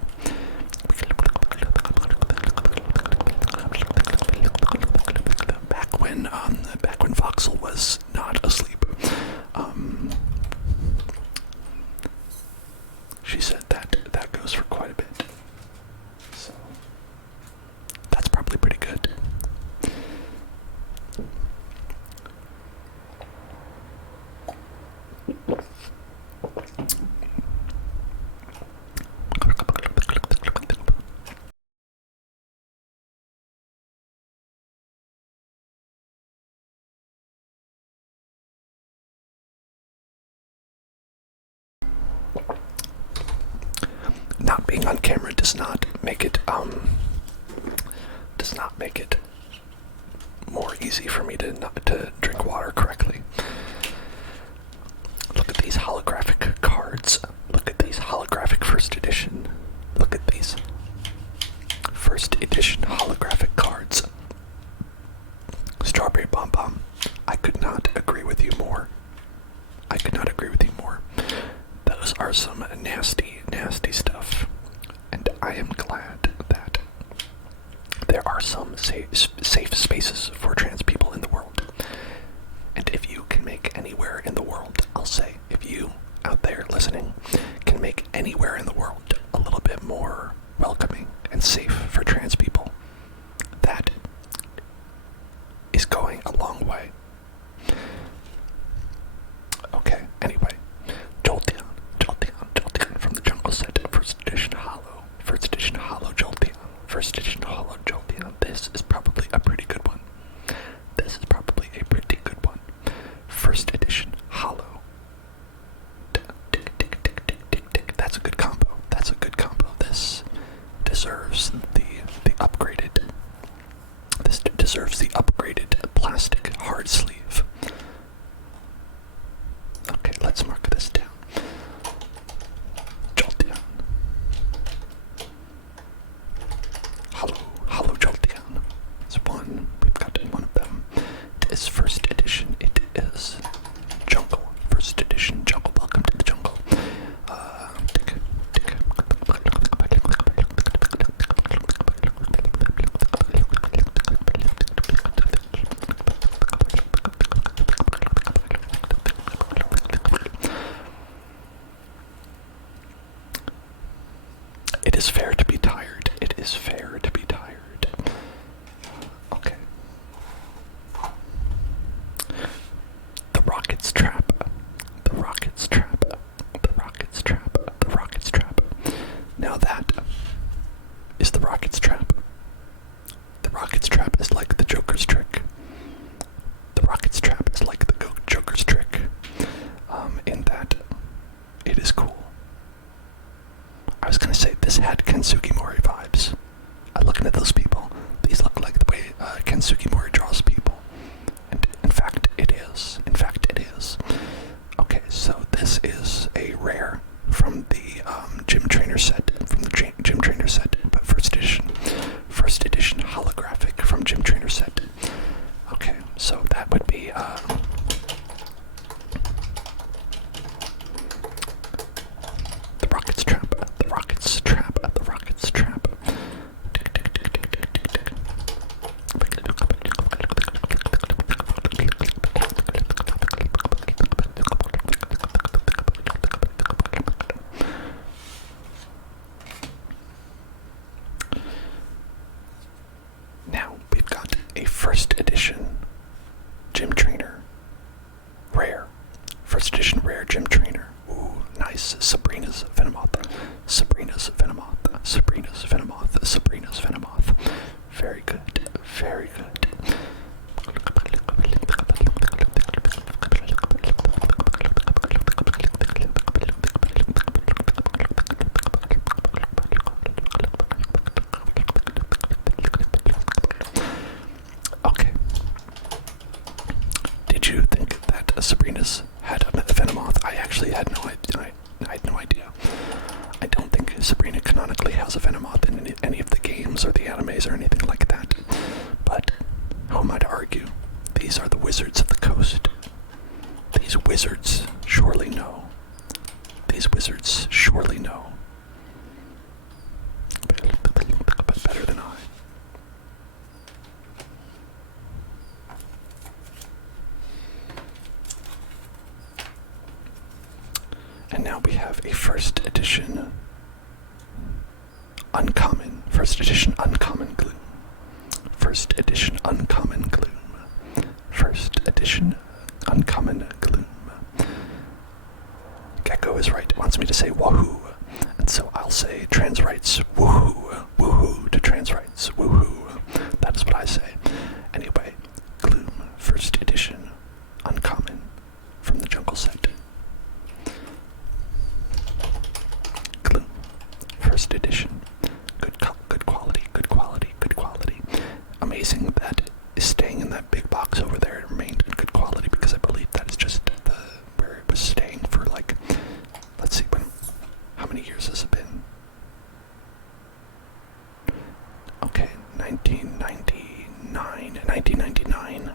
Back when Voxel was not asleep, she said that goes for quite a bit. So that's probably pretty good. Not being on camera does not make it more easy for me to drink water correctly. Look at these holographic cards. Look at these holographic first edition. Look at these first edition holographic cards. Strawberry Bomb Bomb. I could not agree with you more. I could not agree with you more. Those are some nasty, nasty stuff. And I am glad that there are some safe spaces for trans people in the world. And if you can make anywhere in the world, I'll say, if you out there listening can make anywhere in the world a little bit more welcoming and safe for trans people, that is going a long way. Okay, anyway. Jolteon from the Jungle Set, first edition Hollow Jolteon, first edition Hollow Jolteon. This is probably a pretty good one. First edition Hollow. That's a good combo. This deserves the upgraded. This deserves the upgraded plastic hard sleeve. Okay, let's mark this down. Jolteon. Hollow Jolteon. It's one. We've got one of them. It is first edition. It is Jungle. First edition Jungle. Welcome to the jungle. It is fair to be tired. It is fair to be tired. Okay. The Rocket's Trap. The Rocket's Trap. The Rocket's Trap. The Rocket's Trap. Now that is the Rocket's Trap. The Rocket's Trap is like the Joker's trick. The Rocket's Trap is like the Joker's trick. In that it is cool. I was gonna say this had Kensuke Mori vibes. Looking at those people, these look like the way Kensuke Mori draws people. And in fact, it is. Okay, so this is a rare from the gym trainer set, but first edition holographic from first edition gym trainer. Rare. First edition rare gym trainer. Ooh, nice. Sabrina's Venomoth. Sabrina's Venomoth. Sabrina's Venomoth. Sabrina's Venomoth. Very good. Very good. Okay. Did you think that Sabrina's had a Venomoth? I actually had no idea. I had no idea. I don't think Sabrina canonically has a Venomoth in any of the games or the animes or anything like that. But who am I to argue? These are the wizards of the coast. These wizards surely know. These wizards surely know. But better than I. And now we have a first edition uncommon gloom. First edition uncommon gloom. First edition uncommon gloom. Gecko is right. It wants me to say wahoo. And so I'll say trans rights woohoo. Woohoo to trans rights. Woohoo. That is what I say. Anyway, gloom. First edition uncommon from the jungle set. Gloom. First edition. Good quality. Amazing that is staying in that big box over there. It remained in good quality because I believe that is just where it was staying for like, let's see, how many years has it been? Okay, 1999.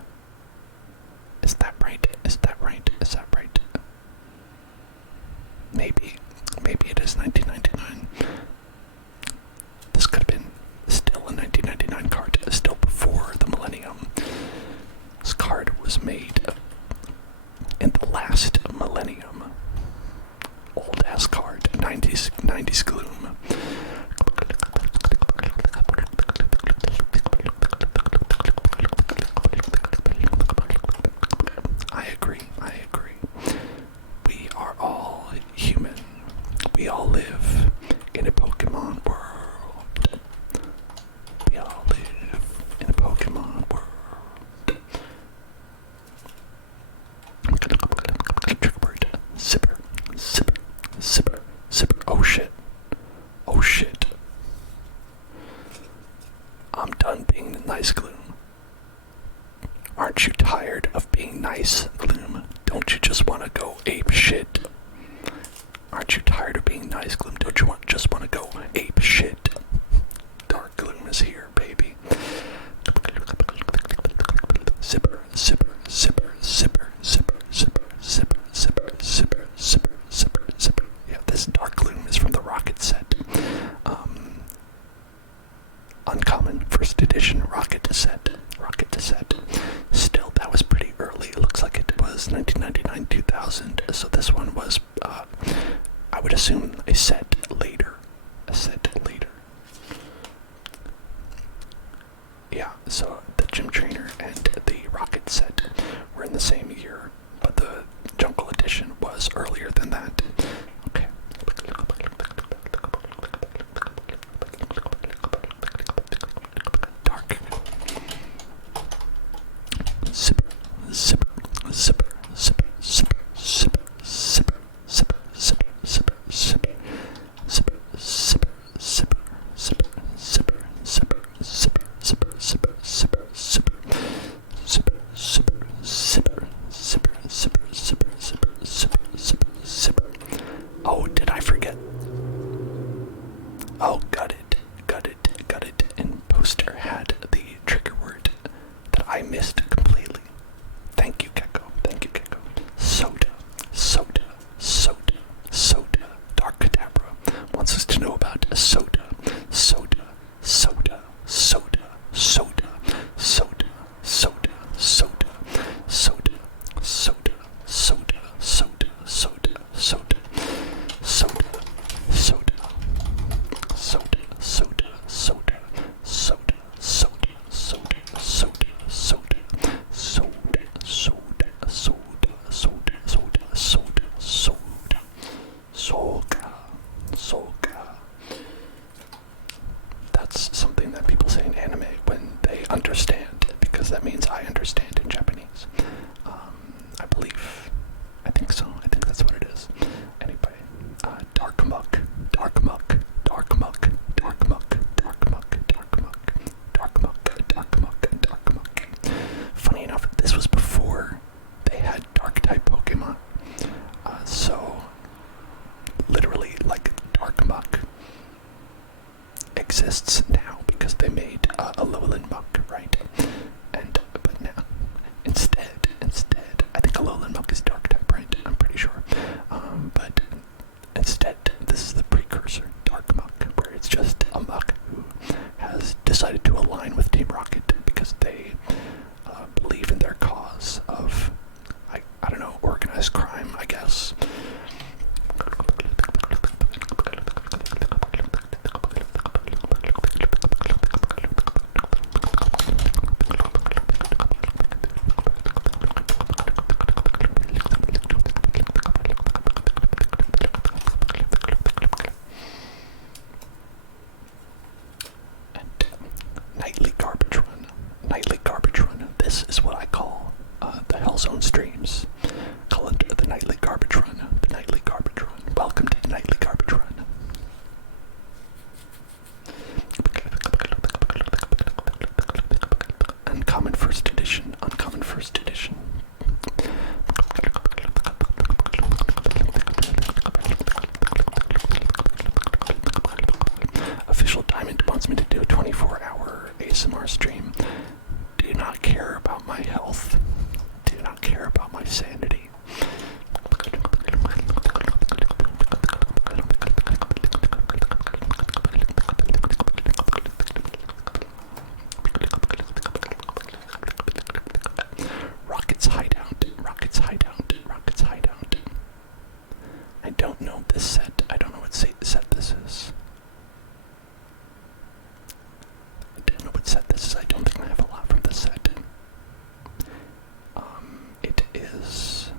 Is that right? Maybe it is 1999. This could have been still a 1999 card, still before the millennium. This card was made in the last millennium. Old ass card, 90s gloom. I agree. We are all human. We all live in a Pokemon world. We all live in a Pokemon world. Trick word. Zipper. Oh shit. I'm done being nice, Gloom. Aren't you tired of being nice, Gloom? Don't you just want to go ape shit? Aren't you tired of being nice, Gloom? Don't you just want to go ape shit? Dark Gloom is here, baby. Zipper. Yeah, this Dark Gloom is from the Rocket set. Uncommon first edition Rocket set. Still, that was pretty early. It looks like it was 1999, 2000. So this one was, I would assume, a set later. Yeah, so the gym trainer and the Rocket set were in the same year, but the jungle edition was earlier than that. Okay. Dark. Zipper. Oh, did I forget? Oh, got it. And poster had the trigger word that I missed completely. Thank you, Gecko. Soda. Dark Kadabra wants us to know about soda. exists now because they made a Alolan Muck, right? But now, instead, I think Alolan Muck is Dark type, right? I'm pretty sure. But instead, this is the precursor, Dark Muck, where it's just a Muck who has decided to align with Team Rocket because they believe in their cause of, I don't know, organized crime, I guess. Nightly garbage run. This is what I call the Hellzone streams. Call it the nightly garbage run. The nightly garbage run. Welcome to the nightly garbage run. Uncommon first edition. Uncommon first edition. Official Diamond wants me to do a 24-hour ASMR stream. Do not care about my health. Do not care about my sanity. Rocket's hideout. Rocket's hideout. Rocket's hideout. I don't know this set. I don't know what set this is. I don't know what set this is. I don't think I have a lot from this set. It is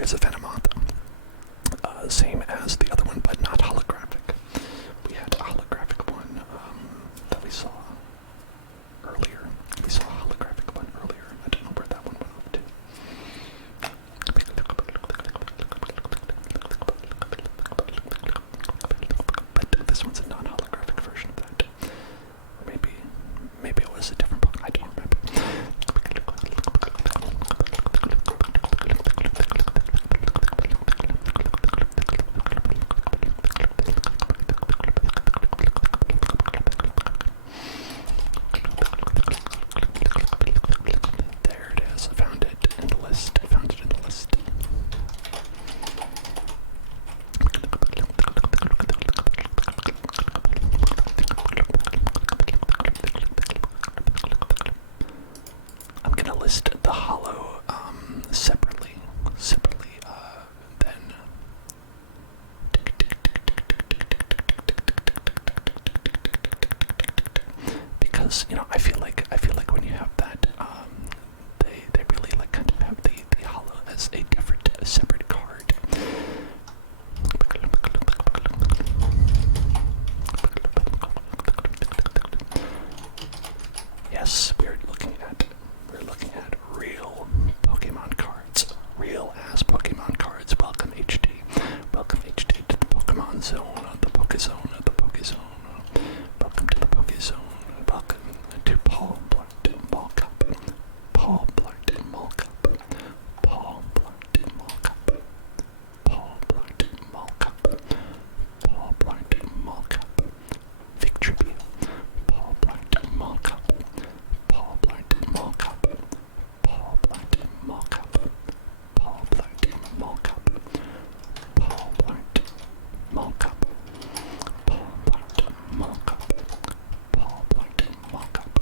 Here's a Venomoth. Same as the other one, but not holographic. We had a holographic one that we saw earlier. We saw a holographic one earlier. I don't know where that one went off to. But this one's a non-holographic version of that. Or maybe it was a different book. I don't remember. There it is. I found it in the list. I'm gonna list the hollow separately. Then because I feel like when you have that, they really like kind of have the hollow as a different, separate card. Yes, we're looking at real Pokemon cards, real ass Pokemon cards. Welcome HD to the Pokemon Zone, the Pokezone. Welcome to the Pokezone. Welcome to Paul Blart Mall Cup. Paul Blart Mall Cup. Paul Blart Mall Cup. Paul Blart Mall Cup. Paul Blart Mall Cup. Victory. Paul Blart Mall Cup. Paul Blart Mall Cup. Paul Blart Mall Cup. Paul Blart Mall Cup. Paul Blart Mall Cup. Paul Blart Mall Cup. Paul Blart Mall Cup.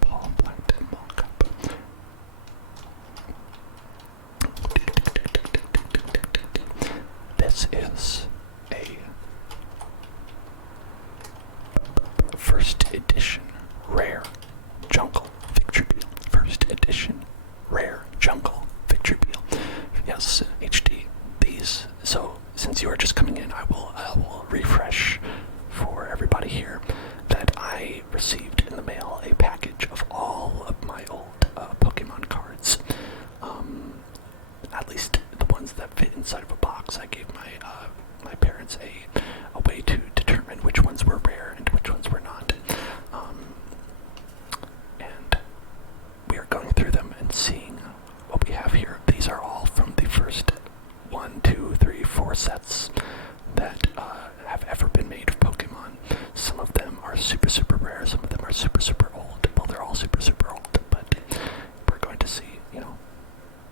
Paul Blart Mall Cup. This is a first edition rare jungle Victreebeel. First edition rare jungle Victreebeel. Yes, HD. These. So since you are just coming in, I will refresh for everybody here that I received in the mail a package of all of my old Pokemon cards. At least the ones that fit inside of a box. I gave my parents a way to determine which ones were rare and which ones were not. And we are going through them and seeing what we have here. These are all from the first 1, 2, 3, 4 sets that have ever been made of Pokemon. Some of them are super, super rare. Some of them are super, super old. Well, they're all super, super old. But we're going to see,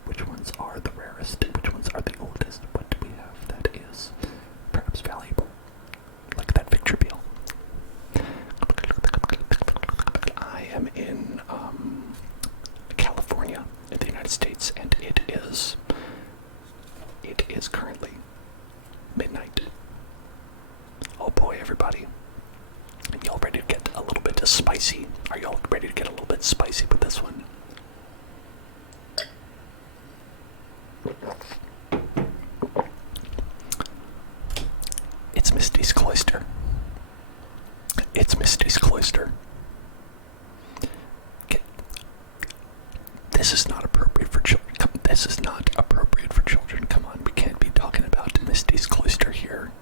which ones are the rarest, which ones are the oldest. What do we have that is perhaps valuable? Like that Victreebeel. I am in California in the United States, and it is currently midnight. Oh boy, everybody. Y'all ready to get a little bit spicy? Are y'all ready to get a little bit spicy with this one? It's Misty's Cloister. It's Misty's Cloister. This is not appropriate for children. This is not appropriate for children. Come on, we can't be talking about Misty's Cloister here.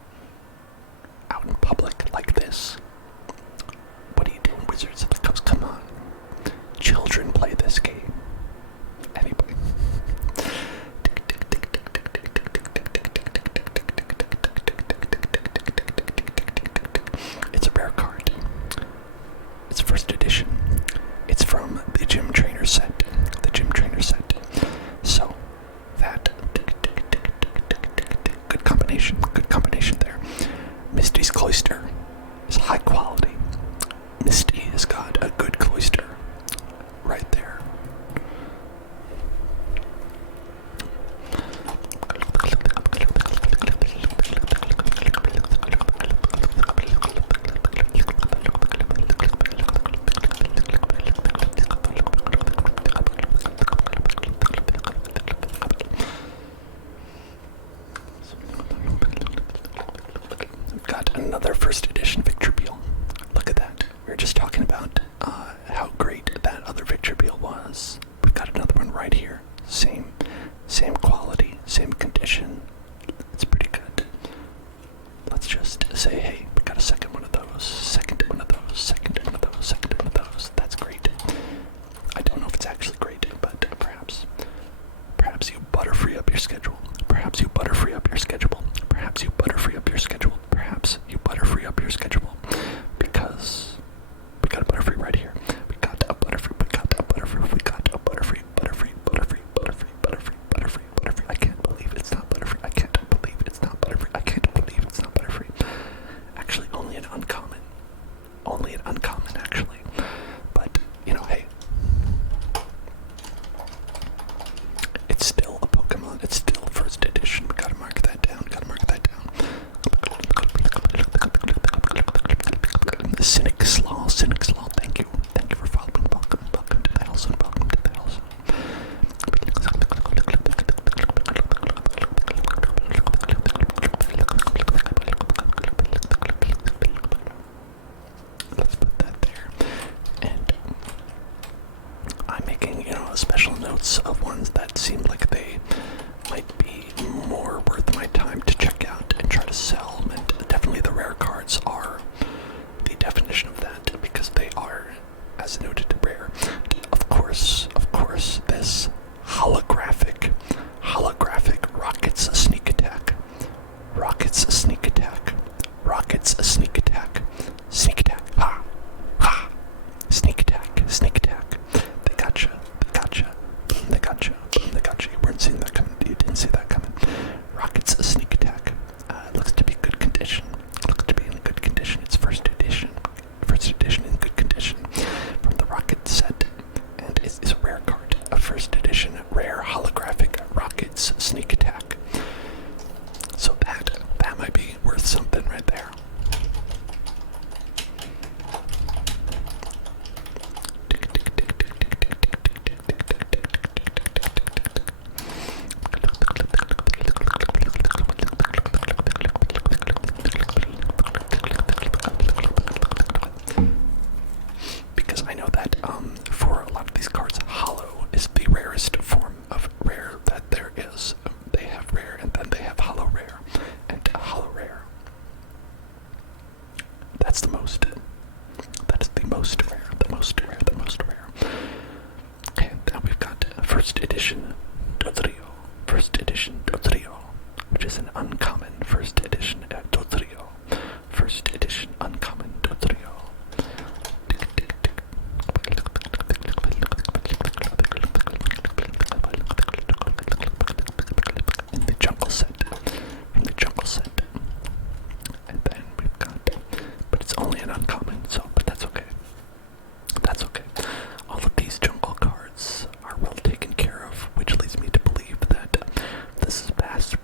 Out in public like this. What are you doing, Wizards of the Coast? Come on. Children play this game. Anyway. another first edition Victreebeel. Look at that. We were just talking about how great that other Victreebeel was. We've got another one right here. Same quality, same condition. It's pretty good. Let's just say, hey, we got a second one of those, second one of those, second one of those, second one of those. That's great. I don't know if it's actually great, but perhaps you butterfree up your schedule. Perhaps you butterfree up your schedule. Perhaps you butterfree up your schedule. Perhaps you butterfree up your schedule. Because we got a butterfree right here. We got a butterfree. We got a butterfree. We got a butterfree. Butterfree. Butterfree. Butterfree. Butterfree. Butterfree. Butterfree. I can't believe it's not butterfree. I can't believe it's not butterfree. I can't believe it's not butterfree. Actually, only an uncommon. Only an uncommon, actually. But, you know, hey. It's still a Pokemon. It's still first edition. We gotta mark that down. Gotta mark that down. Cynic Slaw, thank you. Thank you for following. Welcome to the house and welcome to the house. Let's put that there. And I'm making, special notes of ones that seem like they might be more worth my time to check out and try to sell. And definitely the rare cards are the definition of that, because they are, as noted, rare. Of course, this holographic Rocket's sneak attack, ha, sneak attack, they gotcha, boom, they gotcha, you weren't seeing that coming, you didn't see that coming. Rocket's sneak attack, looks to be good condition, it's first edition in good condition, from the Rocket set, and is a rare card, a first edition rare holographic Rocket's sneak attack. So that might be worth something right there. Because I know that for a lot of these cards, hollow is the rarest form of rare that there is. They have rare and then they have hollow rare. And hollow rare, that's the most. That is the most rare. Okay, now we've got first edition Dodrio, which is an uncommon first edition Dodrio. First edition uncommon Dodrio. In the jungle set. From the jungle set. And then we've got, but it's only an uncommon, but that's okay. All of these jungle cards are well taken care of, which leads me to believe that this is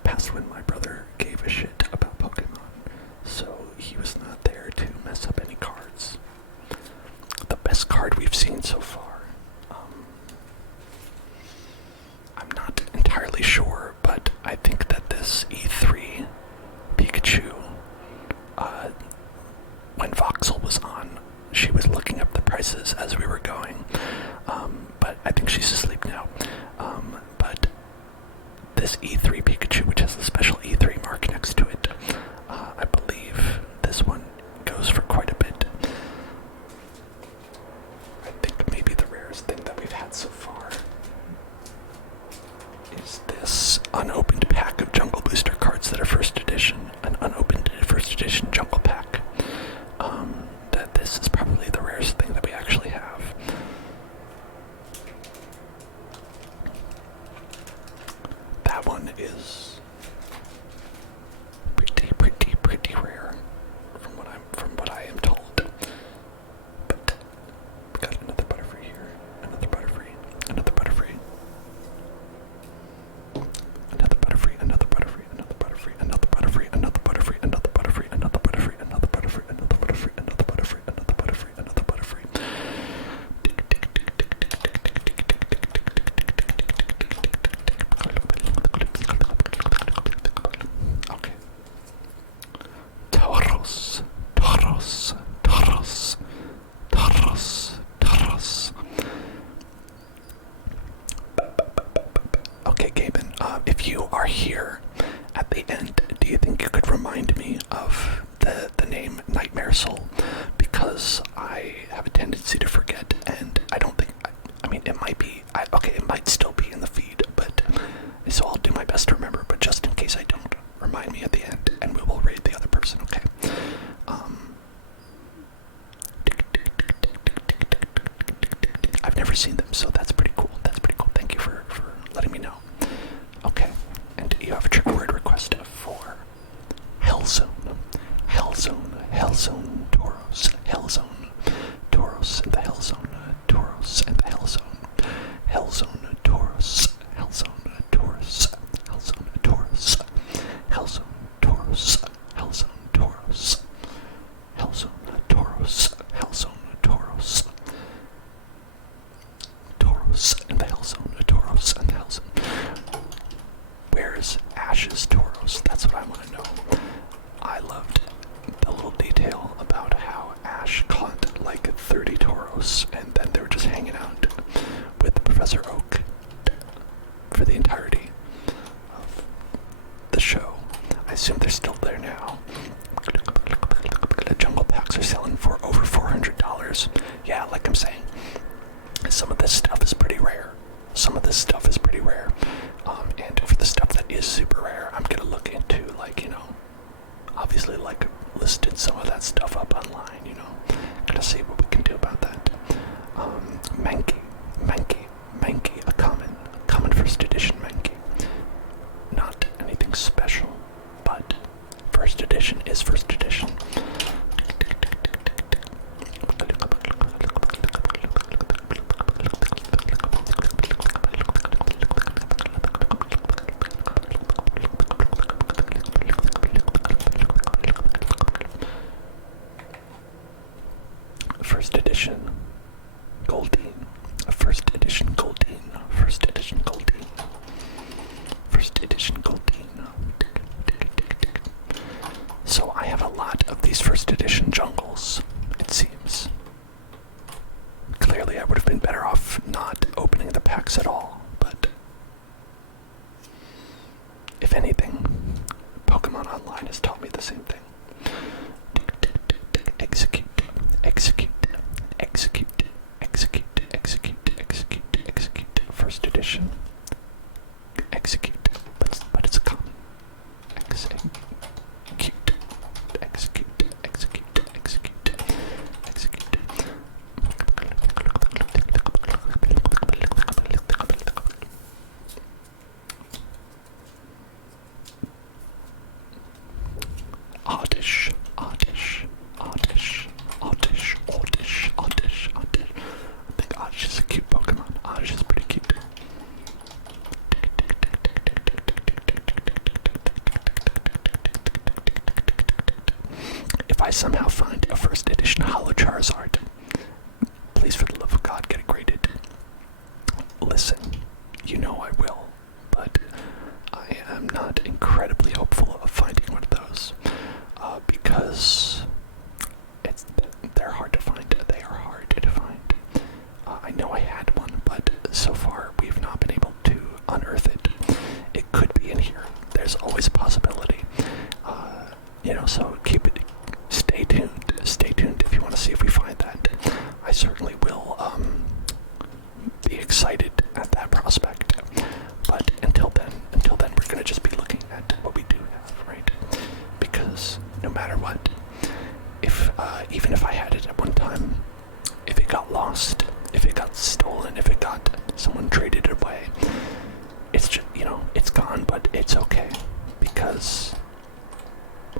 past when my brother gave a shit about Pokemon. So he was not there to mess up any cards. The best card we've seen so far. I'm not entirely sure, but I think that this E3 Pikachu, when Voxel was on, she was looking up the prices as we were going, but I think she's asleep now. But this E3 Pikachu, which has the special E3 mark next to it, I believe this one goes for quite a bit. I think maybe the rarest thing that we've had so far is this unopened pack of Jungle Booster cards that are first edition, an unopened first edition Jungle Pack. That this is probably the rarest thing that we actually have. That one is pretty rare, from what I am told. But we got another Butterfree here, another Butterfree. are here at the end, do you think you could remind me of the name Nightmare Soul? Because I have a tendency to forget, and I don't think, I mean, it might be, okay, it might still be in the feed, but, so I'll do my best to remember, but just in case I don't, remind me at the end, and we will raid the other person, okay? I've never seen them, so that's pretty cool. That's pretty cool. Thank you for letting me know. Okay, and you have a trigger word request for Hellzone. Hellzone, Hellzone, Tauros, Hellzone, Tauros and the Hellzone, Tauros and the Hellzone, Hellzone, Tauros, Hellzone, Tauros, Hellzone, Tauros, Hellzone, Tauros, Hellzone, Tauros, Hellzone, Tauros, Hellzone, Tauros, Tauros and the Hellzone, Tauros and the Hellzone. Where's Ash's Tauros? That's what I want to know. I loved the little detail about how Ash caught like 30 Tauros, and then they were just hanging out with Professor Oak for the entirety of the show. I assume they're still there now. The jungle packs are selling for over $400. Yeah, like I'm saying, some of this stuff is pretty rare. Some of this stuff is pretty rare. And for the stuff that is super rare, I'm gonna look into, like, you know, obviously, like, listed some of that stuff up online, you know. Gonna see what we can do about that. Mankey, a common first edition Mankey. Not anything special, but first edition is first edition. First edition Goldeen, first edition Goldeen, first edition Goldeen, first edition Goldeen. So I have a lot of these first edition jungles, it seems. Clearly I would have been better off not opening the packs at all, but if anything, Pokemon Online has taught me the same thing. Execute, execute, execute, execute, execute, execute, execute. First edition. Execute, but it's common. Execute, execute, execute, execute, execute. Oddish, oddish, oddish, oddish, oddish, oddish, oddish. I think Oddish is a cute Pokemon. Oddish is pretty cute. If I somehow find a first edition Holo Charizard, please for the love of God get it graded. Listen, you know I will, but I am not incredibly hopeful of finding one of those, because they're hard to find. They are hard to find. I know I had one, but so far we've not been able to unearth it. It could be in here. There's always a possibility. You know, so stay tuned. Stay tuned if you want to see if we find that. I certainly will be excited at that prospect. But until then, we're gonna just be looking at what we do have, right? Because no matter what, if even if I had it at one time, if it got lost, if it got stolen, if it got someone traded it away, it's just, you know, it's gone, but it's okay, because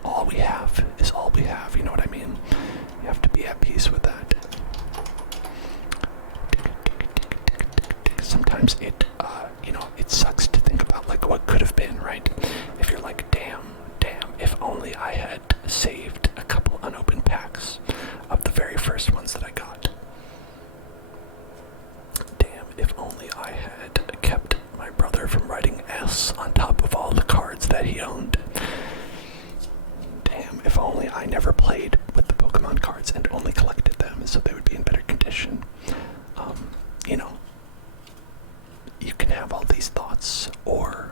all we have is all we have, you know what I mean? You have to be at peace with that. Sometimes it, you know, it sucks to think about, like, what could have been, right? If you're like, damn, if only I had saved a couple unopened packs of the very first ones that I got. Damn, if only I had kept my brother from writing S on top of all the cards that he owned. Damn, if only I never played with the Pokemon cards and only collected them so they would be in better condition. You know, you can have all these thoughts, or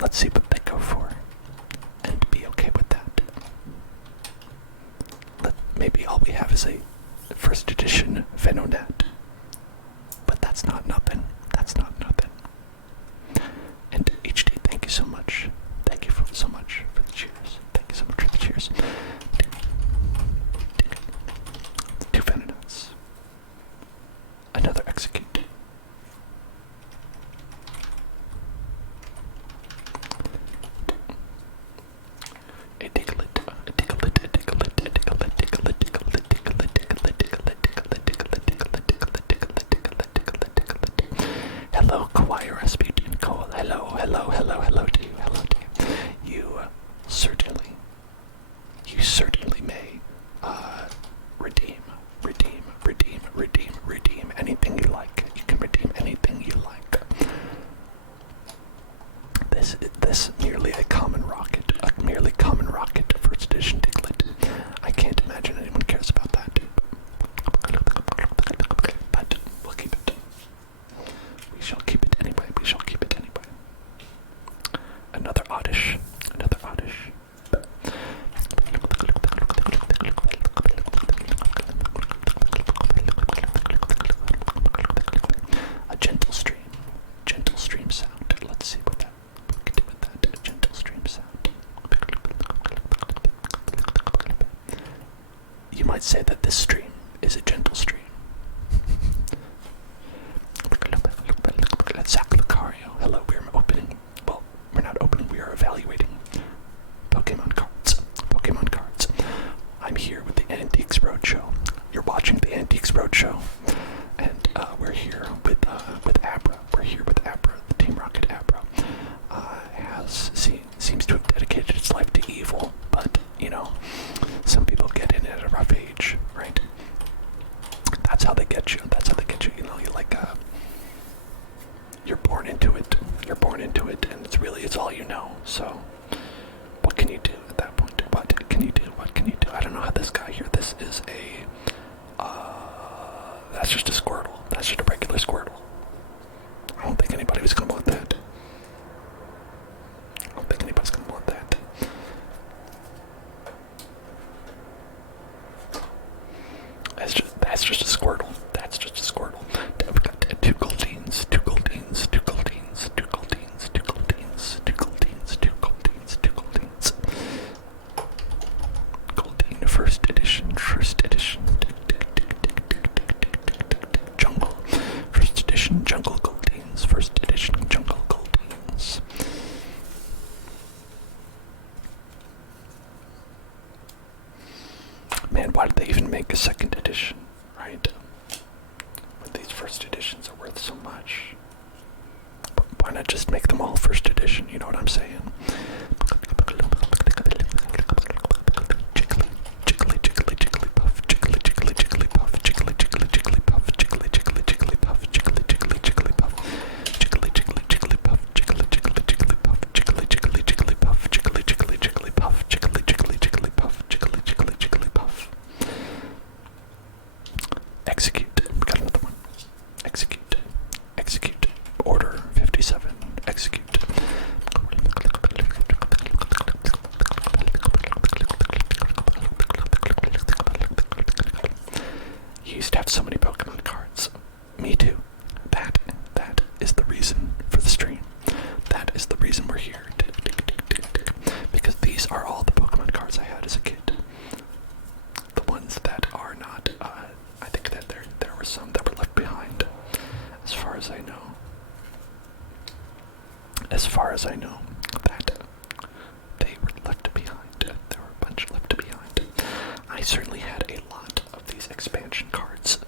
Let's see what they go for, and be okay with that. Maybe all we have is a first edition Venonat, but that's not nothing. That's not nothing. And HD, thank you so much. Thank you so much for the cheers. Thank you so much for the cheers. Two Venonats. Another execute. Hello, Kawaii Rasputin Cole. Hello to you. Hello to you. You certainly may redeem anything you like. You can redeem anything you like. This merely a merely common rocket first edition Diglett. I can't imagine anyone cares about that. But we'll keep it. We shall keep it anyway. Another oddish. A gentle stream sound. Let's see what we can do with that. A gentle stream sound. You might say that this stream is a gentle stream. Zach Lucario. Hello, we're opening. Well, we're not opening, we are evaluating Pokemon cards. I'm here with the Antiques Roadshow. You're watching the Antiques Roadshow. And we're here with Abra. The Team Rocket Abra. Seems to have dedicated its life to evil, but, some people get in at a rough age, right? That's how they get you. You're born into it, and it's all you know. So, what can you do at that point? What can you do? I don't know how this guy here, this is that's just a Squirtle. That's just a regular Squirtle. I don't think anybody was gonna want that. That's just a Squirtle. We've got two Goldines. Goldine first edition. Jungle. First edition Jungle Goldines. Man, why did they even make a second edition, right? When these first editions are worth so much. Why not just make them all first edition, you know what I'm saying? Execute. We got another one. Execute. Order 57. Execute. You used to have so many Pokemon cards. Me too. That is the reason for the stream. That is the reason we're here. Because these are all the Pokemon cards I had as a kid. The ones that are not, I think that there were some that were left behind, as far as I know. That they were left behind. There were a bunch left behind. I certainly had a lot of these expansion cards.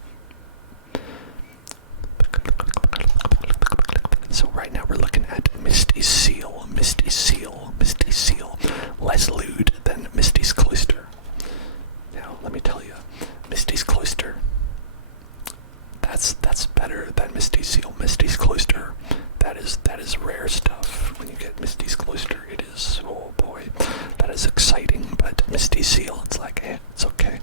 So right now we're looking at Misty Seal. Less lewd than Misty's Cloister. Now, let me tell you, Misty's Cloister, that's better than Misty's Seal. Misty's Cloister, that is rare stuff. When you get Misty's Cloister, it is, oh boy, that is exciting. But Misty's Seal, it's like, it's okay.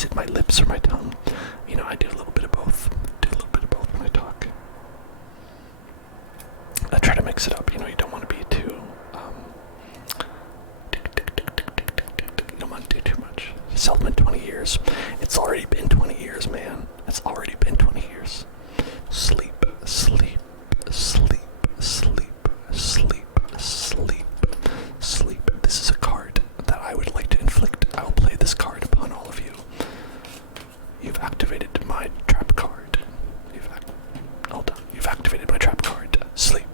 Is it my lips or my tongue? You know, I do a little bit of both. When I talk. I try to mix it up. You know, you don't want to be too. You don't want to do too much. Seldom 20 years. It's already been 20 years, man. It's already been 20 years. Sleep. This is a card that I would like to inflict. I'll play this card upon all of you. You've activated my trap card. Hold on. You've activated my trap card. Sleep.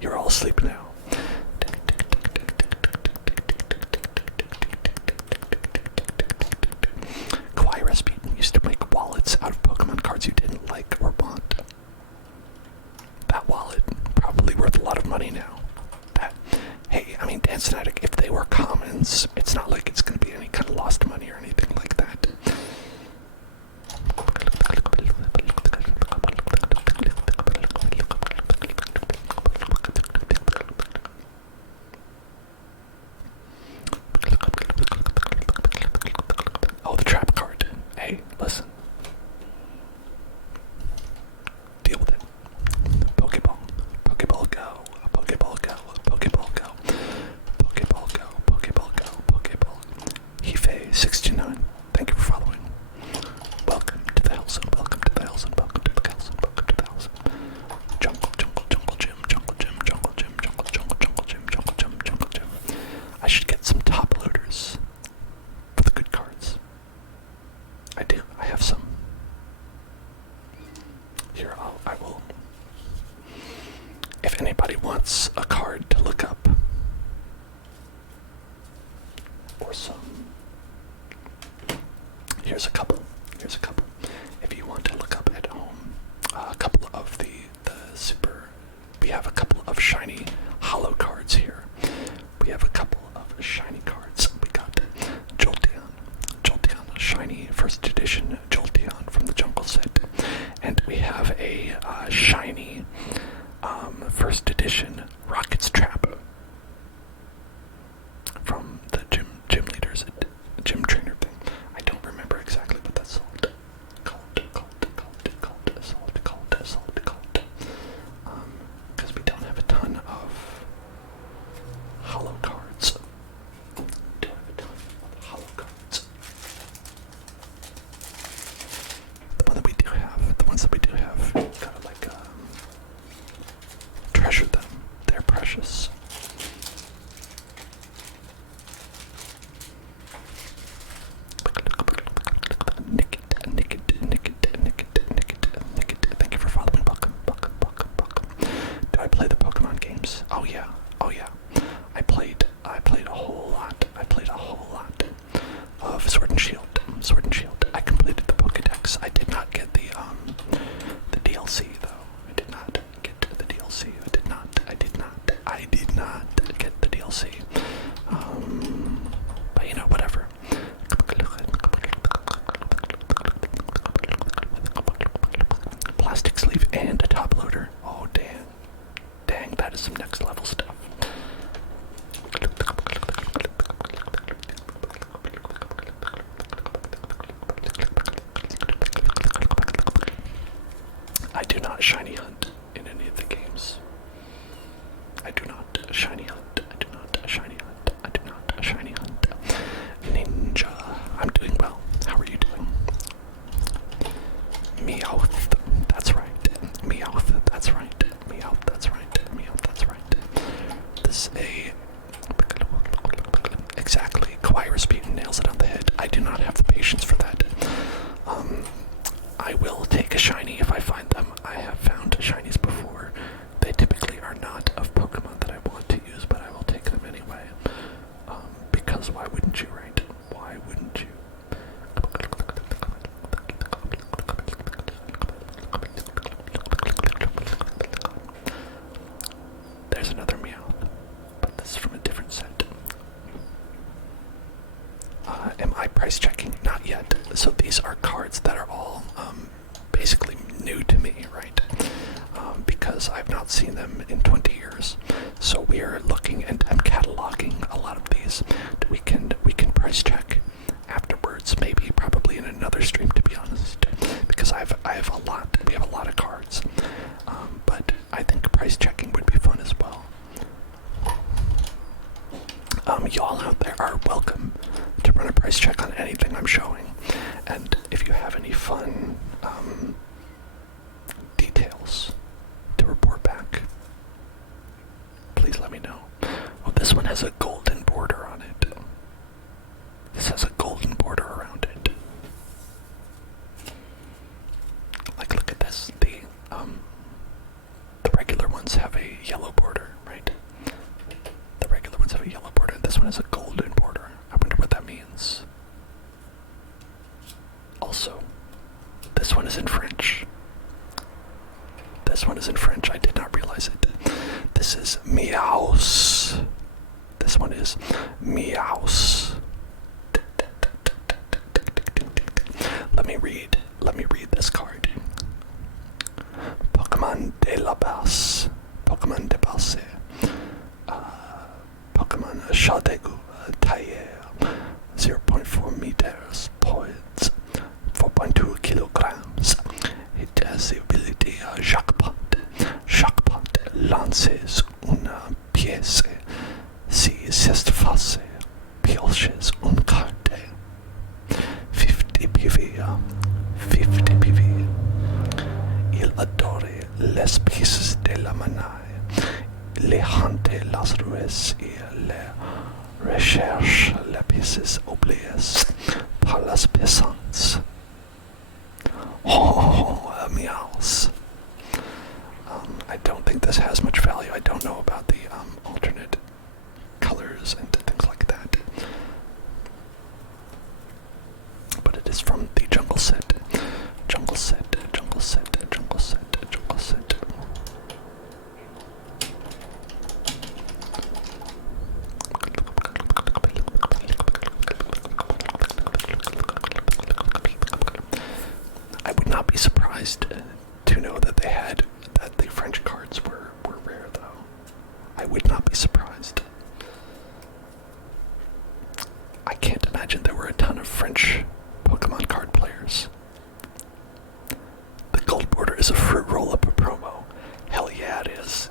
You're all asleep now. Rasputin used to make wallets out of Pokemon cards you didn't like or want. That wallet probably worth a lot of money now. Hey, I mean, Dance Fanatic, if they were commons, it's not like it's going to be any kind of lost money or anything like that. Oh, the trap card. Hey, listen. Deal with it. Pokeball. Pokeball go. Pokeball go. Pokeball go. Pokeball go. Pokeball go. Pokeball. Hife69. Thank you for following. Welcome to the Hell Zone. Welcome to the Hell Zone. Welcome to the Hell Zone. Welcome to the Hell Zone. Jungle Gym. Jungle Gym. Jungle Gym. Jungle Gym. Jungle Gym. I should get some top loaders for the good cards. I do. I have some. Here, I will. If anybody wants a card to look up, or some. Here's a couple. If you want to look up at home, a couple of the super. We have a couple of shiny hollow cards here. We have a couple of shiny cards. We got Jolteon, shiny first edition Jolteon from the Jungle set, and we have a shiny first edition Rocket's Trap from the gym leaders, gym trainer thing. I don't remember exactly what that's called. Because we don't have a ton of hollow cards. The ones that we do have, gotta like treasure them. They're precious. Nick it. Thank you for following. Welcome. Do I play the Pokemon games? Oh yeah. I played a whole lot. Of Sword and Shield. I completed the Pokédex. I did not get the DLC though. I did not get the DLC. I did not get the DLC. But you know, whatever. Plastic sleeve and a top loader. Oh dang, that is some next level stuff. I do not shiny hunt in any of the games. I do not shiny hunt. Ninja. I'm doing well. How are you doing? Meowth. That's right. This is a... Exactly. Rasputin nails it on the head. I do not have the patience for that. I will take a shiny if I find them. I have found shinies before. They typically are not of Pokemon that I want to use, but I will take them anyway. Because why wouldn't you, right? Why wouldn't you? There's another Meow, but this is from a different set. Am I price checking? Not yet. So these are cards that are all basically new to me, right? Because I've not seen them in 20 years. So we are looking and I'm cataloging a lot of these. We can price check afterwards, maybe probably in check on anything I'm showing. And if you have any fun details to report back, please let me know. Oh, this one has a golden border on it. This has a golden border around it. Like, look at this. The regular ones have a yellow border, right? The regular ones have a yellow border. This one has a golden border. I wonder what that means. Also, this one is in French. This one is in French. I did not realize it. This is meows. This one is meows. Let me read this card. Pokémon de la base. Pokémon de base. Pokémon Shadegu Tailleur. 0.4 meters. Points. 4.2 kilograms. It has the ability Jackpot. Jackpot lances una pièce. Si cette face pioches un carte. 50 PV. 50 PV. Il adore les pièces de la manaille. Les hante las rues et les recherche les pièces oubliées par las peasants. Oh, meows. I don't think this has much value. I don't know about the alternate colors and things like that. But it is from the jungle set. Jungle set, jungle set, jungle set, jungle set. I would not be surprised to know that the French cards were rare, though. I would not be surprised. I can't imagine there were a ton of French Pokemon card players. The gold border is a fruit roll-up promo. Hell yeah, it is.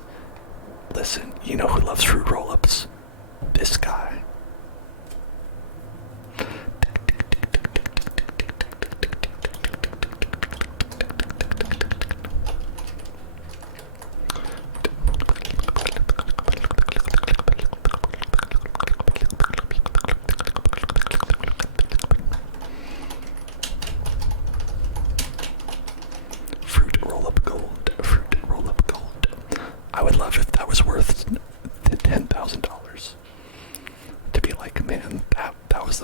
Listen, you know who loves fruit roll-ups? This guy. I would love if that was worth $10,000. To be like, man, that was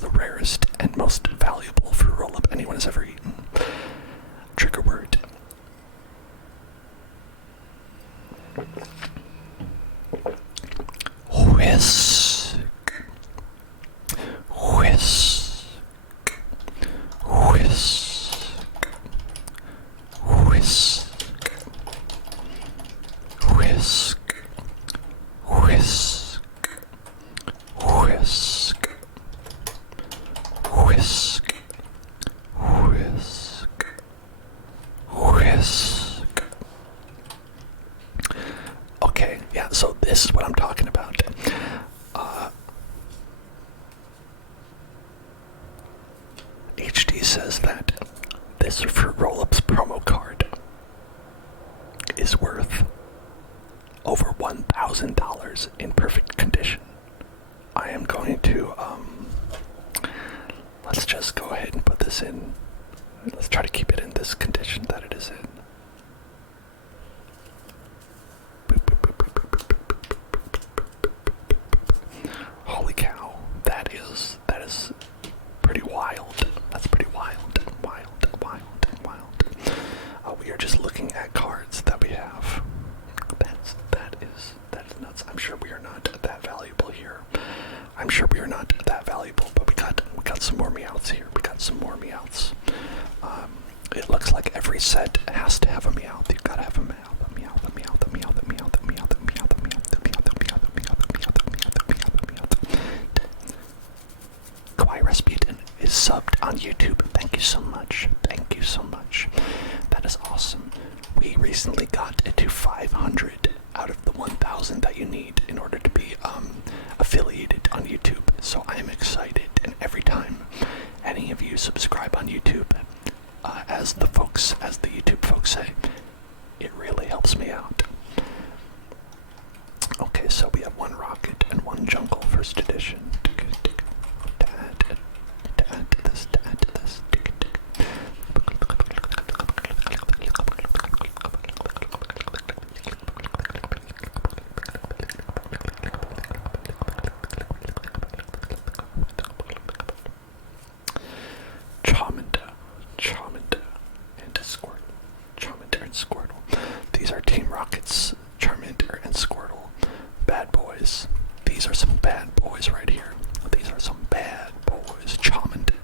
the rarest and most valuable fruit roll-up anyone has ever eaten. Trigger word. Whisk. Whisk. Whisk. Whisk. Whisk, whisk, whisk, whisk, whisk, whisk. Okay, yeah, so this is what I'm talking about. HD says that this Fruit Roll-Ups promo card is worth over $1,000 in perfect condition. I am going to, let's just go ahead and put this in. Let's try to keep it in this condition that it is in. Holy cow, that is pretty wild. That's pretty wild. We are just looking at cards that we have. That is nuts. I'm sure we are not that valuable here. I'm sure we are not that valuable, but we got some more Meowths here. We got some more Meowths. It looks like every set has to have a Meowth. You've got to have a Meowth, a Meowth, a Meowth, a Meowth, a Meowth, a Meowth, a Meowth, a Meowth, a Meowth, a Meowth, a Meowth, a Meowth, a Meowth, a Meowth, a Meowth. Kawaii Rasputin is subbed on YouTube. Thank you so much. Thank you so much. That is awesome. We recently got to 500 out of the 1,000 that you need in order to be affiliated on YouTube. So I am excited, and every time any of you subscribe on YouTube, as the YouTube folks say, it really helps me out. Okay, so we have one rocket and one jungle first edition. To add to this. Charmander and Squirtle. These are Team Rocket's Charmander and Squirtle. Bad boys. These are some bad boys right here. These are some bad boys. Charmander,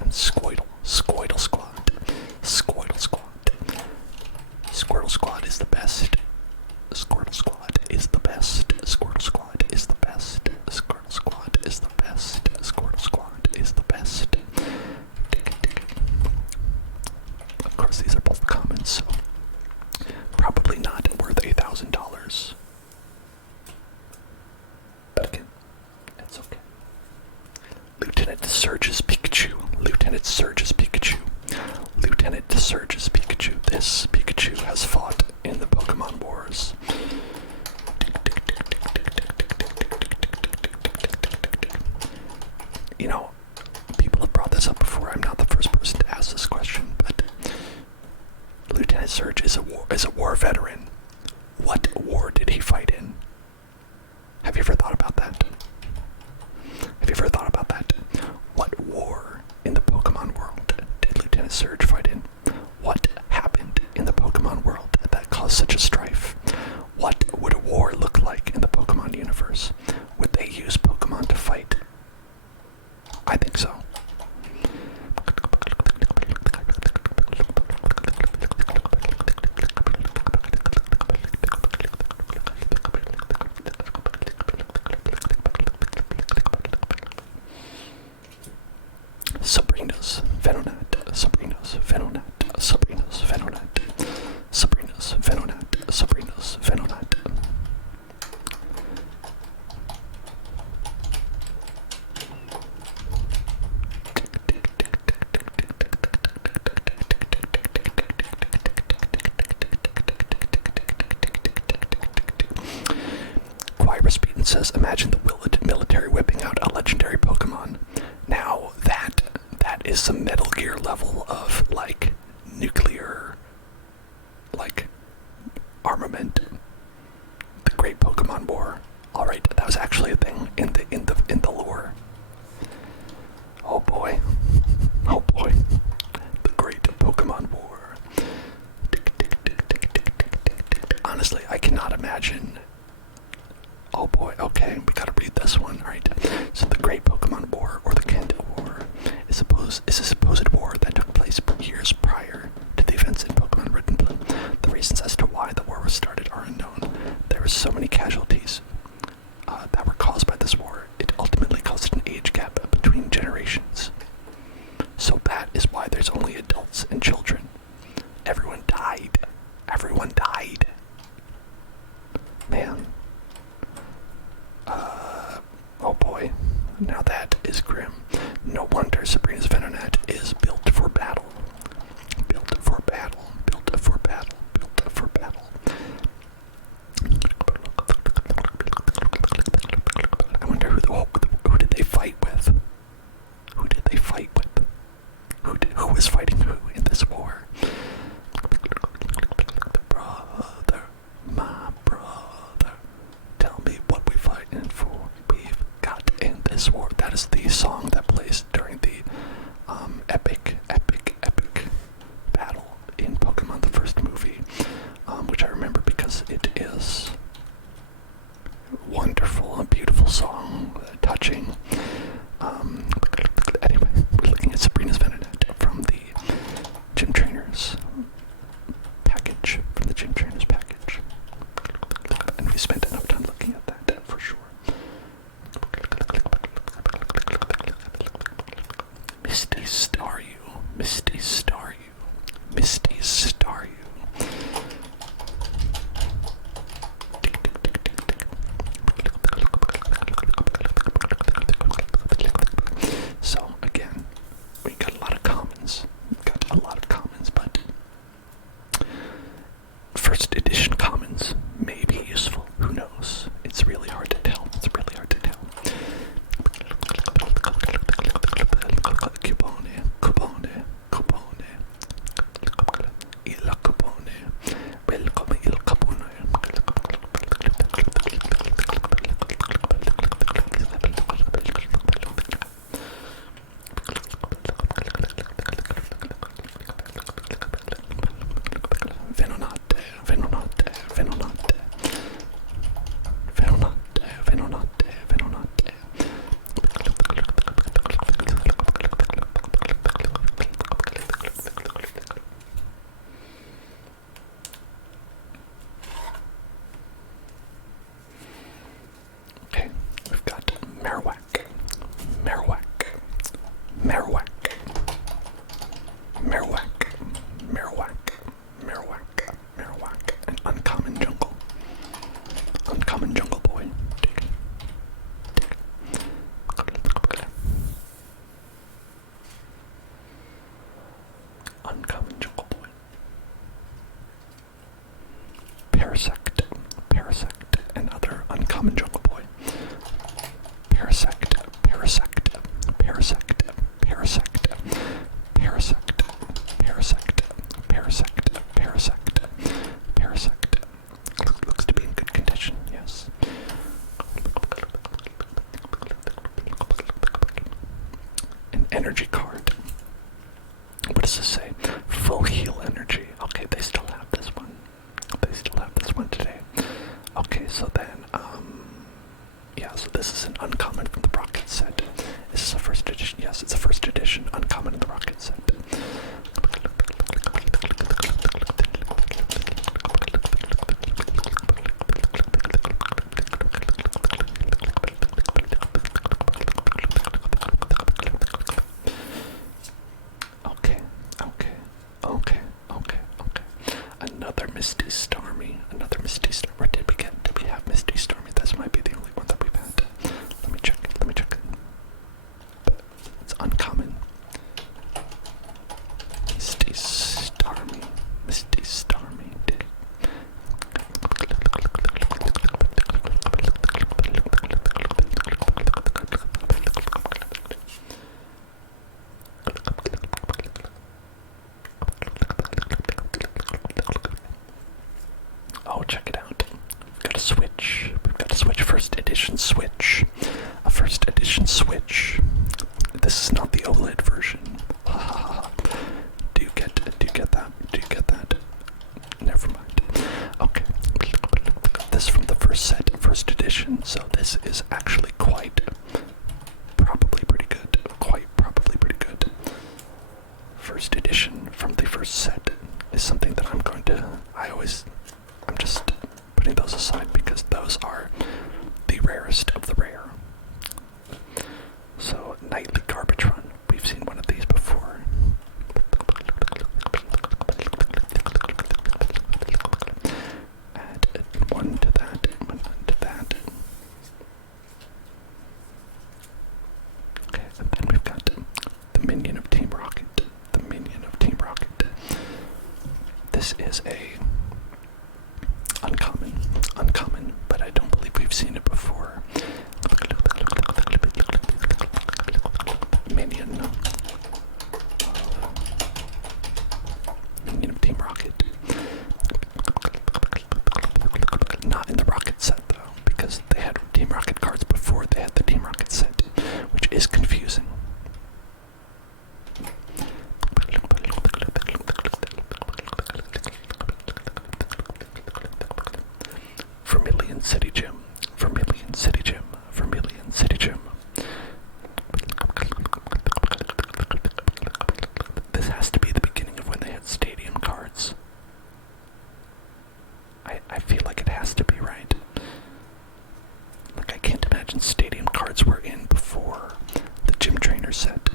and Squirtle. Squirtle Squad. Squirtle Squad is the best. Squirtle Squad is the best. Squirtle Squad is the best. Squirtle Squad is the best. Squirtle Squad is the best. Of course, these are both common, so probably not worth $1,000. But again, that's okay. Lieutenant Surge's Pikachu. This Pikachu has fought in the Pokemon Wars. You know, people have brought this up before. I'm not the first person to ask this question, but Lieutenant Surge is a war veteran. What war did he fight in? Have you ever thought about that? What war in the Pokemon world did Lieutenant Surge fight in? What happened in the Pokemon world that caused such a strife? What would a war look like in the Pokemon universe? Would they use Pokemon to fight? I think so. Sabrina's Venonat. Rasputin says, imagine the military whipping out a legendary Pokemon. Now that is some Metal Gear level of like nuclear armament. The Great Pokemon War. All right, that was actually a thing in the lore. Oh boy, the Great Pokemon War. Honestly, I cannot imagine. Oh boy, okay, we gotta read this one, alright. So the Great Pokemon War, or the Kanto War, is a supposed war that took place years prior to the events in Pokemon Red and Blue. The reasons as to why the war was started are unknown. There were so many casualties that were caused by this war, it ultimately caused an age gap between generations. So that is why there's only adults and children. Everyone died. Man. Oh boy, now that is grim. No wonder Sabrina's Venonat is built for battle. I wonder who did they fight with? Who was fighting who in this war? My brother, tell me what we're fighting for. We've got in this war. That is the song that plays during the epic battle in Pokemon the first movie, which I remember because it is wonderful, a beautiful song, touching. Anyway, we're looking at Sabrina's Venonat from the Gym Trainers package. And we spent enough time looking at that for sure. Misty Staryu. energy card. What does this say? Full heal energy. Okay, they still have this one. They still have this one today. Okay, so then, yeah, so this is an uncommon from the Rocket set. Is this a first edition? Yes, it's a first edition uncommon in the Rocket set. Another Misty Stormy. Another Misty Stormy. Or did we have Misty Stormy? This might be the only one that we've had. Let me check. It's uncommon. Misty Stormy. Oh, check it out. We've got a Switch. First edition Switch. A first edition Switch. This is not the OLED version. Do you get that? Never mind. Okay. This is from the first set, first edition, so this is actually probably pretty good. First edition from the first set is something that I'm just putting those aside because those are the rarest of the rare. So, Nightly Garbage Run. We've seen one of these before. Add one to that. Okay, and then we've got the Minion of Team Rocket. This is a uncommon, but I don't believe we've seen it before. Minion of Team Rocket. Not in the Rocket set though, because they had Team Rocket cards before they had the Team Rocket set, which is confusing. Vermilion City Gym. This has to be the beginning of when they had stadium cards. I feel like it has to be, right? Like, I can't imagine stadium cards were in before the gym trainer set.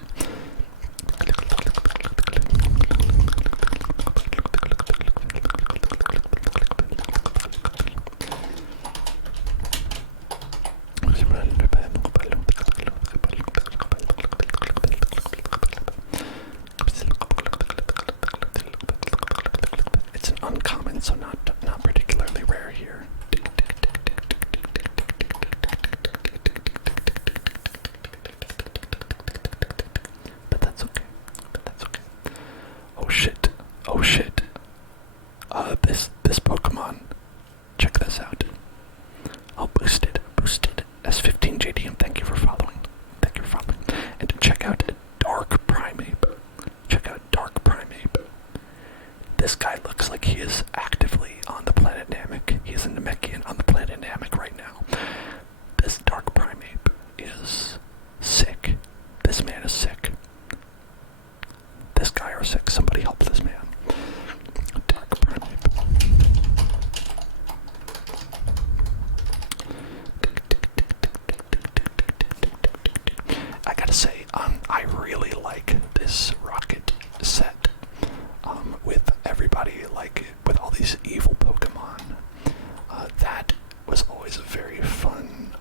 It's an uncommon, so not particularly rare here. But that's okay. Oh shit. This Pokemon. Check this out. Oh, boosted. S15 JDM, thank you for following. And to check out Dark Primeape. This guy looks like he is actively on the planet Namek. He's a Namekian on the planet Namek right now. This Dark Primeape is sick. This man is sick. This guy are sick. Somebody help this man. Dark Primeape. I gotta say, I really like this Rocket set. With everybody, like, with all these evil Pokemon. That was always a very fun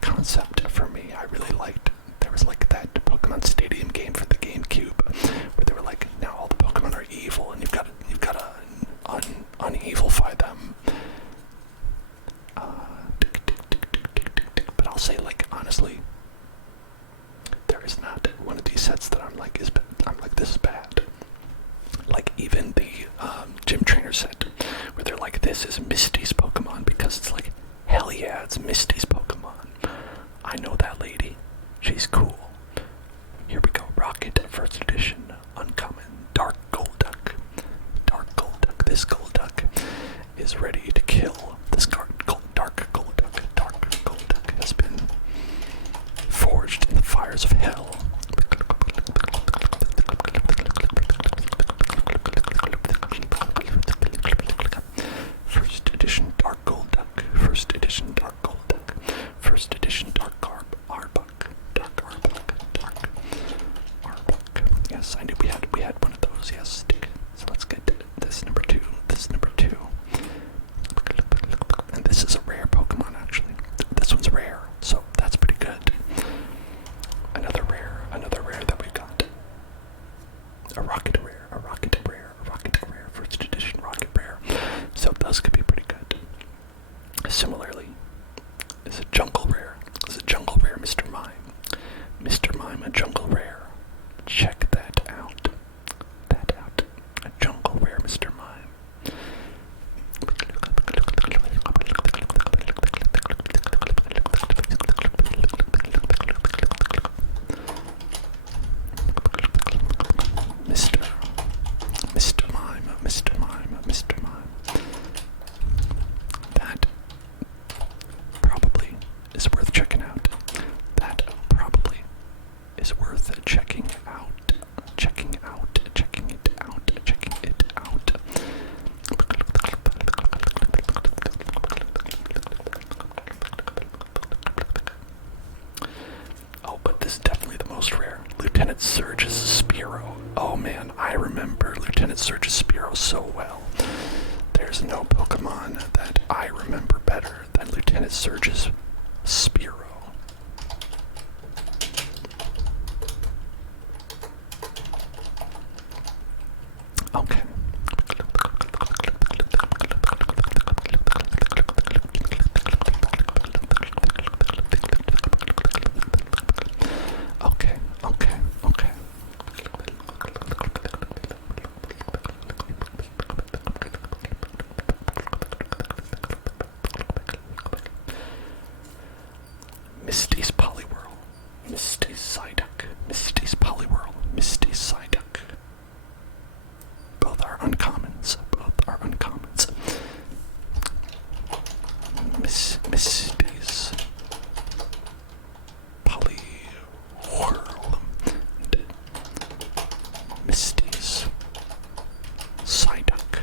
concept for me. I really liked. There was like that Pokemon Stadium game for the GameCube, where they were like, now all the Pokemon are evil, and you've got to unevilify them. But I'll say, like, honestly, there is not one of these sets that I'm like, this is bad. Like, even the gym trainer set, where they're like, this is Misty's Pokemon, because it's like, hell yeah, it's Misty's Pokemon. I know that lady. She's cool. Here we go, Rocket. first edition, uncommon, dark gold duck. Dark gold duck. This gold duck is ready to kill. This dark gold duck. Dark gold duck has been forged in the fires of hell. First edition dark gold duck. First edition dark gold duck. First edition dark arbuck. Dark arbuck. Dark arbuck. Yes, I knew we had one of those. Yes. So let's get this number 2. This number 2. And this is a rare Pokemon actually. This one's rare, so that's pretty good. Another rare that we got. A rocket rare. First edition rocket rare. So those could be pretty good. Similarly, is a jungle rare. Mr. Mime. Mr. Mime, a jungle rare. Check that out. A jungle rare, Mr. Mime. Mr. Mime. That probably is worth checking out. Checking it out. Oh, but this is definitely the most rare. Lieutenant Surge's Spearow. Oh man, I remember Lieutenant Surge's Spearow so well. There's no Pokemon that I remember better than Lieutenant Surge's Spearow. Okay. Misty's Poliwhirl. Misty's Psyduck. Misty's Poliwhirl. Misty's Psyduck. Both are uncommons. Misty's Poliwhirl. Misty's Psyduck.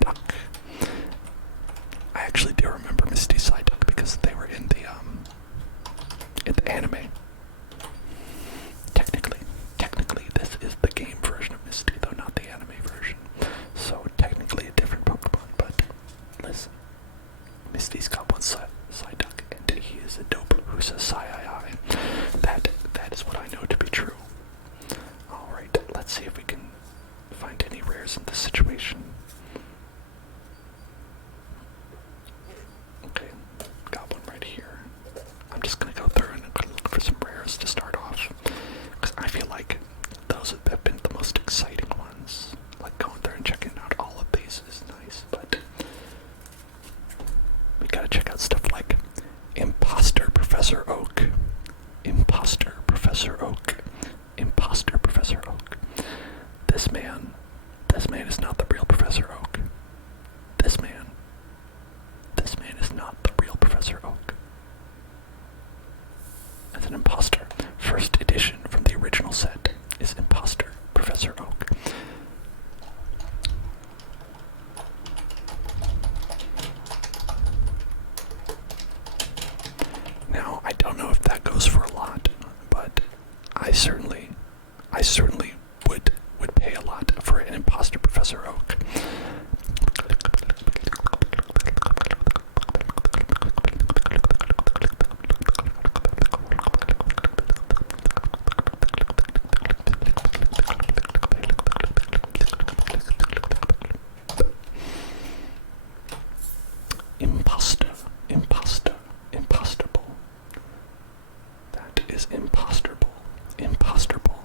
Duck. I actually do remember Misty Psyduck because they were in the anime. Technically, this is the game version of Misty, though not the anime version. So technically a different Pokemon, but listen, Misty's got one Psyduck, and he is a dope who says Psy-I-I. That is what I know to be true. Alright, let's see if we can find any rares in this situation. Okay, got one right here. I'm just gonna go through and look for some rares to start off, because I feel like those have been the most exciting ones. Like going there and checking out all of these is nice, but we gotta check out stuff like Imposter Professor Oak. Imposter Professor Oak. This man is not the real Professor Oak. This man is not the real Professor Oak. As an imposter, first edition from the original set is Imposter Professor Oak. Now, I don't know if that goes for a lot, but I certainly would pay a lot for an Imposter Professor Oak. Impostable.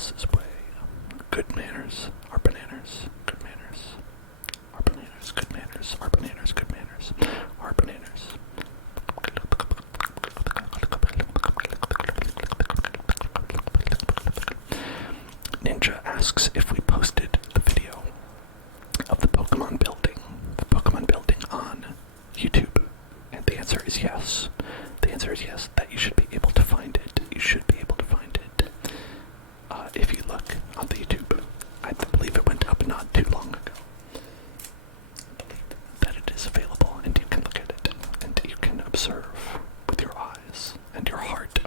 else's way. Good manners are bananas. Good manners are bananas. Good manners are bananas. Good manners are bananas. Ninja asks if we posted the video of the Pokemon building on YouTube. And the answer is yes. The answer is yes, that you should be able to find it. You should be able to find it. If you look on the YouTube, I believe it went up not too long ago. I believe that it is available, and you can look at it, and you can observe with your eyes and your heart.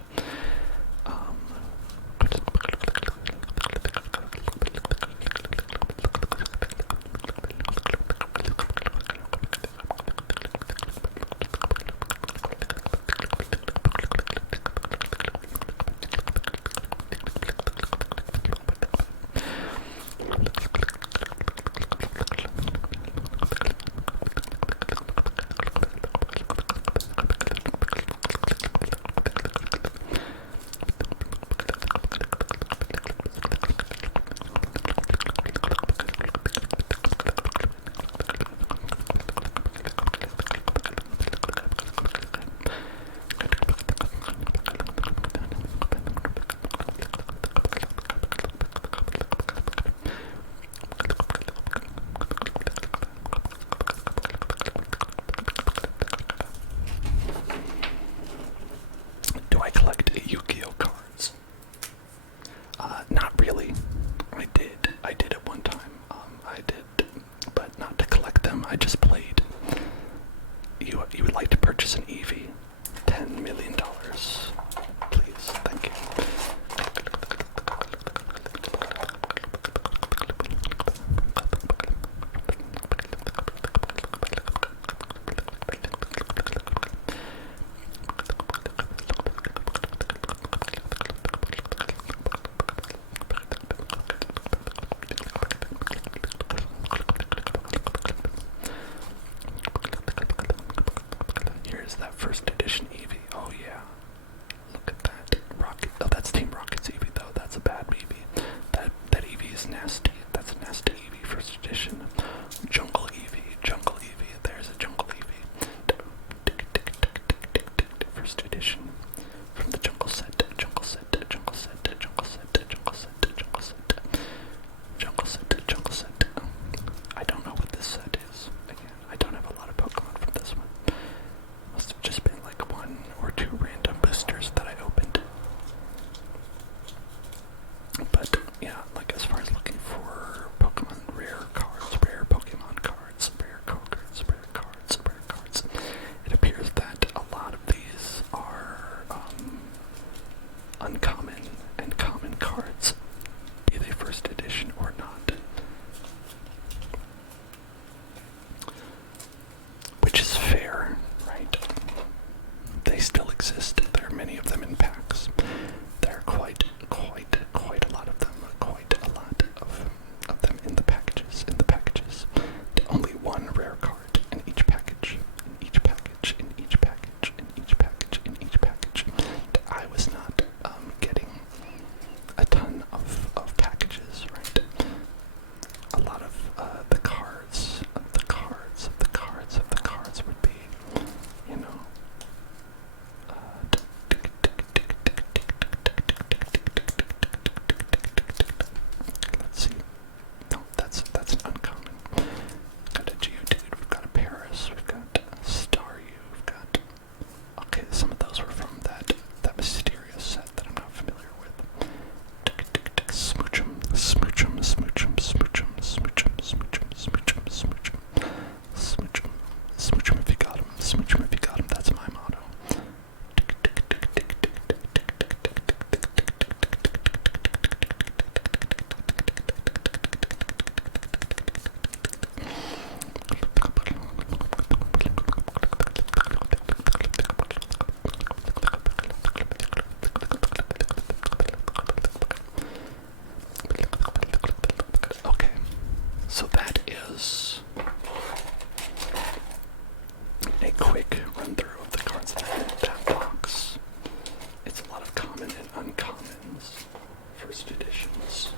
editions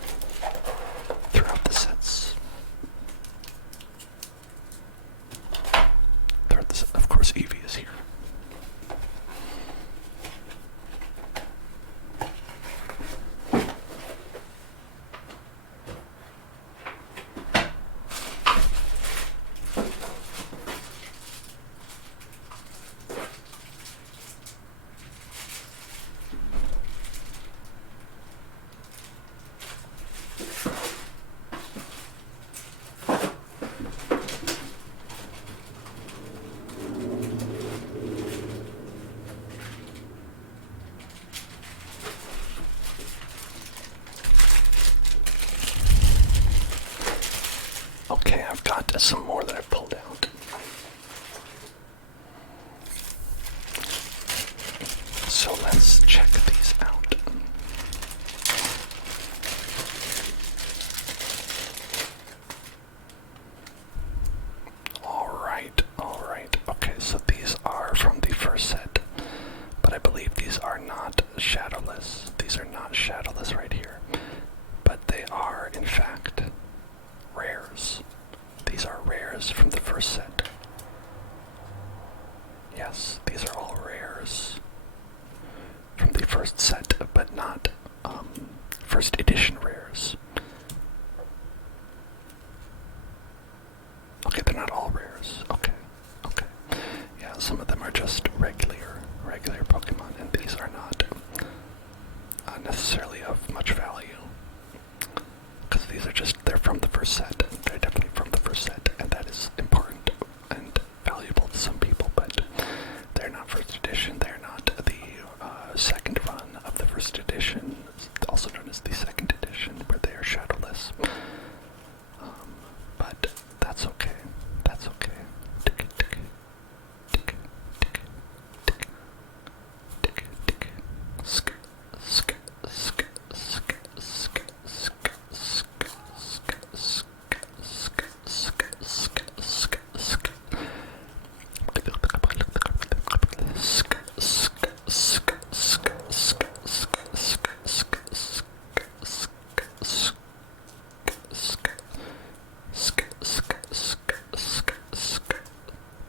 throughout the sets. Of course, Eevee is here. Okay, I've got some more that I've pulled out. So let's check these out. Alright. Okay, so these are from the first set, but I believe these are not shadowless. These are not shadowless right here, but they are, in fact, rares. These are rares from the first set. Yes, these are all rares from the first set, but not first edition rares. Okay, they're not all rares. Okay. Yeah, some of them are just regular Pokemon, and these are not necessarily of much value. Because they're from the first set. They're definitely from the first set, and that is important and valuable to some people, but they're not first edition. They're not the second run of the first edition, also known as the second edition, where they are shadowless. But that's okay. That's okay.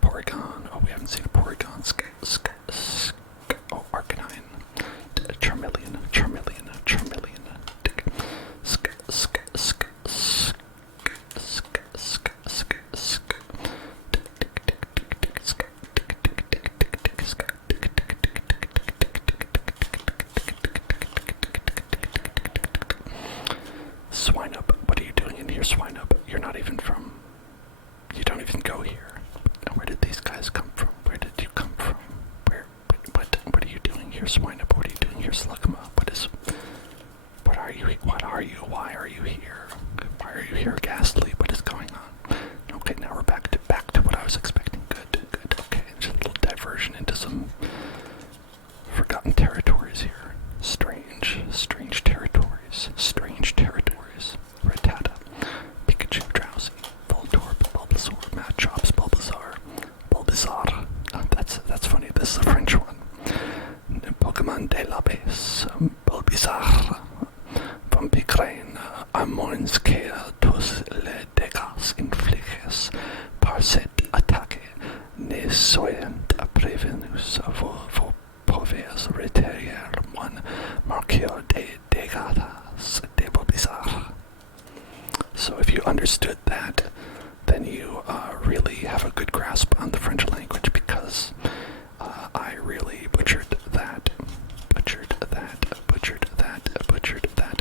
Porygon. Oh, we haven't seen a Porygon. Oh, Arcanine. Charmeleon. Swinub. What are you doing in here, Swinub? You're not even from... You don't even go here. Where did these guys come from? Where did you come from? What are you doing here, Swinub? What are you doing here, Slugma? What are you? Why are you here? Why are you here, Ghastly? What is going on? Okay, now we're back to what I was expecting. Good. Okay, just a little diversion into some forgotten territories here. Strange territories. Rattata, Pikachu, Drowsy, Voltorb, Bulbasaur, Machop, Bulbasaur. That's funny. This is a French one. Pokemon de la base, Bulbasaur, Vampicrane, Amorns que tous les dégâts infligés par cet attaque ne soient prévenus. Vous pouvez retirer one marqueur de dégâts de Bulbasaur. So if you understood that, then you really have a good grasp on the French language, because I really butchered that.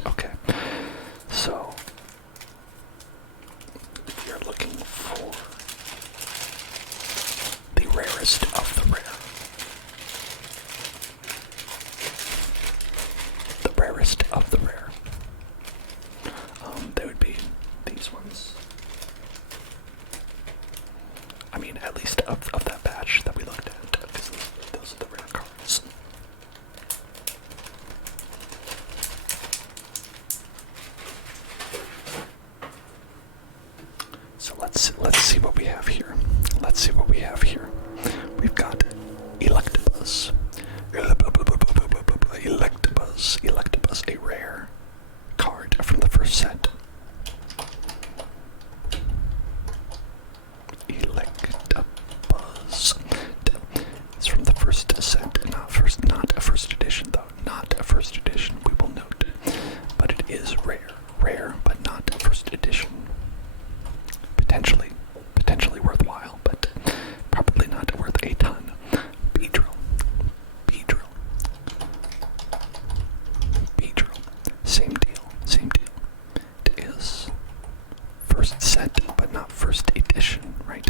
Okay. So, if you're looking for the rarest of the rare, they would be these ones. I mean, at least of that batch that we looked at, because those are the rare cards. So let's see what we have here. We've got Electabuzz, a rare card. from the first set. Electabuzz. It's from the first set, not a first edition though, not a first edition, we will note. But it is rare, but not a first edition. Potentially worthwhile, but probably not worth a ton. Beedrill. Same deal. It is first set, but not first edition, right?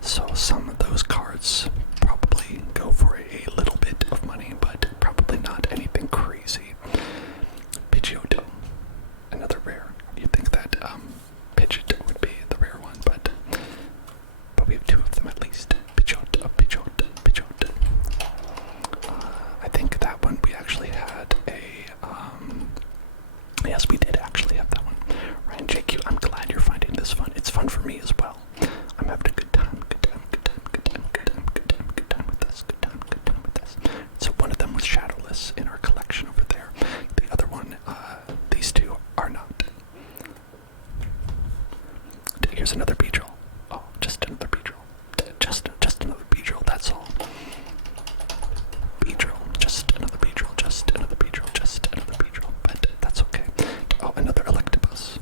So some of those cards probably go for a little bit of money, but probably not anything crazy. Pidgeotto, another rare. You'd think that Pidgeot would be the rare one, but we have two of them at least. Pidgeot. I think that one we actually had a, yes, we did actually have that one. Ryan JQ, I'm glad you're finding this fun. It's fun for me as well. I'm having a good time with this. So one of them was shadowless in our collection over there. The other one, these two are not. Here's another Beedrill. Oh, just another Beedrill. Just another Beedrill, that's all. Just another Beedrill, but that's okay. Oh, another Electabuzz.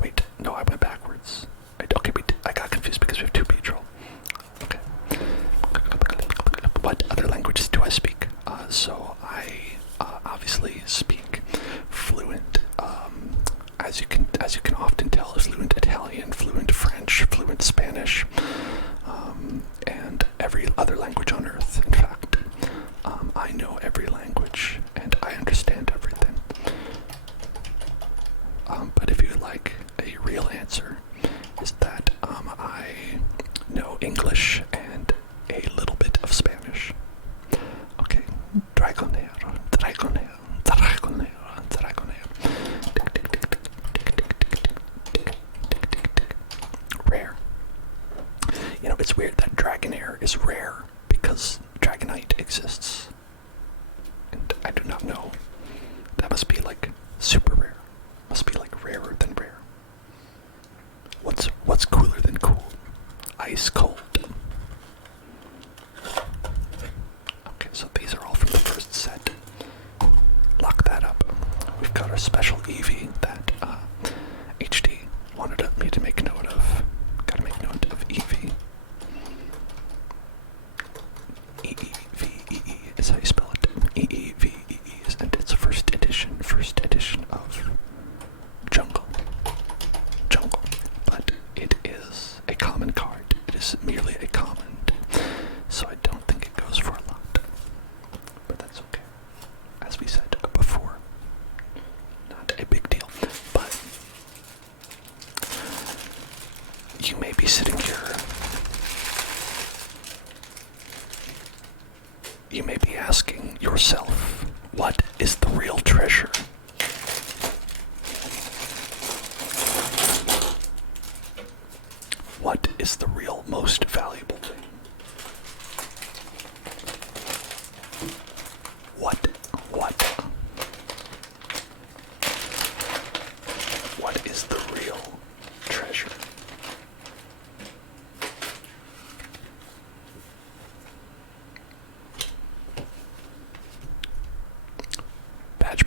Wait, no, I went backwards. Okay, I got confused because we have two Beedrill. Okay. What other languages do I speak? So I obviously speak fluent, as you can often tell, fluent Italian, fluent French, fluent Spanish, and every other language on earth, in fact. I know every language, and I understand everything. But if you would like a real answer, is that I know English and a little bit of Spanish. Okay, Dragonair. Rare. You know, it's weird that Dragonair is rare because Dragonite exists. And I do not know. That must be like super rare. Must be like rarer than rare. What's cooler than cool? Ice cold. Okay, so these are all from the first set. Lock that up. We've got our special Eevee that HD wanted me to make note of. Gotta make note of Eevee. E-E-V-E-E is how you spell it. E-E-V-E-E, and it's a first edition of Jungle. But it is a common card. It is merely a common, so I don't think it goes for a lot. But that's okay. As we said before, not a big deal. But you may be sitting here. You may be asking yourself, what is the real treasure? What is the real most valuable thing? What is the real treasure? Badge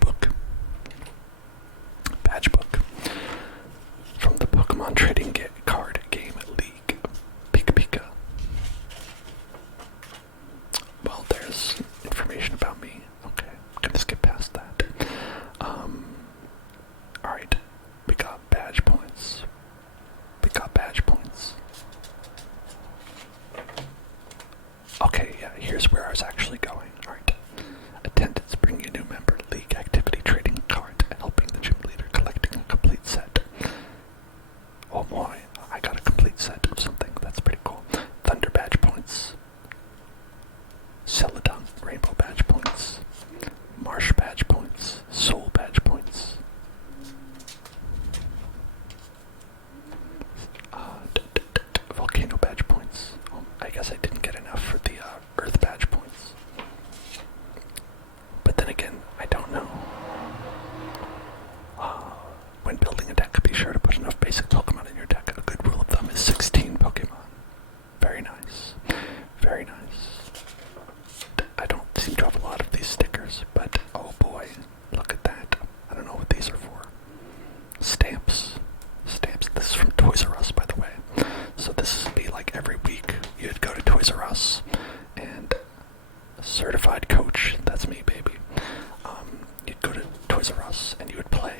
Toys R Us, and you would play,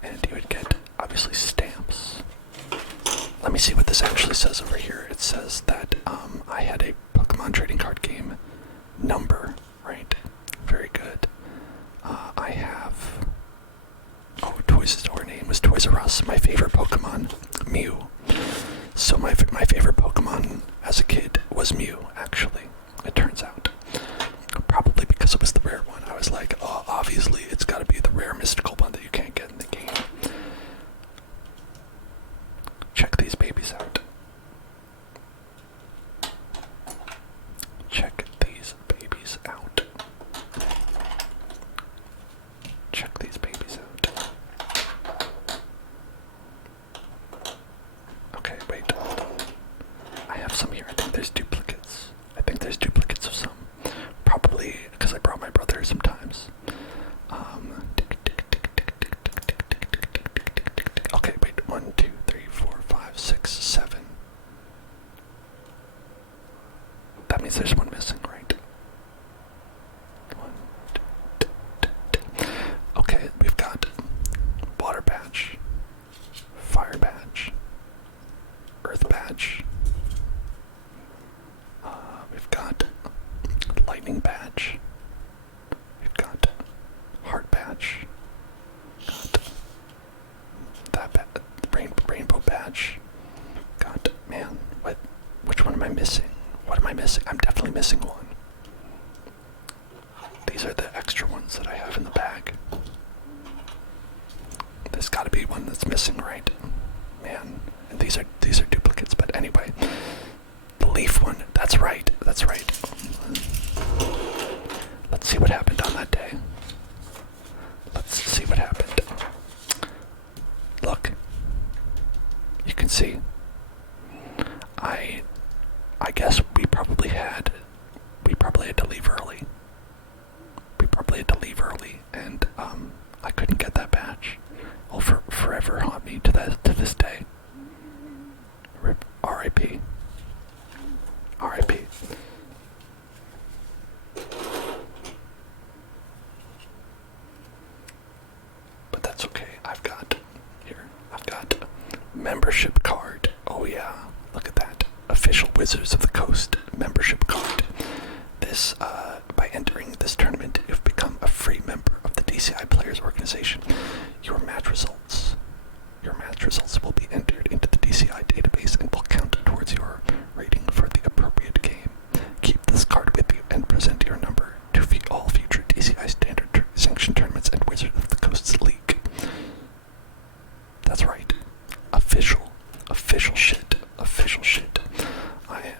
and you would get, obviously, stamps. Let me see what this actually says over here. It says that I had a Pokemon trading card game number, right? Very good. I have... Oh, Toys store name was Toys R Us. My favorite Pokemon, Mew. So my favorite Pokemon as a kid was Mew, actually, it turns out. Probably because it was the rare one. I was like, oh, obviously it's got to be the rare mystical one that you can't get in the game. Check these babies out. Check these babies out. Check these babies out. Okay, wait, hold on. I have some here. I think there's duplicates. Of some. Probably because I brought my brother sometimes. Okay, wait. 1, 2, 3, 4, 5, 6, 7. That means there's one missing, right? Okay, we've got water badge, fire badge, earth badge. We've got lightning badge. We've got heart badge. Got that rainbow badge. Got, man, what? Which one am I missing? What am I missing? I'm definitely missing one. These are the extra ones that I have in the bag. There's got to be one that's missing, right? Man, and these are duplicates. But anyway, the leaf one. That's right. Let's see what happened on that day. Let's see what happened. Look, you can see. I guess we probably had to leave early. And I couldn't get that badge. Will forever haunt me to this day. R.I.P. R.I.P. But that's okay. I've got membership card. Oh yeah, look at that. Official Wizards of the Coast membership card. This, by entering this tournament, you've become a free member of the DCI Players Organization. Your match results will be entered into the DCI database and will count towards your rating for the appropriate game. Keep this card with you and present your number to all future DCI standard sanction tournaments and Wizard of the Coast's League. That's right. Official shit. I,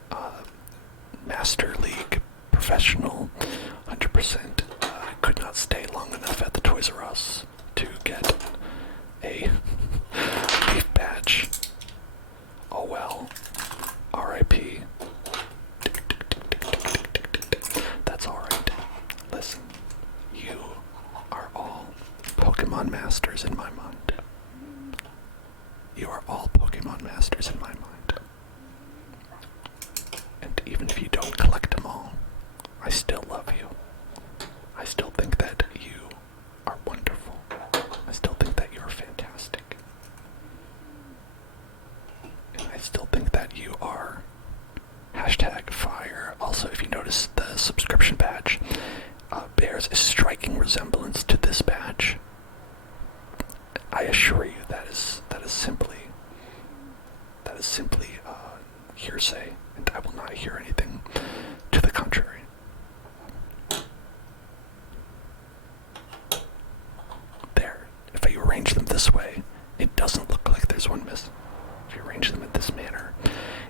Master League, professional, 100%. I could not stay long enough at the Toys R Us to get a leaf badge. Oh well. R.I.P. That's alright. Listen, you are all Pokemon masters in my mind. You are all Pokemon masters in my mind. And even if you don't collect them all, I still love you. I still think that you are wonderful. I still think that you're fantastic. And I still think that you are #fire. Also, if you notice, the subscription badge bears a striking resemblance to this badge. I assure you that is simply hearsay, and I will not hear anything to the contrary. There, if I arrange them this way, it doesn't look like there's one missing. If you arrange them in this manner,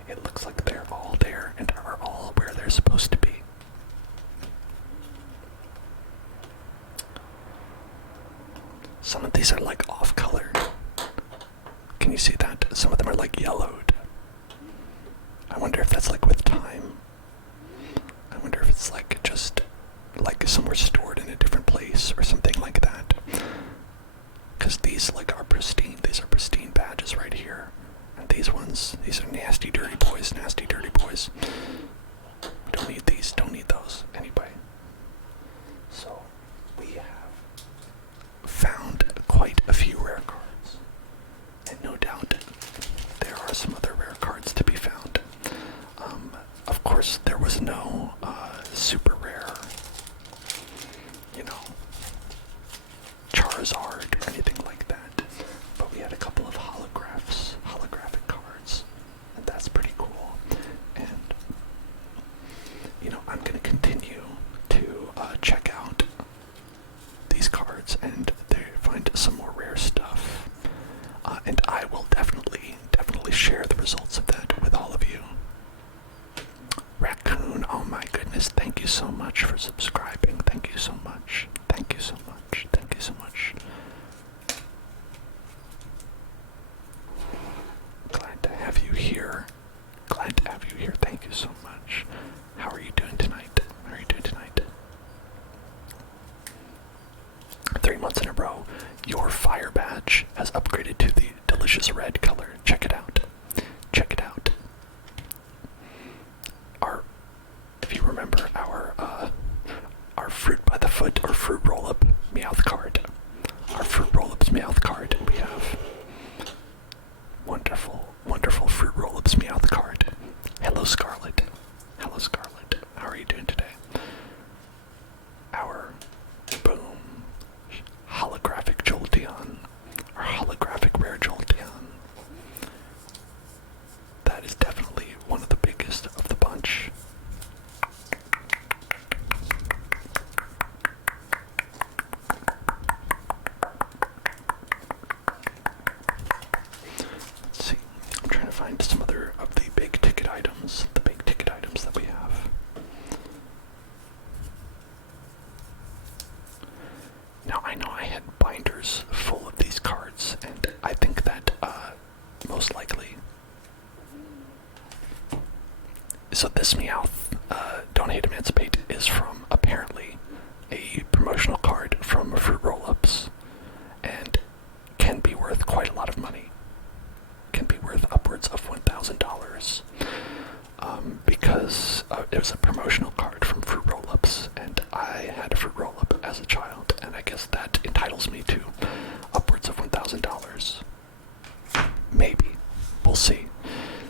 it looks like they're all there and are all where they're supposed to be. Some of these are like off-color. Can you see that? Some of them are like yellowed. I wonder if that's like with time. I wonder if it's like just like somewhere stored in a different place or something like that. Because these like are pristine. These are pristine badges right here. And these are nasty dirty boys. We don't need these. Don't need those anyway. So Charizard or anything like that. But we had a couple of holographic cards, and that's pretty cool. And, I'm going to continue to check out these cards and find some more rare stuff. And I will definitely share the results of that with all of you. Raccoon, oh my goodness, thank you so much for subscribing. Thank you so much. Thank you so much. Thank you so much. Glad to have you here. Glad to have you here. Thank you so much. How are you doing tonight? How are you doing tonight? 3 months in a row, your fire badge has upgraded to the delicious red color. Check it out. Check it out. If you remember our fruit by the foot or fruit roll-up Meowth card. Our fruit roll-ups Meowth card. We have wonderful fruit roll-ups Meowth card. Hello, Scarlet. Hello, Scarlet. How are you doing today? Our boom holographic Jolteon, or holographic rare Jolteon. That is definitely one of the biggest of the bunch. Let's see. I'm trying to find some other of the big ticket items that we have. Now, I know I had binders full of these cards, and I think that most likely. So this Meowth, Don't Hate Emancipate, is from apparently a promotional card from Fruit Roll-Ups, and can be worth quite a lot of money. Can be worth upwards of $1,000. Because it was a promotional card from Fruit Roll-Ups, and I had a Fruit Roll-Up as a child, and I guess that entitles me to upwards of $1,000. Maybe. We'll see.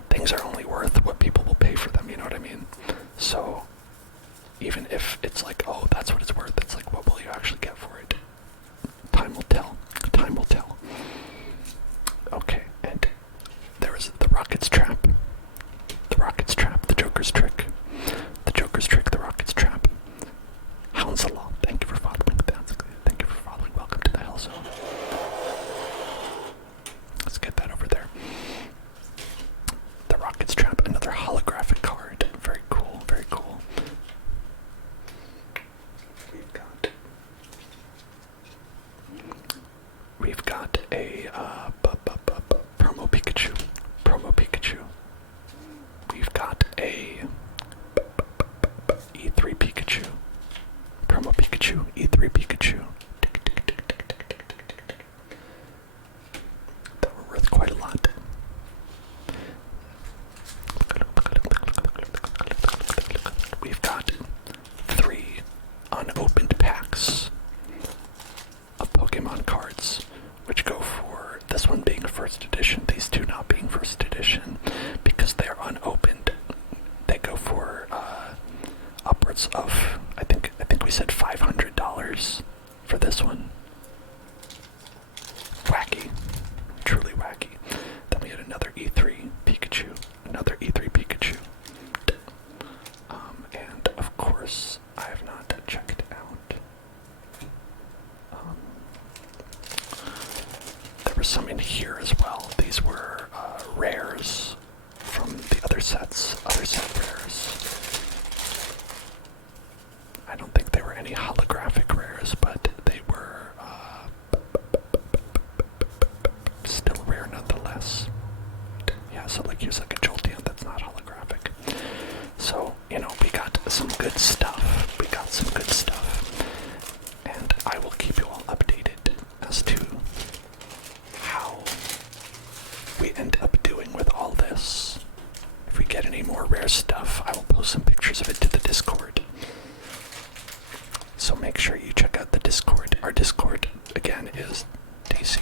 Things are only worth what people will pay for them, you know what I mean? So, even if it's like, oh, that's what it's worth, it's like, what will you actually get for it? Time will tell. Time will tell. Okay, and there is the Rocket's Trap. The Rocket's Trap, the Joker's Trick. The Joker's Trick, the Rocket's Trap. Hounsallah, thank you for following. Thank you for following. Welcome to the Hell Zone. Let's get that over there. The Rocket's Trap, another holographic card. Very cool, very cool. We've got a promo Pikachu. Promo Pikachu. We've got a E3 Pikachu. Promo Pikachu, E3 Pikachu. That were worth quite a lot. We've got 3 unopened packs of Pokemon cards, which go for this one being a first edition, these two not being first edition, because they're unopened. They go for upwards of, I think we said $500 for this one. Wacky, truly wacky. Then we had another E3 Pikachu, another E3 Pikachu. And of course, I have not checked out. There was some in here as well. These were rares from the other sets, other set rares. I don't think they were any holographic rares, but they were still rare nonetheless. Yeah, so like here's like a Jolteon that's not holographic. So, we got some good stuff. We got some good stuff. And I will keep you all updated as to how we end up doing with all this. If we get any more rare stuff, I will post some pictures of it to the Discord. So make sure you check out the Discord. Our Discord, again, is DC.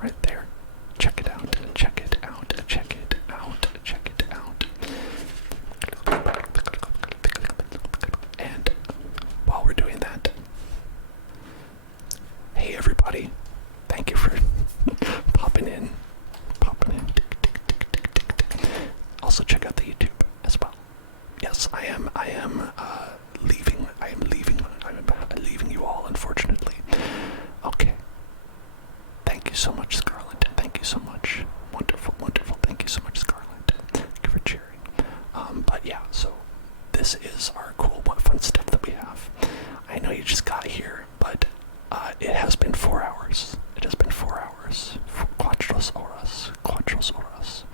Right there. Check it out. Check it out. Check it out. Check it out. And this is our cool, fun stuff that we have. I know you just got here, but it has been 4 hours. It has been 4 hours. Quatros horas. Quatros horas.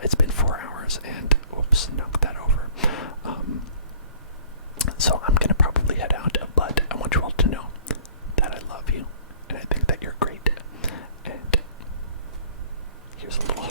It's been 4 hours, and whoops, knocked that over. So I'm gonna probably head out, but I want you all to know that I love you, and I think that you're great. And here's a little